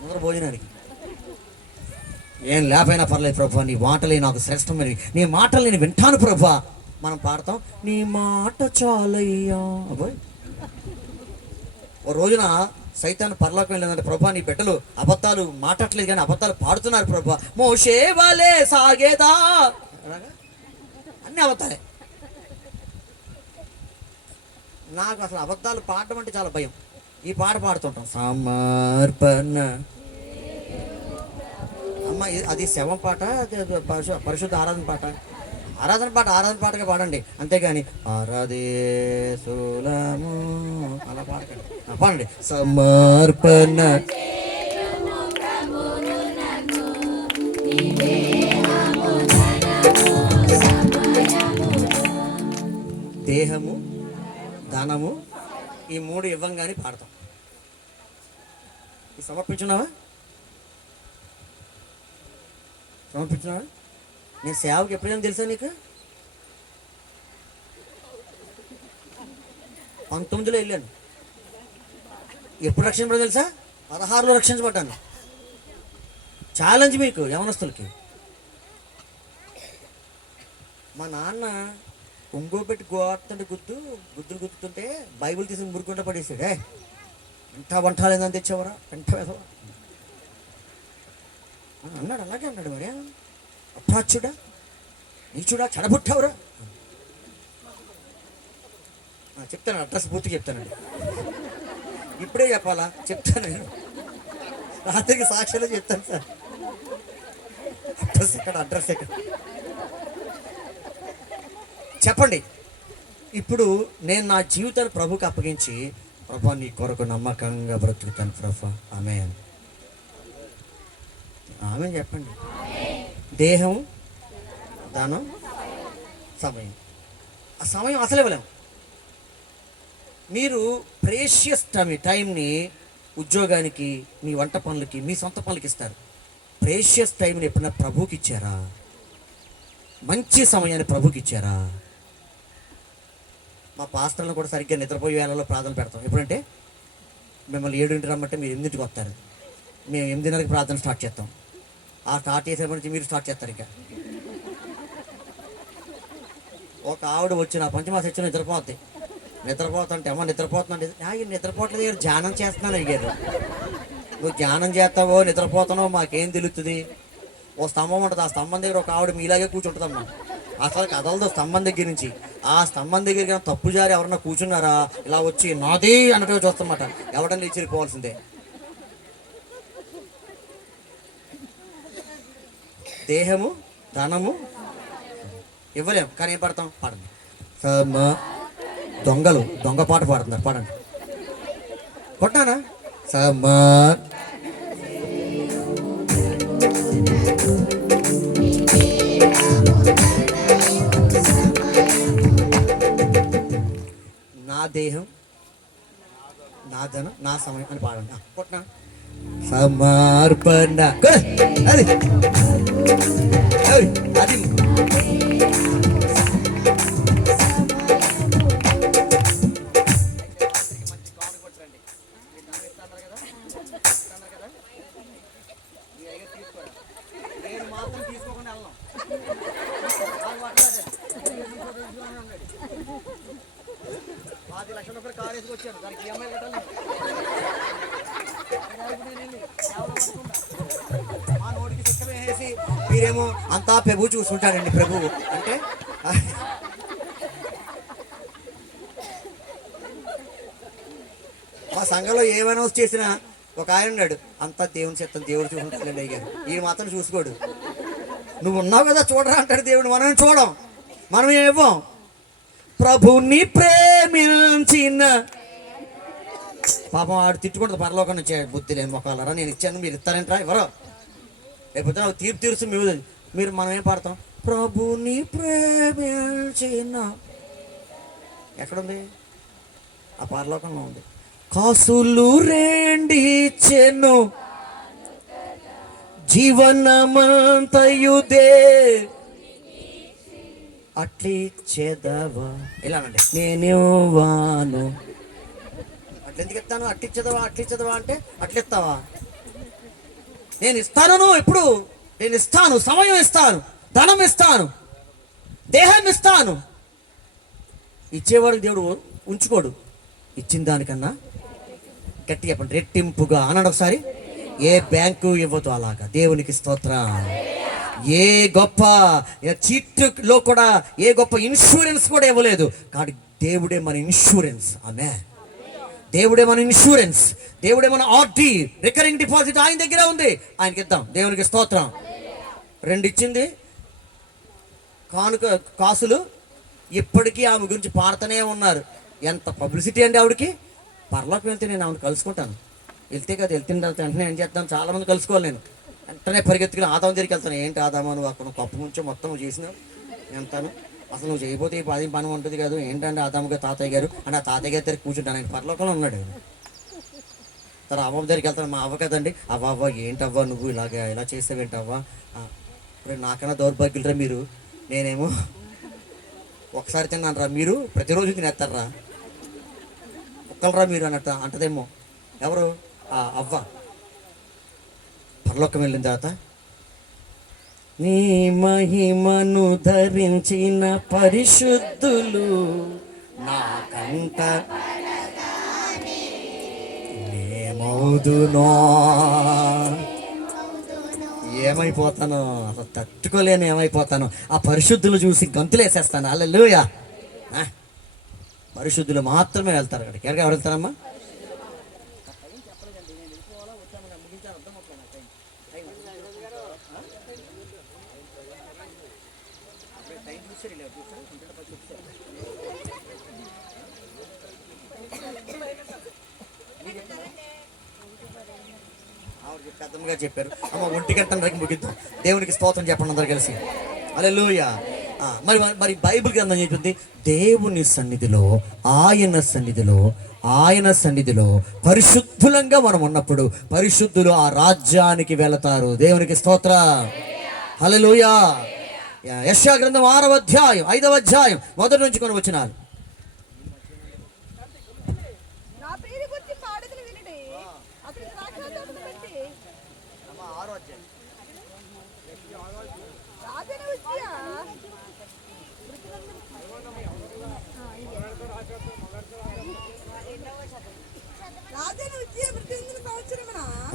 ముందర భోజనానికి. ఏం లేకపోయినా పర్లేదు ప్రభా, నీ మాటలే నాకు శ్రేష్టమైనవి, నీ మాటలు నేను వింటాను ప్రభా. మనం పాడతాం, నీ మాట చాలయ్యా. అబ్బాయి ఓ రోజున సైతాను పరలోకం వెళ్ళిందంటే, ప్రభా నీ బిడ్డలు అబద్ధాలు మాట్లాడలేదు కానీ అబద్ధాలు పాడుతున్నారు ప్రభా, మోషే వాలే సాగేదా. అన్ని అబద్ధాలే. నాకు అసలు అబద్ధాలు పాడడం అంటే చాలా భయం. ఈ పాట పాడుతుంటాం, సమర్పణ. అమ్మ అది శవం పాట, పరిశుద్ధ ఆరాధన పాట. ఆరాధన పాటగా పాడండి, అంతేగాని ఆరాధేశులము అలా పాడకండి. పాడండి, సమర్పణ. దేహము ధనము ఈ మూడు ఇవ్వంగానే పాడతాం. సమర్పించున్నావా? నేను సేవకి ఎప్పుడైనా తెలుసా నీకు? 19లో వెళ్ళాను. ఎప్పుడు రక్షించబడి తెలుసా? 16లో రక్షించబడ్డాను. ఛాలెంజ్ మీకు యవనస్తులకి. మా నాన్న ఒంగోబెట్టి గోడుతుంటే గుద్దులు గుర్తుంటే బైబిల్ తీసి మురుకుంటా పడేసాడే. వంట లేదని తెచ్చావరా, వెంట వేసవా అన్నాడు. అలాగే అన్నాడు. మరి అప్రాచ్యుడా, నీచుడా, చెడబుట్టావురా. చెప్తాను, అడ్రస్ పూర్తి చెప్తానండి. ఇప్పుడే చెప్పాలా? చెప్తాను, నేను రాత్రికి సాక్షిలో చెప్తాను సార్. అడ్రస్ ఎక్కడ చెప్పండి. ఇప్పుడు నేను నా జీవితాన్ని ప్రభుకి అప్పగించి, ప్రభా నీ కొరకు నమ్మకంగా బ్రతుకుతాను ప్రభా. ఆమేన్ చెప్పండి. దేహం ధనం సమయం. ఆ సమయం అసలు ఇవ్వలేము. మీరు ప్రేషియస్ టైంని ఉద్యోగానికి, మీ వంట పనులకి, మీ సొంత పనులకి ఇస్తారు. ప్రేషియస్ టైంని ఎప్పుడైనా ప్రభుకి ఇచ్చారా? మంచి సమయాన్ని ప్రభుకి ఇచ్చారా? మా పాస్టర్లను కూడా సరిగ్గా నిద్రపోయే వేళలో ప్రార్థన పెడతాం. ఎప్పుడంటే మిమ్మల్ని 7 రమ్మంటే మీరు 8కి వస్తారు. మేము 8:30కి ప్రార్థన స్టార్ట్ చేస్తాం. ఆ స్టార్ట్ చేసేప్పటి నుంచి మీరు స్టార్ట్ చేస్తారు. ఇంకా ఒక ఆవిడ వచ్చి నా పంచమాస ఇచ్చిన నిద్రపోతుంటే, అమ్మ నిద్రపోతుందండి. నిద్రపోవట్లేదు, ధ్యానం చేస్తున్నాను అడిగారు. నువ్వు ధ్యానం చేస్తావో నిద్రపోతానో మాకేం తెలుస్తుంది? ఓ స్తంభం ఉంటుంది, ఆ స్తంభం దగ్గర ఒక ఆవిడ మీలాగే కూర్చుంటుందమ్మా. అసలు కదలదు స్తంభం దగ్గర నుంచి. ఆ స్తంభం దగ్గర తప్పు జారి ఎవరన్నా కూర్చున్నారా, ఇలా వచ్చి నాది అన్నట్టుగా చూస్తామట. ఎవడన్నా లేచిపోవాల్సిందే. దేహము ధనము ఇవ్వలేము, కానీ ఏం పాడతాం? పాడండి. దొంగ పాట పాడుతున్నారు, పాడండి. కొట్టానా? సమా నా దేహం నా ధనం నా సమయం అని పాడండి. కొట్టినా సమర్పణ. అది అది నేను మాత్రం తీసుకోకుండా వెళ్దాం. 10 లక్షల రూపాయలు కారు వేసుకొచ్చాను, దానికి ఈఎంఐ కట్టాలి. మా నోటికి చిక్కలు వేసి మీరేమో అంతా ప్రభు చూసుకుంటారండి. ప్రభు అంటే మా సంఘంలో ఏమైనా చేసినా ఒక ఆయన ఉన్నాడు, అంతా దేవుని చిత్తం, దేవుడు చూసుకుంటాడండి అయ్యారు. ఈ మాత్రం చూసుకోడు. నువ్వు ఉన్నావు కదా చూడరా అంటాడు దేవుడు. మనం చూడం, మనం ఏమో ప్రభుని ప్రేమించిన పాపం ఆడు తిట్టుకుంటుంది పరలోకం నుంచి. బుద్ధి లేని మొక్కలరా, నేను ఇచ్చాను మీరు ఇస్తారంటారా? ఎవరో లేకపోతే నాకు తీర్పు తీరుస్తూ మీరు మనం ఏం పాడతాం? ప్రభుని ప్రేమించిన. ఎక్కడుంది? ఆ పరలోకంలో ఉంది. కాసులు రెండిచ్చెను జీవనమంతయుదే అట్లిచ్చేదవా ఇలానండి, నేనివ్వాను. అట్లా ఎందుకు ఇస్తాను? అట్లిచ్చేదవా అంటే అట్లిస్తావా? నేను ఇస్తాను. ఎప్పుడు నేను ఇస్తాను? సమయం ఇస్తాను, ధనం ఇస్తాను, దేహం ఇస్తాను. ఇచ్చేవాడు దేవుడు ఉంచుకోడు. ఇచ్చిన దానికన్నా గట్టి చెప్పండి, రెట్టింపుగా అన్నాడు ఒకసారి. ఏ బ్యాంకు ఇవ్వదు అలాగా. దేవునికి స్తోత్రం. ఏ గొప్ప చీట్లో కూడా ఏ గొప్ప ఇన్సూరెన్స్ కూడా ఇవ్వలేదు. కాబట్టి దేవుడే మన ఇన్సూరెన్స్. ఆమె దేవుడే మన ఇన్సూరెన్స్, దేవుడే మన ఆర్డీ, రికరింగ్ డిపాజిట్ ఆయన దగ్గర ఉంది. ఆయనకి ఇద్దాం. దేవునికి స్తోత్రం. 2 ఇచ్చింది కాసులు. ఇప్పటికీ ఆమె గురించి పాడుతూనే ఉన్నారు. ఎంత పబ్లిసిటీ అండి ఆవిడకి. పర్లోకి వెళ్తే నేను ఆమెను కలుసుకుంటాను. వెళ్తే కదా, వెళ్తున్న తర్వాత వెంటనే ఏం చేస్తాను, చాలామంది కలుసుకోవాలి. నేను వెంటనే పరిగెత్తుకుని ఆదాం దగ్గరికి వెళ్తాను. ఏంటి ఆదామా, నువ్వు అక్కడ కప్పు ముంచో మొత్తం నువ్వు చేసినావు ఎంతాను, అసలు నువ్వు చేయబోతే ఈ పని ఉంటుంది కదా, ఏంటంటే ఆదాముగా తాతయ్య గారు అని. ఆ తాతయ్య గారి దగ్గర కూర్చుంటాను. ఆయన పరలోకంలో ఉన్నాడు. తర్వాత అవ్వ దగ్గరికి వెళ్తాను. మా అవ్వ కదండి. అవ్వ ఏంటవ్వ నువ్వు ఇలా చేస్తావేంటవ్వా, నాకన్నా దౌర్భాగ్యులరా మీరు, నేనేమో ఒకసారి తిన్నాను రా, మీరు ప్రతిరోజు తినేస్తారా, కుక్కలరా మీరు అన్నట్టు అంటదేమో. ఎవరు? అవ్వ. పరలోకం వెళ్ళిన తర్వాత నీ మహిమను ధరించిన పరిశుద్ధులు నాకంట ఏమవుదునో, ఏమైపోతాను అసలు తట్టుకోలేను, ఏమైపోతాను. ఆ పరిశుద్ధులు చూసి గంతులేసేస్తాను. హల్లెలూయా. పరిశుద్ధులు మాత్రమే వెళ్తారు అక్కడికి. ఎవరు వెళ్తారమ్మా? పెద్దమ్మగా చెప్పారు. అమ్మ 1:00 ముగిద్దాం. దేవునికి స్తోత్రం చెప్పండి అందరు కలిసి. హల్లెలూయా. మరి బైబిల్ గ్రంథం చెప్పింది, దేవుని సన్నిధిలో ఆయన సన్నిధిలో పరిశుద్ధులంగా మనం ఉన్నప్పుడు పరిశుద్ధులు ఆ రాజ్యానికి వెళతారు. దేవునికి స్తోత్రం. హల్లెలూయా. యెషయా గ్రంథం 6వ అధ్యాయం 5వ అధ్యాయం మొదటి నుంచి కొన్ని వచనాలు.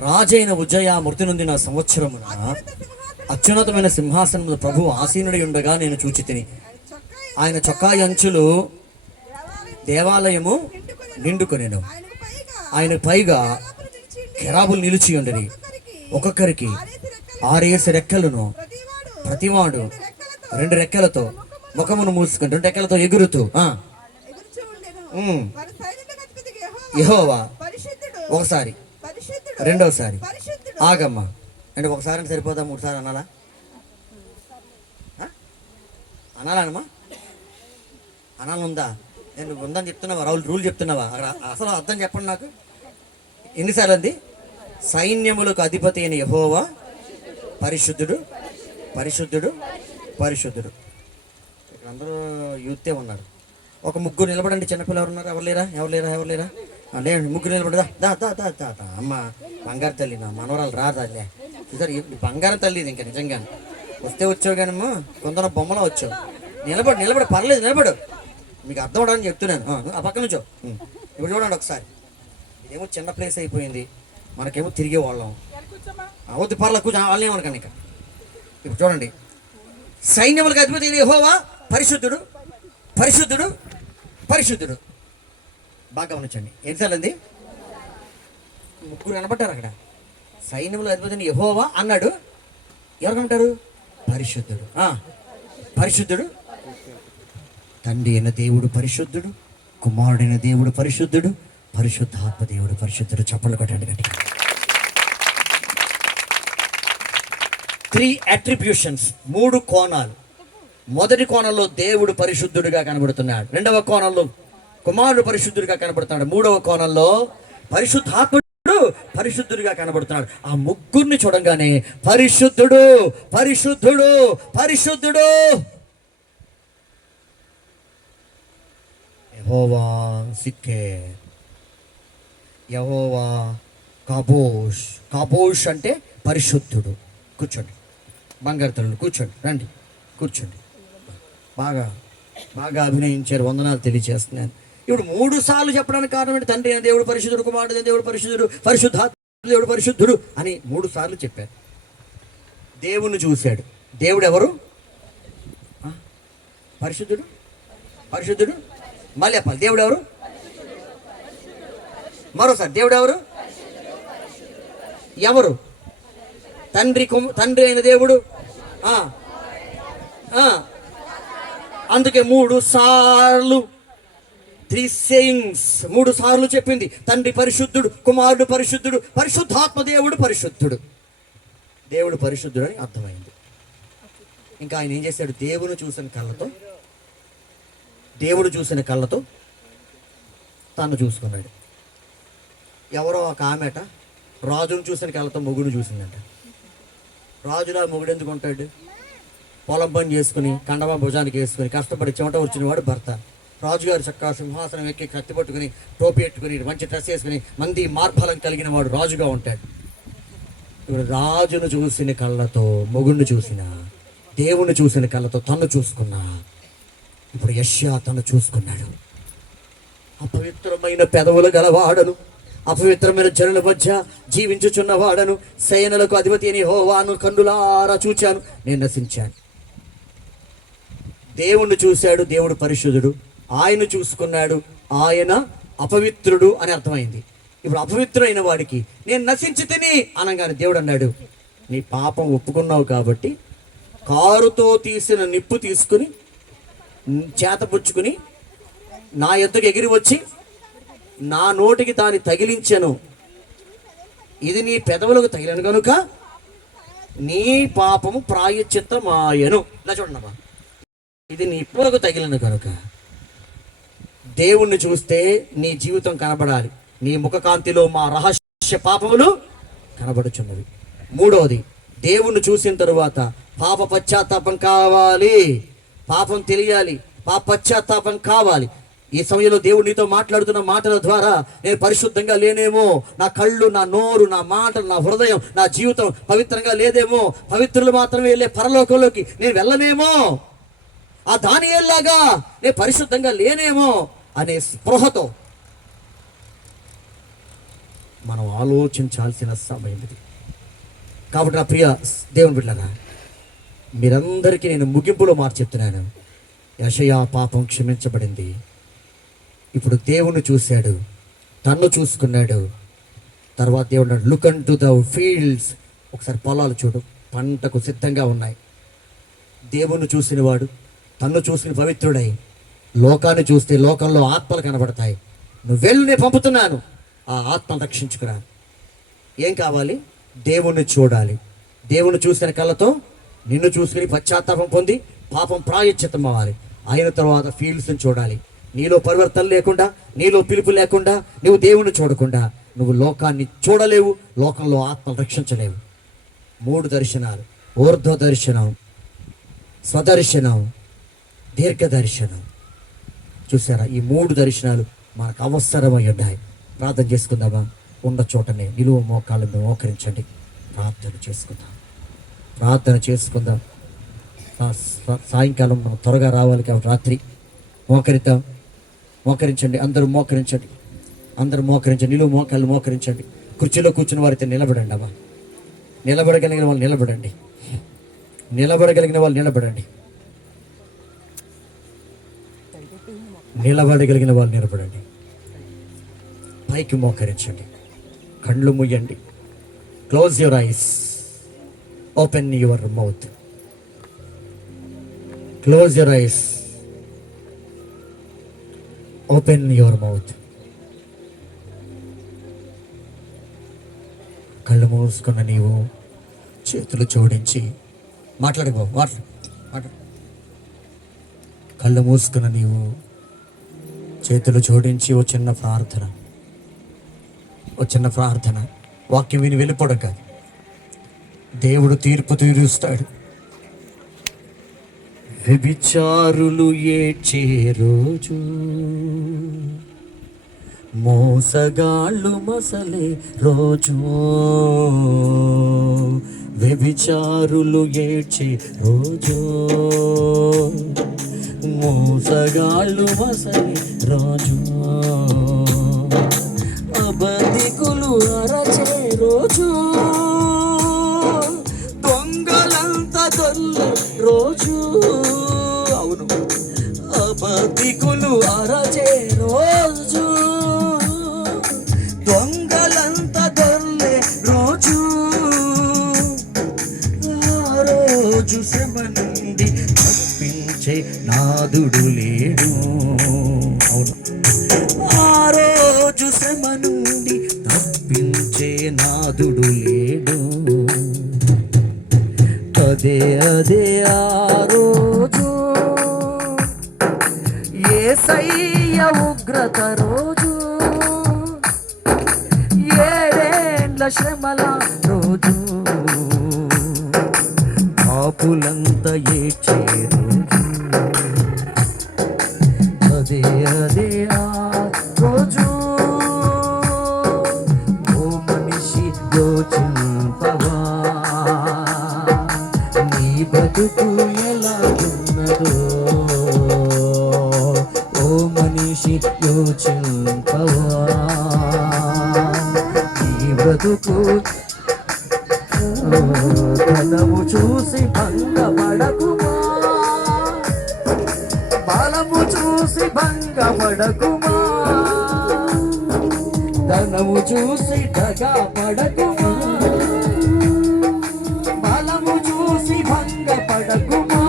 రాజైన ఉజ్జయ మృతి నొందిన సంవత్సరమున అత్యున్నతమైన సింహాసనము ప్రభు ఆసీనుడై ఉండగా నేను చూచి తిని. ఆయన చొక్కా అంచులు దేవాలయము నిండుకొనెను. ఆయన పైగా కెరాబులు నిలిచి ఉండని, ఒక్కొక్కరికి 6 రెక్కలను, ప్రతివాడు 2 రెక్కలతో ముఖమును మూసుకొని 2 రెక్కలతో ఎగురుతూ యెహోవా ఒకసారి, రెండోసారి ఆగమ్మా అంటే ఒకసారి సరిపోదా, 3 సార్లు అనాలా? అనాలమ్మా, అనాలందా? నేను ఉందని చెప్తున్నావా? రూల్ చెప్తున్నావా? అసలు అర్థం చెప్పండి నాకు. ఎన్నిసార్లు అంది? సైన్యములకు అధిపతి అయిన యెహోవా పరిశుద్ధుడు, పరిశుద్ధుడు, పరిశుద్ధుడు. ఇక్కడ అందరూ యూతే ఉన్నారు. ఒక 3 నిలబడండి. చిన్నపిల్లలు ఉన్నారు. ఎవరు లేరా? లేదు, 3 నిలబడదా. దా దా దా దా దా అమ్మ బంగారు తల్లి, నా మనవరాలు రాదాలే. సార్ బంగారం తల్లి ఇది. ఇంకా నిజంగా వస్తే వచ్చావు కానమ్మా, కొందరు బొమ్మలో వచ్చావు. నిలబడు పర్లేదు, నిలబడు. మీకు అర్థం అవడానికి చెప్తున్నాను. ఆ పక్క నుంచో. ఇప్పుడు చూడండి ఒకసారి. ఇదేమో చిన్న ప్లేస్ అయిపోయింది, మనకేమో తిరిగే వాళ్ళం. వద్దు పర్లేదు, కూర్చో, వాళ్ళని ఏమనకండి. ఇంకా ఇప్పుడు చూడండి, సైన్యములకు అధిపతి అయిన యెహోవా పరిశుద్ధుడు, పరిశుద్ధుడు, పరిశుద్ధుడు. బాగా గమనించండి. ఎన్నిసార్లు అంది? 3 కనబడ్డారు అక్కడ. సైన్యములకు అధిపతి అయిన యెహోవా అన్నాడు. ఎవరు కనబడ్డారు? పరిశుద్ధుడు. పరిశుద్ధుడు. తండ్రి అయిన దేవుడు పరిశుద్ధుడు, కుమారుడైన దేవుడు పరిశుద్ధుడు, పరిశుద్ధాత్మ దేవుడు పరిశుద్ధుడు. చప్పట్లు కొట్టండి గట్టిగా. 3 అట్రిబ్యూషన్స్, 3 కోణాలు. మొదటి కోణంలో దేవుడు పరిశుద్ధుడిగా కనబడుతున్నాడు. 2వ కోణంలో కుమారుడు పరిశుద్ధుడిగా కనబడుతున్నాడు. 3వ కోణంలో పరిశుద్ధాత్ముడు పరిశుద్ధుడిగా కనబడుతున్నాడు. ఆ 3 చూడంగానే పరిశుద్ధుడు, పరిశుద్ధుడు, పరిశుద్ధుడు. యెహోవా సిక్కే, యెహోవా కాబోష్. కాబోష్ అంటే పరిశుద్ధుడు. కూర్చోండి బంగారు తల్లులు, కూర్చోండి, రండి కూర్చోండి. బాగా బాగా అభినయించారు, వందనాలు తెలియజేస్తున్నాను. ఇప్పుడు 3 సార్లు చెప్పడానికి కారణం ఏంటి? తండ్రి అయిన దేవుడు పరిశుద్ధుడు, కుమారుడు అయిన దేవుడు పరిశుద్ధుడు, పరిశుద్ధాత్మ దేవుడు పరిశుద్ధుడు అని 3 సార్లు చెప్పారు. దేవుణ్ణి చూశాడు. దేవుడు ఎవరు? పరిశుద్ధుడు, పరిశుద్ధుడు. మళ్ళీ చెప్పాలి, దేవుడు ఎవరు? మరోసారి, దేవుడు ఎవరు? ఎవరు? తండ్రి అయిన దేవుడు. అందుకే 3 సార్లు 3 sayings 3 సార్లు చెప్పింది. తండ్రి పరిశుద్ధుడు, కుమారుడు పరిశుద్ధుడు, పరిశుద్ధాత్మ దేవుడు పరిశుద్ధుడు. దేవుడు పరిశుద్ధుడు అని అర్థమైంది. ఇంకా ఆయన ఏం చేశాడు? దేవుడు చూసిన కళ్ళతో తను చూసుకున్నాడు. ఎవరో ఒక ఆమెట రాజును చూసిన కళ్ళతో మొగుడు చూసిందంట. రాజులా మొగుడు ఎందుకు ఉంటాడు? పొలం పని చేసుకుని కండవ భుజానికి వేసుకుని కష్టపడి చెమట వచ్చిన వాడు భర్త. రాజుగారు చక్కగా సింహాసనం ఎక్కి కత్తి పట్టుకుని టోపీ పెట్టుకుని మంచి డ్రెస్ వేసుకుని మంది మార్బలం కలిగిన వాడు రాజుగా ఉంటాడు. ఇప్పుడు రాజును చూసిన కళ్ళతో మొగుడిని చూసిన, దేవుణ్ణి చూసిన కళ్ళతో తను చూసుకున్నా. ఇప్పుడు యెషయా తను చూసుకున్నాడు. అపవిత్రమైన పెదవులు గలవాడను, అపవిత్రమైన జనుల మధ్య జీవించుచున్నవాడను, సేనలకు అధిపతి అని యెహోవాను కన్నులారా చూచాను, నేను నశించాను. దేవుణ్ణి చూశాడు, దేవుడు పరిశుద్ధుడు. ఆయన చూసుకున్నాడు, ఆయన అపవిత్రుడు అని అర్థమైంది. ఇప్పుడు అపవిత్రుడైన వాడికి నేను నశించి తిని అనగానే దేవుడు అన్నాడు, నీ పాపం ఒప్పుకున్నావు కాబట్టి కారుతో తీసిన నిప్పు తీసుకుని చేతపుచ్చుకుని నా ఎద్దుకు ఎగిరి వచ్చి నా నోటికి దాన్ని తగిలించెను. ఇది నీ పెదవులకు తగిలిన కనుక నీ పాపము ప్రాయశ్చిత్తమాయెను. ఇలా చూడండి, ఇది నీ ఇప్పులకు తగిలిన కనుక. దేవుణ్ణి చూస్తే నీ జీవితం కనబడాలి. నీ ముఖకాంతిలో మా రహస్య పాపములు కనబడుచున్నవి. 3వది, దేవుణ్ణి చూసిన తరువాత పాప పశ్చాత్తాపం కావాలి. పాపం తెలియాలి, పాప పశ్చాత్తాపం కావాలి. ఈ సమయంలో దేవుడు నీతో మాట్లాడుతున్న మాటల ద్వారా నేను పరిశుద్ధంగా లేనేమో, నా కళ్ళు, నా నోరు, నా మాటలు, నా హృదయం, నా జీవితం పవిత్రంగా లేదేమో, పవిత్రులు మాత్రమే వెళ్ళే పరలోకంలోకి నేను వెళ్ళనేమో, ఆ దానియేలులాగా నేను పరిశుద్ధంగా లేనేమో అనే స్పృహతో మనం ఆలోచించాల్సిన సమయం ఇది. కాబట్టి నా ప్రియ దేవుని బిడ్డలారా, మీరందరికీ నేను ముగింపులో మాట చెప్తున్నాను. యెషయా పాపం క్షమించబడింది. ఇప్పుడు దేవుణ్ణి చూశాడు, తన్ను చూసుకున్నాడు. తర్వాత దేవుడు లుక్ అంటు ద ఫీల్డ్స్, ఒకసారి పొలాలు చూడు, పంటకు సిద్ధంగా ఉన్నాయి. దేవుణ్ణి చూసిన వాడు తన్ను చూసిన పవిత్రుడై లోకాన్ని చూస్తే లోకంలో ఆత్మలు కనబడతాయి. నువ్వు వెళ్ళు, నేను పంపుతున్నాను, ఆ ఆత్మను రక్షించుకురా. ఏం కావాలి? దేవుణ్ణి చూడాలి. దేవుణ్ణి చూసిన కళ్ళతో నిన్ను చూసుకుని పశ్చాత్తాపం పొంది పాపం ప్రాయశ్చిత్తం అవ్వాలి. అయిన తర్వాత ఫీల్డ్స్ని చూడాలి. నీలో పరివర్తన లేకుండా, నీలో పిలుపు లేకుండా, నువ్వు దేవుణ్ణి చూడకుండా నువ్వు లోకాన్ని చూడలేవు, లోకంలో ఆత్మను రక్షించలేవు. 3 దర్శనాలు: ఊర్ధ్వ దర్శనం, స్వదర్శనం, దీర్ఘ దర్శనం. చూసారా? ఈ 3 దర్శనాలు మనకు అవసరమై ఉన్నాయి. ప్రార్థన చేసుకుందామా? ఉన్న చోటనే నిలువ మోకాళ్ళ మీద మోకరించండి. ప్రార్థన చేసుకుందాం. సాయంకాలం మనం త్వరగా రావాలి కాబట్టి రాత్రి మోకరించండి. అందరూ మోకరించండి. నిలువ మోకాళ్ళు మోకరించండి. కుర్చీలో కూర్చున్న వారైతే నిలబడండి. అమ్మా, నిలబడగలిగిన వాళ్ళు నిలబడండి. నిలబడగలిగిన వాళ్ళు నిలబడండి. పైకి మోకరించండి. కళ్ళు మూయండి. Close your eyes, open your mouth. Close your eyes, open your mouth. కళ్ళు మూసుకున్న నీవు చేతులు జోడించి మాట్లాడు. కళ్ళు మూసుకున్న నీవు చేతులు జోడించి ఓ చిన్న ప్రార్థన. వాక్యం విని వెళ్ళిపోవడం కాదు. దేవుడు తీర్పు తీరుస్తాడు. వ్యభిచారులు ఏడ్చే రోజు, మోసగాళ్ళు మసలే రోజు, వ్యభిచారులు ఏడ్చే రోజు, మోసగాళ్ళు మసలే రోజు, అబద్ధికులు అరచే రోజు, దొంగలంతా దొల్లే రోజు. అవును, అబద్ధికులు అరచే రోజు, దొంగలంతా దొల్లే రోజు, ఆ రోజు శ్రమ నుండి తప్పించే నాదుడు లేడు. అవును, ఆ రోజు శ్రమ నుండి తప్పించే నాదుడు లేడు. అదే అదే ఆ రోజు, యేసయ్య ఉగ్రత రోజు, ఏడేండ్ల శ్రమల రోజు, పాపులంతా ఏడ్చే రోజు. అదే అదే ఆ రోజు, ఓ మనిషి యోచింపవా, నీ బతుకు ఎలా ఉన్నదో. ఓ మనిషి యోచింపవా, నీ బ్రతుకు. ధనము చూసి భంగపడకుమా, బలము చూసి భంగపడకుమా, ధనము చూసి దగా పడకుమా, బలము చూసి భంగపడకుమా.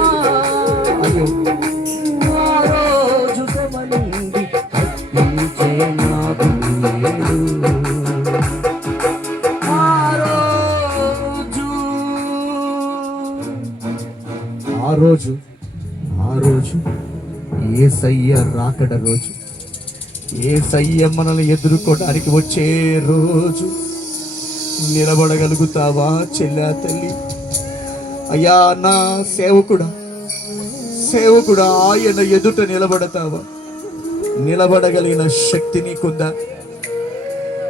అయ్యో, ఆ రోజు శ్రమ నుండి తప్పించే నాదుడు లేడు. ఆ రోజు యేసయ్య రాకడ రోజు, యేసయ్య మనల్ని ఎదుర్కోవడానికి వచ్చే రోజు. నిలబడగలుగుతావా చెల్లా తల్లి? అయ్యా నా సేవకుడా, ఆయన ఎదుట నిలబడతావా? నిలబడగలిగిన శక్తి నీకుందా?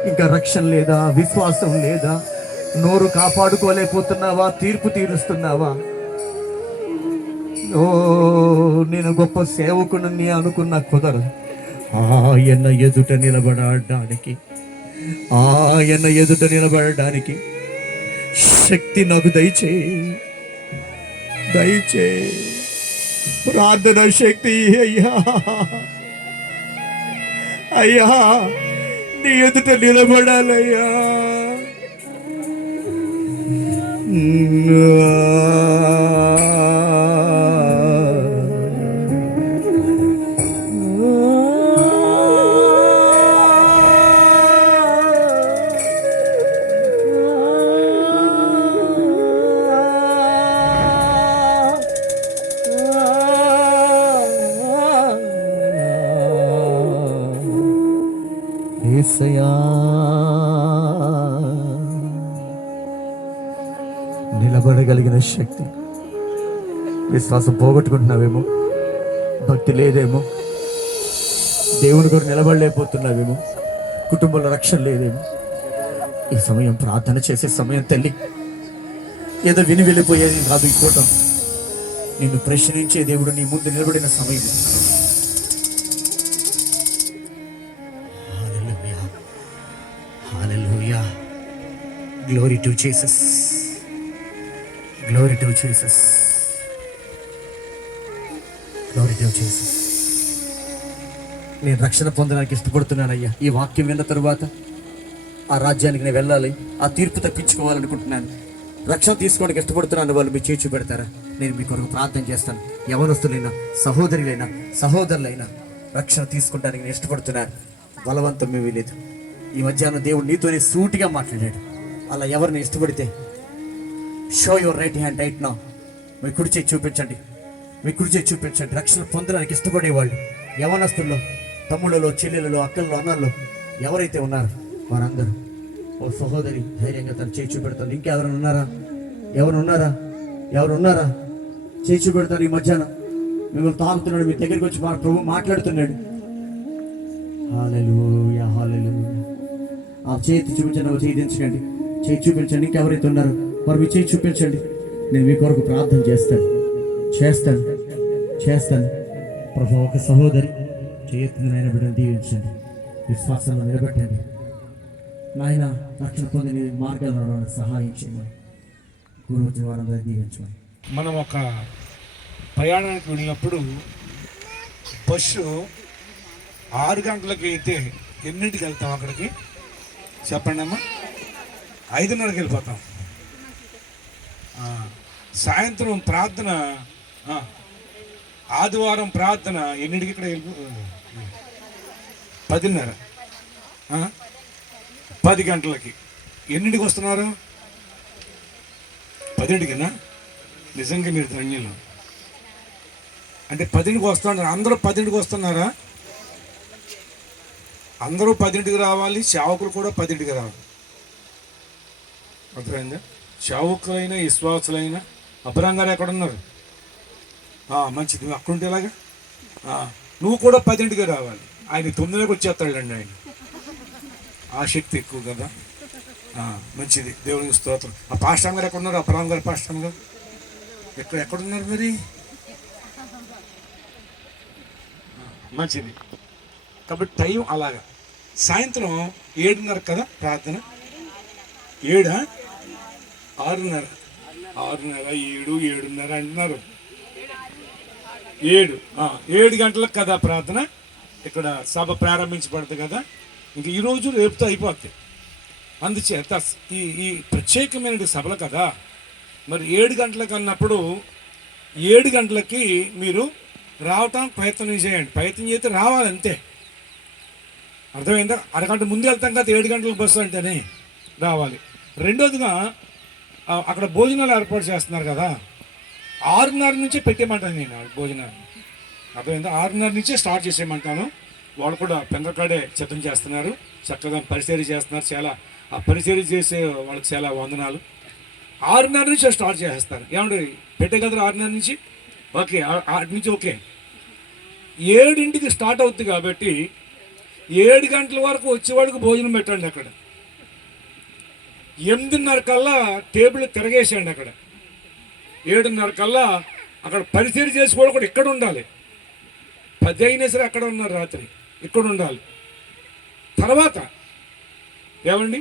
ఇంకా రక్షణ లేదా? విశ్వాసం లేదా? నోరు కాపాడుకోలేకపోతున్నావా? తీర్పు తీరుస్తున్నావా? ఓ, నేను గొప్ప సేవకుని అనుకున్నా కుదరదు. ఆయన ఎదుట నిలబడడానికి, ఆయన ఎదుట నిలబడడానికి శక్తి నాకు దయచే ప్రార్థన శక్తి. అయ్యా నీ ఎదుట నిలబడాలయ్యా. నిలబడగలిగిన శక్తి. విశ్వాసం పోగొట్టుకుంటున్నావేమో, భక్తి లేదేమో, దేవుని కొరకు నిలబడలేకపోతున్నావేమో, కుటుంబంలో రక్షణ లేదేమో. ఈ సమయం ప్రార్థన చేసే సమయం తల్లి. ఏదో విని వెళ్ళిపోయేది కాదు. ఈ కూటం నిన్ను ప్రశ్నించే దేవుడు నీ ముందు నిలబడిన సమయం. Hallelujah. Glory to Jesus. Glory to Jesus. Glory to Jesus. నేను రక్షణ పొందడానికి ఇష్టపడుతున్నానయ్యా. ఈ వాక్యం విన్న తరువాత ఆ రాజ్యానికి నేను వెళ్ళాలి, ఆ తీర్పు తప్పించుకోవాలనుకుంటున్నాను. రక్షణ తీసుకోవడానికి ఇష్టపడుతున్నాను. వాళ్ళు మీ చేర్చి పెడతారా? నేను మీ కొరకు ప్రార్థన చేస్తాను. యవనస్తులైనా, సహోదరులైనా రక్షణ తీసుకోవడానికి నేను ఇష్టపడుతున్నాను. బలవంతం ఏమీ లేదు. ఈ మధ్యాహ్నం దేవుడు నీతోనే సూటిగా మాట్లాడాడు. అలా ఎవరిని ఇష్టపడితే show your right hand right now. మీ కుడి చేయి చూపించండి, మీ కుడి చేయి చూపించండి. రక్షణ పొందడానికి ఇష్టపడేవాళ్ళు యవనస్తుల్లో, తమ్ముళ్ళలో, చెల్లెలలో, అక్కల్లో, అన్నల్లో ఎవరైతే ఉన్నారో వారందరూ ఓ సహోదరి ధైర్యంగా తను చేయి చూపెడతాను. ఇంకెవరు ఉన్నారా? ఎవరు ఉన్నారా? చేయి చూపెడతారు. ఈ మధ్యాహ్నం మిమ్మల్ని తాకుతున్నాడు, మీ దగ్గరికి వచ్చి ప్రభు మాట్లాడుతున్నాడు. హల్లెలూయా, హల్లెలూయా. ఆ చేతి చూపించండి, చేయి దించకండి, చేయి చూపించండి. ఇంకెవరైతే ఉన్నారో వారు మీ చేయి చూపించండి. నేను మీ కొరకు ప్రార్థన చేస్తాను. ప్రభు, ఒక సహోదరి చేయొత్తుంది నాయన, బిడ్డను దీవించండి, విశ్వాసంలో నిలబెట్టండి నాయన. రక్షణ పొందిన మార్గాలను సహాయం చేయమని, గురువు వారందరూ దీవించమని. మనం ఒక ప్రయాణానికి వెళ్ళినప్పుడు బస్సు 6 గంటలకి అయితే ఎన్నింటికి వెళ్తాం అక్కడికి చెప్పండి అమ్మా? 5:30కి వెళ్ళిపోతాం. సాయంత్రం ప్రార్థన, ఆదివారం ప్రార్థన ఎన్నింటికి ఇక్కడ 10:30, 10 గంటలకి. ఎన్నింటికి వస్తున్నారు? 10ంటికినా? నిజంగా మీరు ధన్యులు. అంటే 10ంటికి వస్తున్నారు. అందరూ 10ంటికి వస్తున్నారా? అందరూ 10ంటికి రావాలి. సేవకులు కూడా 10ంటికి రావాలి. అర్థమైందా? సేవకులైన విశ్వాసులైన అబ్రహాం గారు ఎక్కడున్నారు? మంచిది, నువ్వు అక్కడుంటే ఎలాగా? నువ్వు కూడా 10ంటికి రావాలి. ఆయన 9కి వచ్చేస్తాడండి. ఆయన ఆ శక్తి ఎక్కువ కదా. మంచిది, దేవునికి స్తోత్రం. ఆ పాస్టర్ గారు ఎక్కడున్నారు? అబ్రహాం గారు పాస్టర్ గారు ఎక్కడున్నారు మరి? మంచిది. కాబట్టి టైం అలాగా. సాయంత్రం 7:30 కదా ప్రార్థన? 7, 6:30, 7, 7:30 అంటున్నారు. 7 గంటలకు కదా ప్రార్థన. ఇక్కడ సభ ప్రారంభించబడుతుంది కదా. ఇంక ఈరోజు రేపుతో అయిపోద్ది. అందుచేత ఈ ప్రత్యేకమైన సభలు కదా. మరి 7 గంటలకు అన్నప్పుడు 7 గంటలకి మీరు రావటానికి ప్రయత్నం చేయండి. ప్రయత్నం చేస్తే రావాలంతే. అర్థమైందా? అరగంట ముందు వెళ్తాం కదా 7 గంటలకు బస్సు అంటేనే రావాలి. రెండోదిగా అక్కడ భోజనాలు ఏర్పాటు చేస్తున్నారు కదా. 6:30 నుంచే పెట్టేయమంటాను నేను భోజనాలు. అర్థమైందా? 6:30 నుంచే స్టార్ట్ చేసేయమంటాను. వాళ్ళు కూడా పెందకాడే సిద్ధం చేస్తున్నారు, చక్కగా పరిచర్య చేస్తున్నారు. చాలా ఆ పరిచర్య చేసే వాళ్ళకి చాలా వందనాలు. 6:30 నుంచి స్టార్ట్ చేసేస్తారు. ఏమంటే పెట్టే కదా 6:30 నుంచి. ఓకే, 6 నుంచి ఓకే. 7ంటికి స్టార్ట్ అవుతుంది కాబట్టి 7 గంటల వరకు వచ్చేవాడికి భోజనం పెట్టండి. అక్కడ 8:30 కల్లా టేబుల్ తిరగేసేయండి. అక్కడ 7:30 కల్లా అక్కడ పరిచర్య చేసుకోవడం కూడా ఇక్కడ ఉండాలి. 10 అయినా సరే అక్కడ ఉన్నారు, రాత్రి ఇక్కడ ఉండాలి. తర్వాత ఏమండి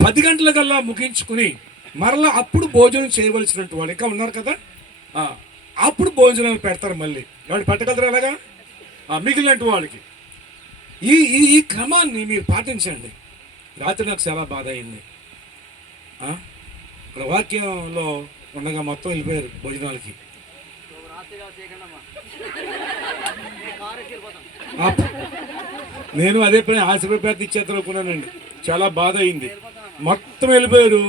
10 గంటలకల్లా ముగించుకుని మరలా అప్పుడు భోజనం చేయవలసినట్టు వాళ్ళు ఇంకా ఉన్నారు కదా. అప్పుడు భోజనాలు పెడతారు. మళ్ళీ ఎవరు పెట్టగలరు అలాగా? మిగిలినట్టు వాళ్ళకి. ఈ క్రమాన్ని మీరు పాటించండి. రాత్రి నాకు చాలా బాధ అయింది. ఇక్కడ వాక్యంలో ఉండగా మొత్తం వెళ్ళిపోయారు భోజనాలకి. నేను అదే పని ఆశీర్వాద ఇచ్చేతనుకున్నానండి. చాలా బాధ అయింది. మొత్తం వెళ్ళిపోయారు.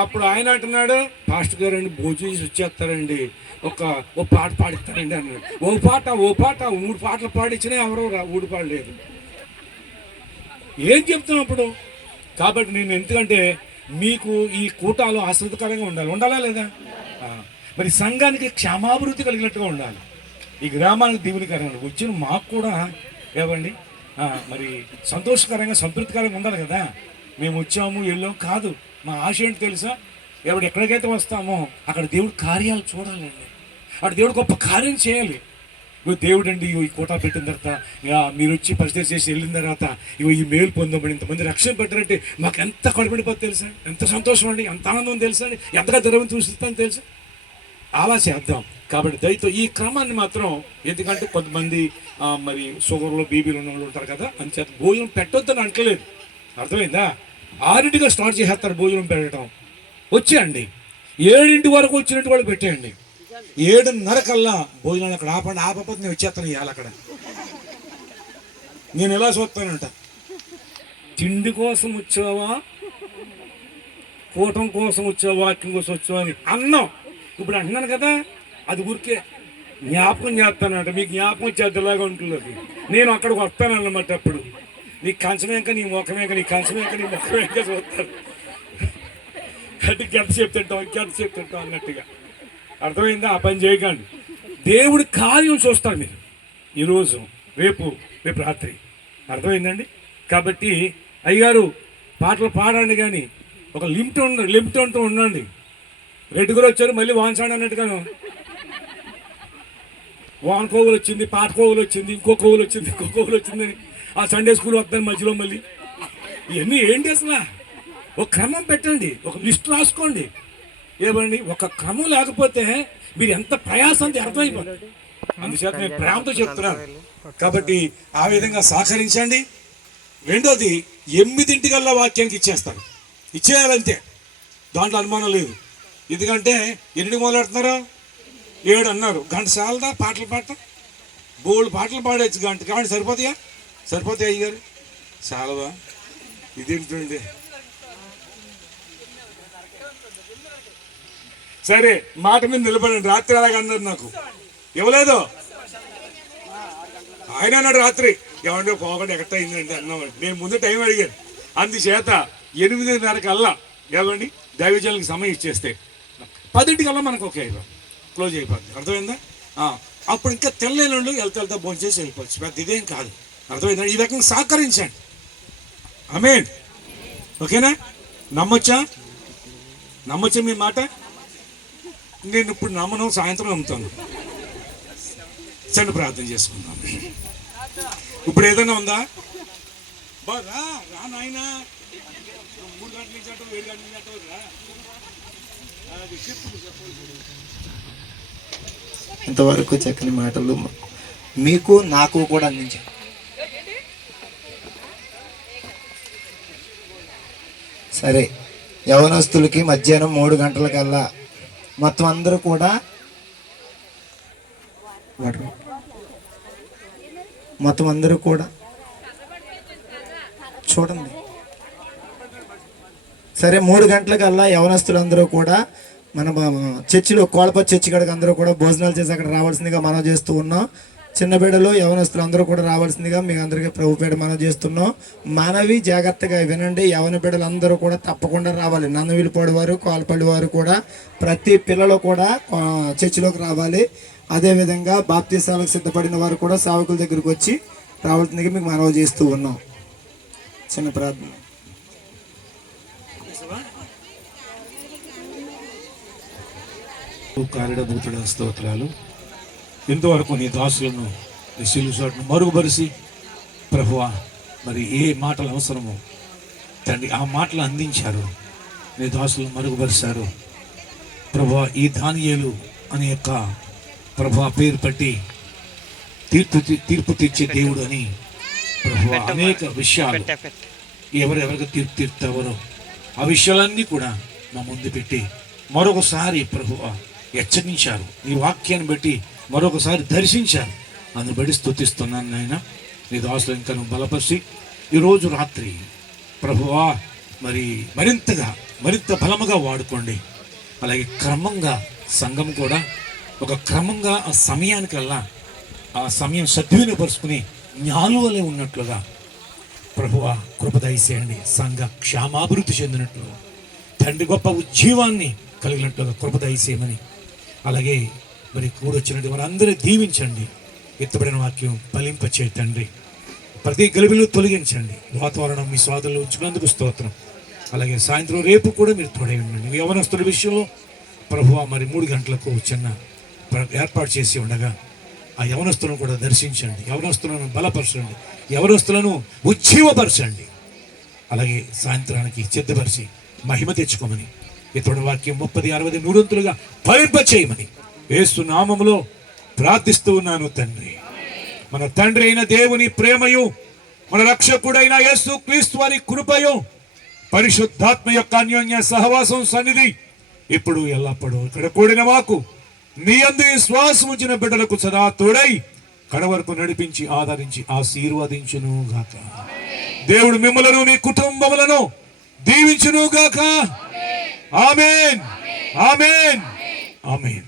అప్పుడు ఆయన అంటున్నాడు, పాస్టర్ గారు అండి భోజనం చేసి వచ్చేస్తారండి, ఓ పాట పాడిస్తారండి అన్నాడు. ఓ పాట 3 పాటలు పాడించినా ఎవరో ఊడిపాడలేదు. ఏం చెప్తాం అప్పుడు? కాబట్టి నేను ఎందుకంటే మీకు ఈ కూటాలు ఆశ్రితకరంగా ఉండాలా లేదా? మరి సంఘానికి క్షమాభివృద్ధి కలిగినట్టుగా ఉండాలి. ఈ గ్రామానికి దీవునికరంగా వచ్చిన మాకు కూడా ఏవండి మరి సంతోషకరంగా సంతృప్తికరంగా ఉండాలి కదా. మేము వచ్చాము వెళ్ళాము కాదు. మా ఆశ ఏంటి తెలుసా? ఎక్కడికైతే వస్తామో అక్కడ దేవుడు కార్యాలు చూడాలండి. అక్కడ దేవుడు గొప్ప కార్యం చేయాలి. నువ్వు దేవుడు అండి ఈ కోటా పెట్టిన తర్వాత మీరు వచ్చి పరిచయం చేసి వెళ్ళిన తర్వాత ఈ మేలు పొందబడి ఇంతమంది రక్షణ పెట్టారంటే మాకు ఎంత కడుపుడిపోతుంది తెలుసా? ఎంత సంతోషం అండి, ఎంత ఆనందం తెలుసా అండి, ఎంతగా ధైర్యం చూస్తాను తెలుసా? అలా చేద్దాం. కాబట్టి దయతో ఈ క్రమాన్ని మాత్రం, ఎందుకంటే కొంతమంది మరి షుగర్లో బీపీలు ఉన్న వాళ్ళు ఉంటారు కదా, అని చేత భోజనం పెట్టొద్దని అంటలేదు. అర్థమైందా? 6ంటిగా స్టార్ట్ చేసేస్తారు భోజనం పెట్టడం. వచ్చేయండి 7 వరకు వచ్చినట్టు వాళ్ళు పెట్టేయండి. 7:30 కల్లా భోజనాలు అక్కడ ఆపకపోతే నేను వచ్చేస్తాను ఇవాళ. అక్కడ నేను ఎలా చూస్తానంట, తిండి కోసం వచ్చావా, కూటం కోసం వచ్చావా, వాక్యం కోసం వచ్చావా అని అన్నం. ఇప్పుడు అంటున్నాను కదా, అది ఊరికే జ్ఞాపకం చేస్తానంట. మీకు జ్ఞాపకం వచ్చేద్దలాగా ఉంటుంది. నేను అక్కడికి వస్తానన్నమాట. అప్పుడు నీ కంచమేక నీ ముఖమేక, నీ కంచమేక నీ ముఖమేక చూస్తాను. అంటే గంట చెప్తుంటాం అన్నట్టుగా. అర్థమైందా? ఆ పని చేయకండి. దేవుడి కార్యం చూస్తారు మీరు ఈరోజు, రేపు రాత్రి. అర్థమైందండి? కాబట్టి అయ్యగారు పాటలు పాడండి, కానీ ఒక లిమిట్ అంటూ ఉండండి. రెడ్డి కూడా వచ్చారు, మళ్ళీ వాన్సాడు అన్నట్టుగాను వాన్ కోవులు వచ్చింది, పాట కోవులు వచ్చింది, ఇంకో కోవులు వచ్చిందని ఆ సండే స్కూల్ వద్దని మధ్యలో మళ్ళీ ఇవన్నీ ఏంటి అసలు? ఒక క్రమం పెట్టండి, ఒక లిస్ట్ రాసుకోండి. ఏమండి, ఒక క్రమం లేకపోతే మీరు ఎంత ప్రయాసంతో అర్థమైపోతుంది. అందుచేత నేను ప్రేమతో చెప్తున్నాను. కాబట్టి ఆ విధంగా సహకరించండి. రెండోది, 8 వాక్యానికి ఇచ్చేయాలంతే, దాంట్లో అనుమానం లేదు. ఎందుకంటే 8 మొదలెడుతున్నారు, 7 అన్నారు. గంట చాలదా పాటలు పాడటం? బోల్డ్ పాటలు పాడేచ్చు గంట. కాబట్టి సరిపోతాయి అయ్యారు, చాలవా? ఇదేంటండి? సరే, మాట మీద నిలబడండి. రాత్రి అలాగ అన్నారు, నాకు ఇవ్వలేదు. ఆయన అన్నాడు రాత్రి, ఏమంటే పోకుండా ఎక్కడ అయిందండి అన్నామండి. నేను ముందు టైం అడిగాను. అందుచేత 8:30 ఏమండి దైవజనులకు సమయం ఇచ్చేస్తే 10 మనకు ఓకే క్లోజ్ అయిపోద్ది. అర్థమైందా? అప్పుడు ఇంకా తెల్లని వాళ్ళు వెళ్తా భోజనం చేసి వెళ్ళిపోవచ్చు. పెద్ద ఇదేం కాదు. అర్థమైందా? ఈ రకంగా సహకరించండి. ఆమేన్. ఓకేనా? నమ్మొచ్చా మీ మాట? నేను ఇప్పుడు నమ్మను, సాయంత్రం నమ్ముతాను. చిన్న ప్రార్థన చేసుకుందాం. ఇప్పుడు ఏదైనా ఉందా? రా నాయనా, 3 గంటల నుంచి అటు 7 గంటల నుంచి అటు రా. ఇంతవరకు చక్కని మాటలు మీకు నాకు కూడా అందించారు. సరే, యవనస్తులకి మధ్యాహ్నం 3 గంటలకల్లా మొత్తం అందరూ కూడా చూడండి. సరే, 3 గంటలకల్లా యవనస్తులందరూ కూడా మన చర్చిలో, కోళ్ళపతి చర్చి కాడికి అందరూ కూడా భోజనాలు చేసి అక్కడ రావాల్సిందిగా మనం చేస్తూ ఉన్నాం. చిన్న బిడ్డలు, యవనస్తులు అందరూ కూడా రావాల్సిందిగా మీకు అందరికీ ప్రభు పేడ మనం చేస్తున్నాం. మనవి జాగ్రత్తగా వినండి. యవన బిడ్డలు అందరూ కూడా తప్పకుండా రావాలి. నందవిలిపాడు వారు, కోలపల్లి వారు కూడా, ప్రతి పిల్లలు కూడా చర్చిలోకి రావాలి. అదేవిధంగా బాప్తీసాలకు సిద్ధపడిన వారు కూడా సేవకుల దగ్గరికి వచ్చి రావాల్సిందిగా మీకు మనవి చేస్తూ ఉన్నాం. చిన్న ప్రార్థన. కారిడబూతుడ స్తోత్రాలు. ఇంతవరకు నీ దాసులను నీ శిలుసాటును మరుగుపరిచి ప్రభువా, మరి ఏ మాటలు అవసరమో తండ్రి ఆ మాటలు అందించారు. నీ దాసులను మరుగుపరిచారు ప్రభువా. ఈ దానియేలు అనే యొక్క ప్రభువా పేరు పట్టి తీర్పు తీర్చే దేవుడు అని ప్రభువా అనేక విషయాలు ఎవరెవరికి తీర్పు తీర్తావరో ఆ విషయాలన్నీ కూడా మా ముందు పెట్టి మరొకసారి ప్రభువా హెచ్చరించారు. నీ వాక్యాన్ని బట్టి మరొకసారి దర్శించారు. అందుని బట్టి స్తుతిస్తున్నాను నాయన. నీ దాసులు ఇంకా నువ్వు బలపరిచి ఈరోజు రాత్రి ప్రభువా మరి మరింత బలముగా వాడుకోండి. అలాగే క్రమంగా సంఘం కూడా ఒక క్రమంగా ఆ సమయానికల్లా ఆ సమయం సద్వినియోగపరుచుకుని జ్ఞానువలే ఉన్నట్లుగా ప్రభువా కృప దయచేయండి. సంఘ క్షేమాభివృద్ధి చెందినట్లు తండ్రి గొప్ప ఉజ్జీవాన్ని కలిగినట్లుగా కృప దయచేయమని, అలాగే మరి కూడొచ్చినట్టు వారందరూ దీవించండి. ఎత్తబడిన వాక్యం ఫలింపచే తండ్రి. ప్రతి గలిబిలు తొలగించండి. వాతావరణం మీ స్వాధులు ఉంచుకున్నందుకు స్తోత్రం. అలాగే సాయంత్రం రేపు కూడా మీరు తోడై ఉండండి. యవనస్తుల విషయంలో ప్రభువా మరి 3 గంటలకు చిన్న ఏర్పాటు చేసి ఉండగా ఆ యవనస్తులను కూడా దర్శించండి. యవనస్తులను బలపరచండి. యవనస్తులను ఉజ్జీవపరచండి. అలాగే సాయంత్రానికి సిద్ధపరిచి మహిమ తెచ్చుకోమని, ఇతడు వాక్యం 30, 60, 100 ఫలింపచేయమని యేసు నామములో ప్రార్థిస్తూ ఉన్నాను తండ్రి. మన తండ్రి అయిన దేవుని ప్రేమయు, మన రక్షకుడైన యేసు క్రీస్తు వారి కృపయు, పరిశుద్ధాత్మ యొక్క అన్యోన్య సహవాసం సన్నిధి ఇప్పుడు ఎల్లప్పుడూ ఇక్కడ కూడిన మాకు నీ యందు విశ్వాసం ఉంచిన బిడ్డలకు సదా తోడై కడవరకు నడిపించి ఆదరించి ఆశీర్వదించును గాక. దేవుడు మిమ్మలను మీ కుటుంబములను దీవించును గాక. ఆమేన్, ఆమేన్, ఆమేన్.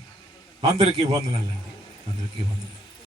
అందరికీ వందనాలండి. అందరికీ వందనాలు.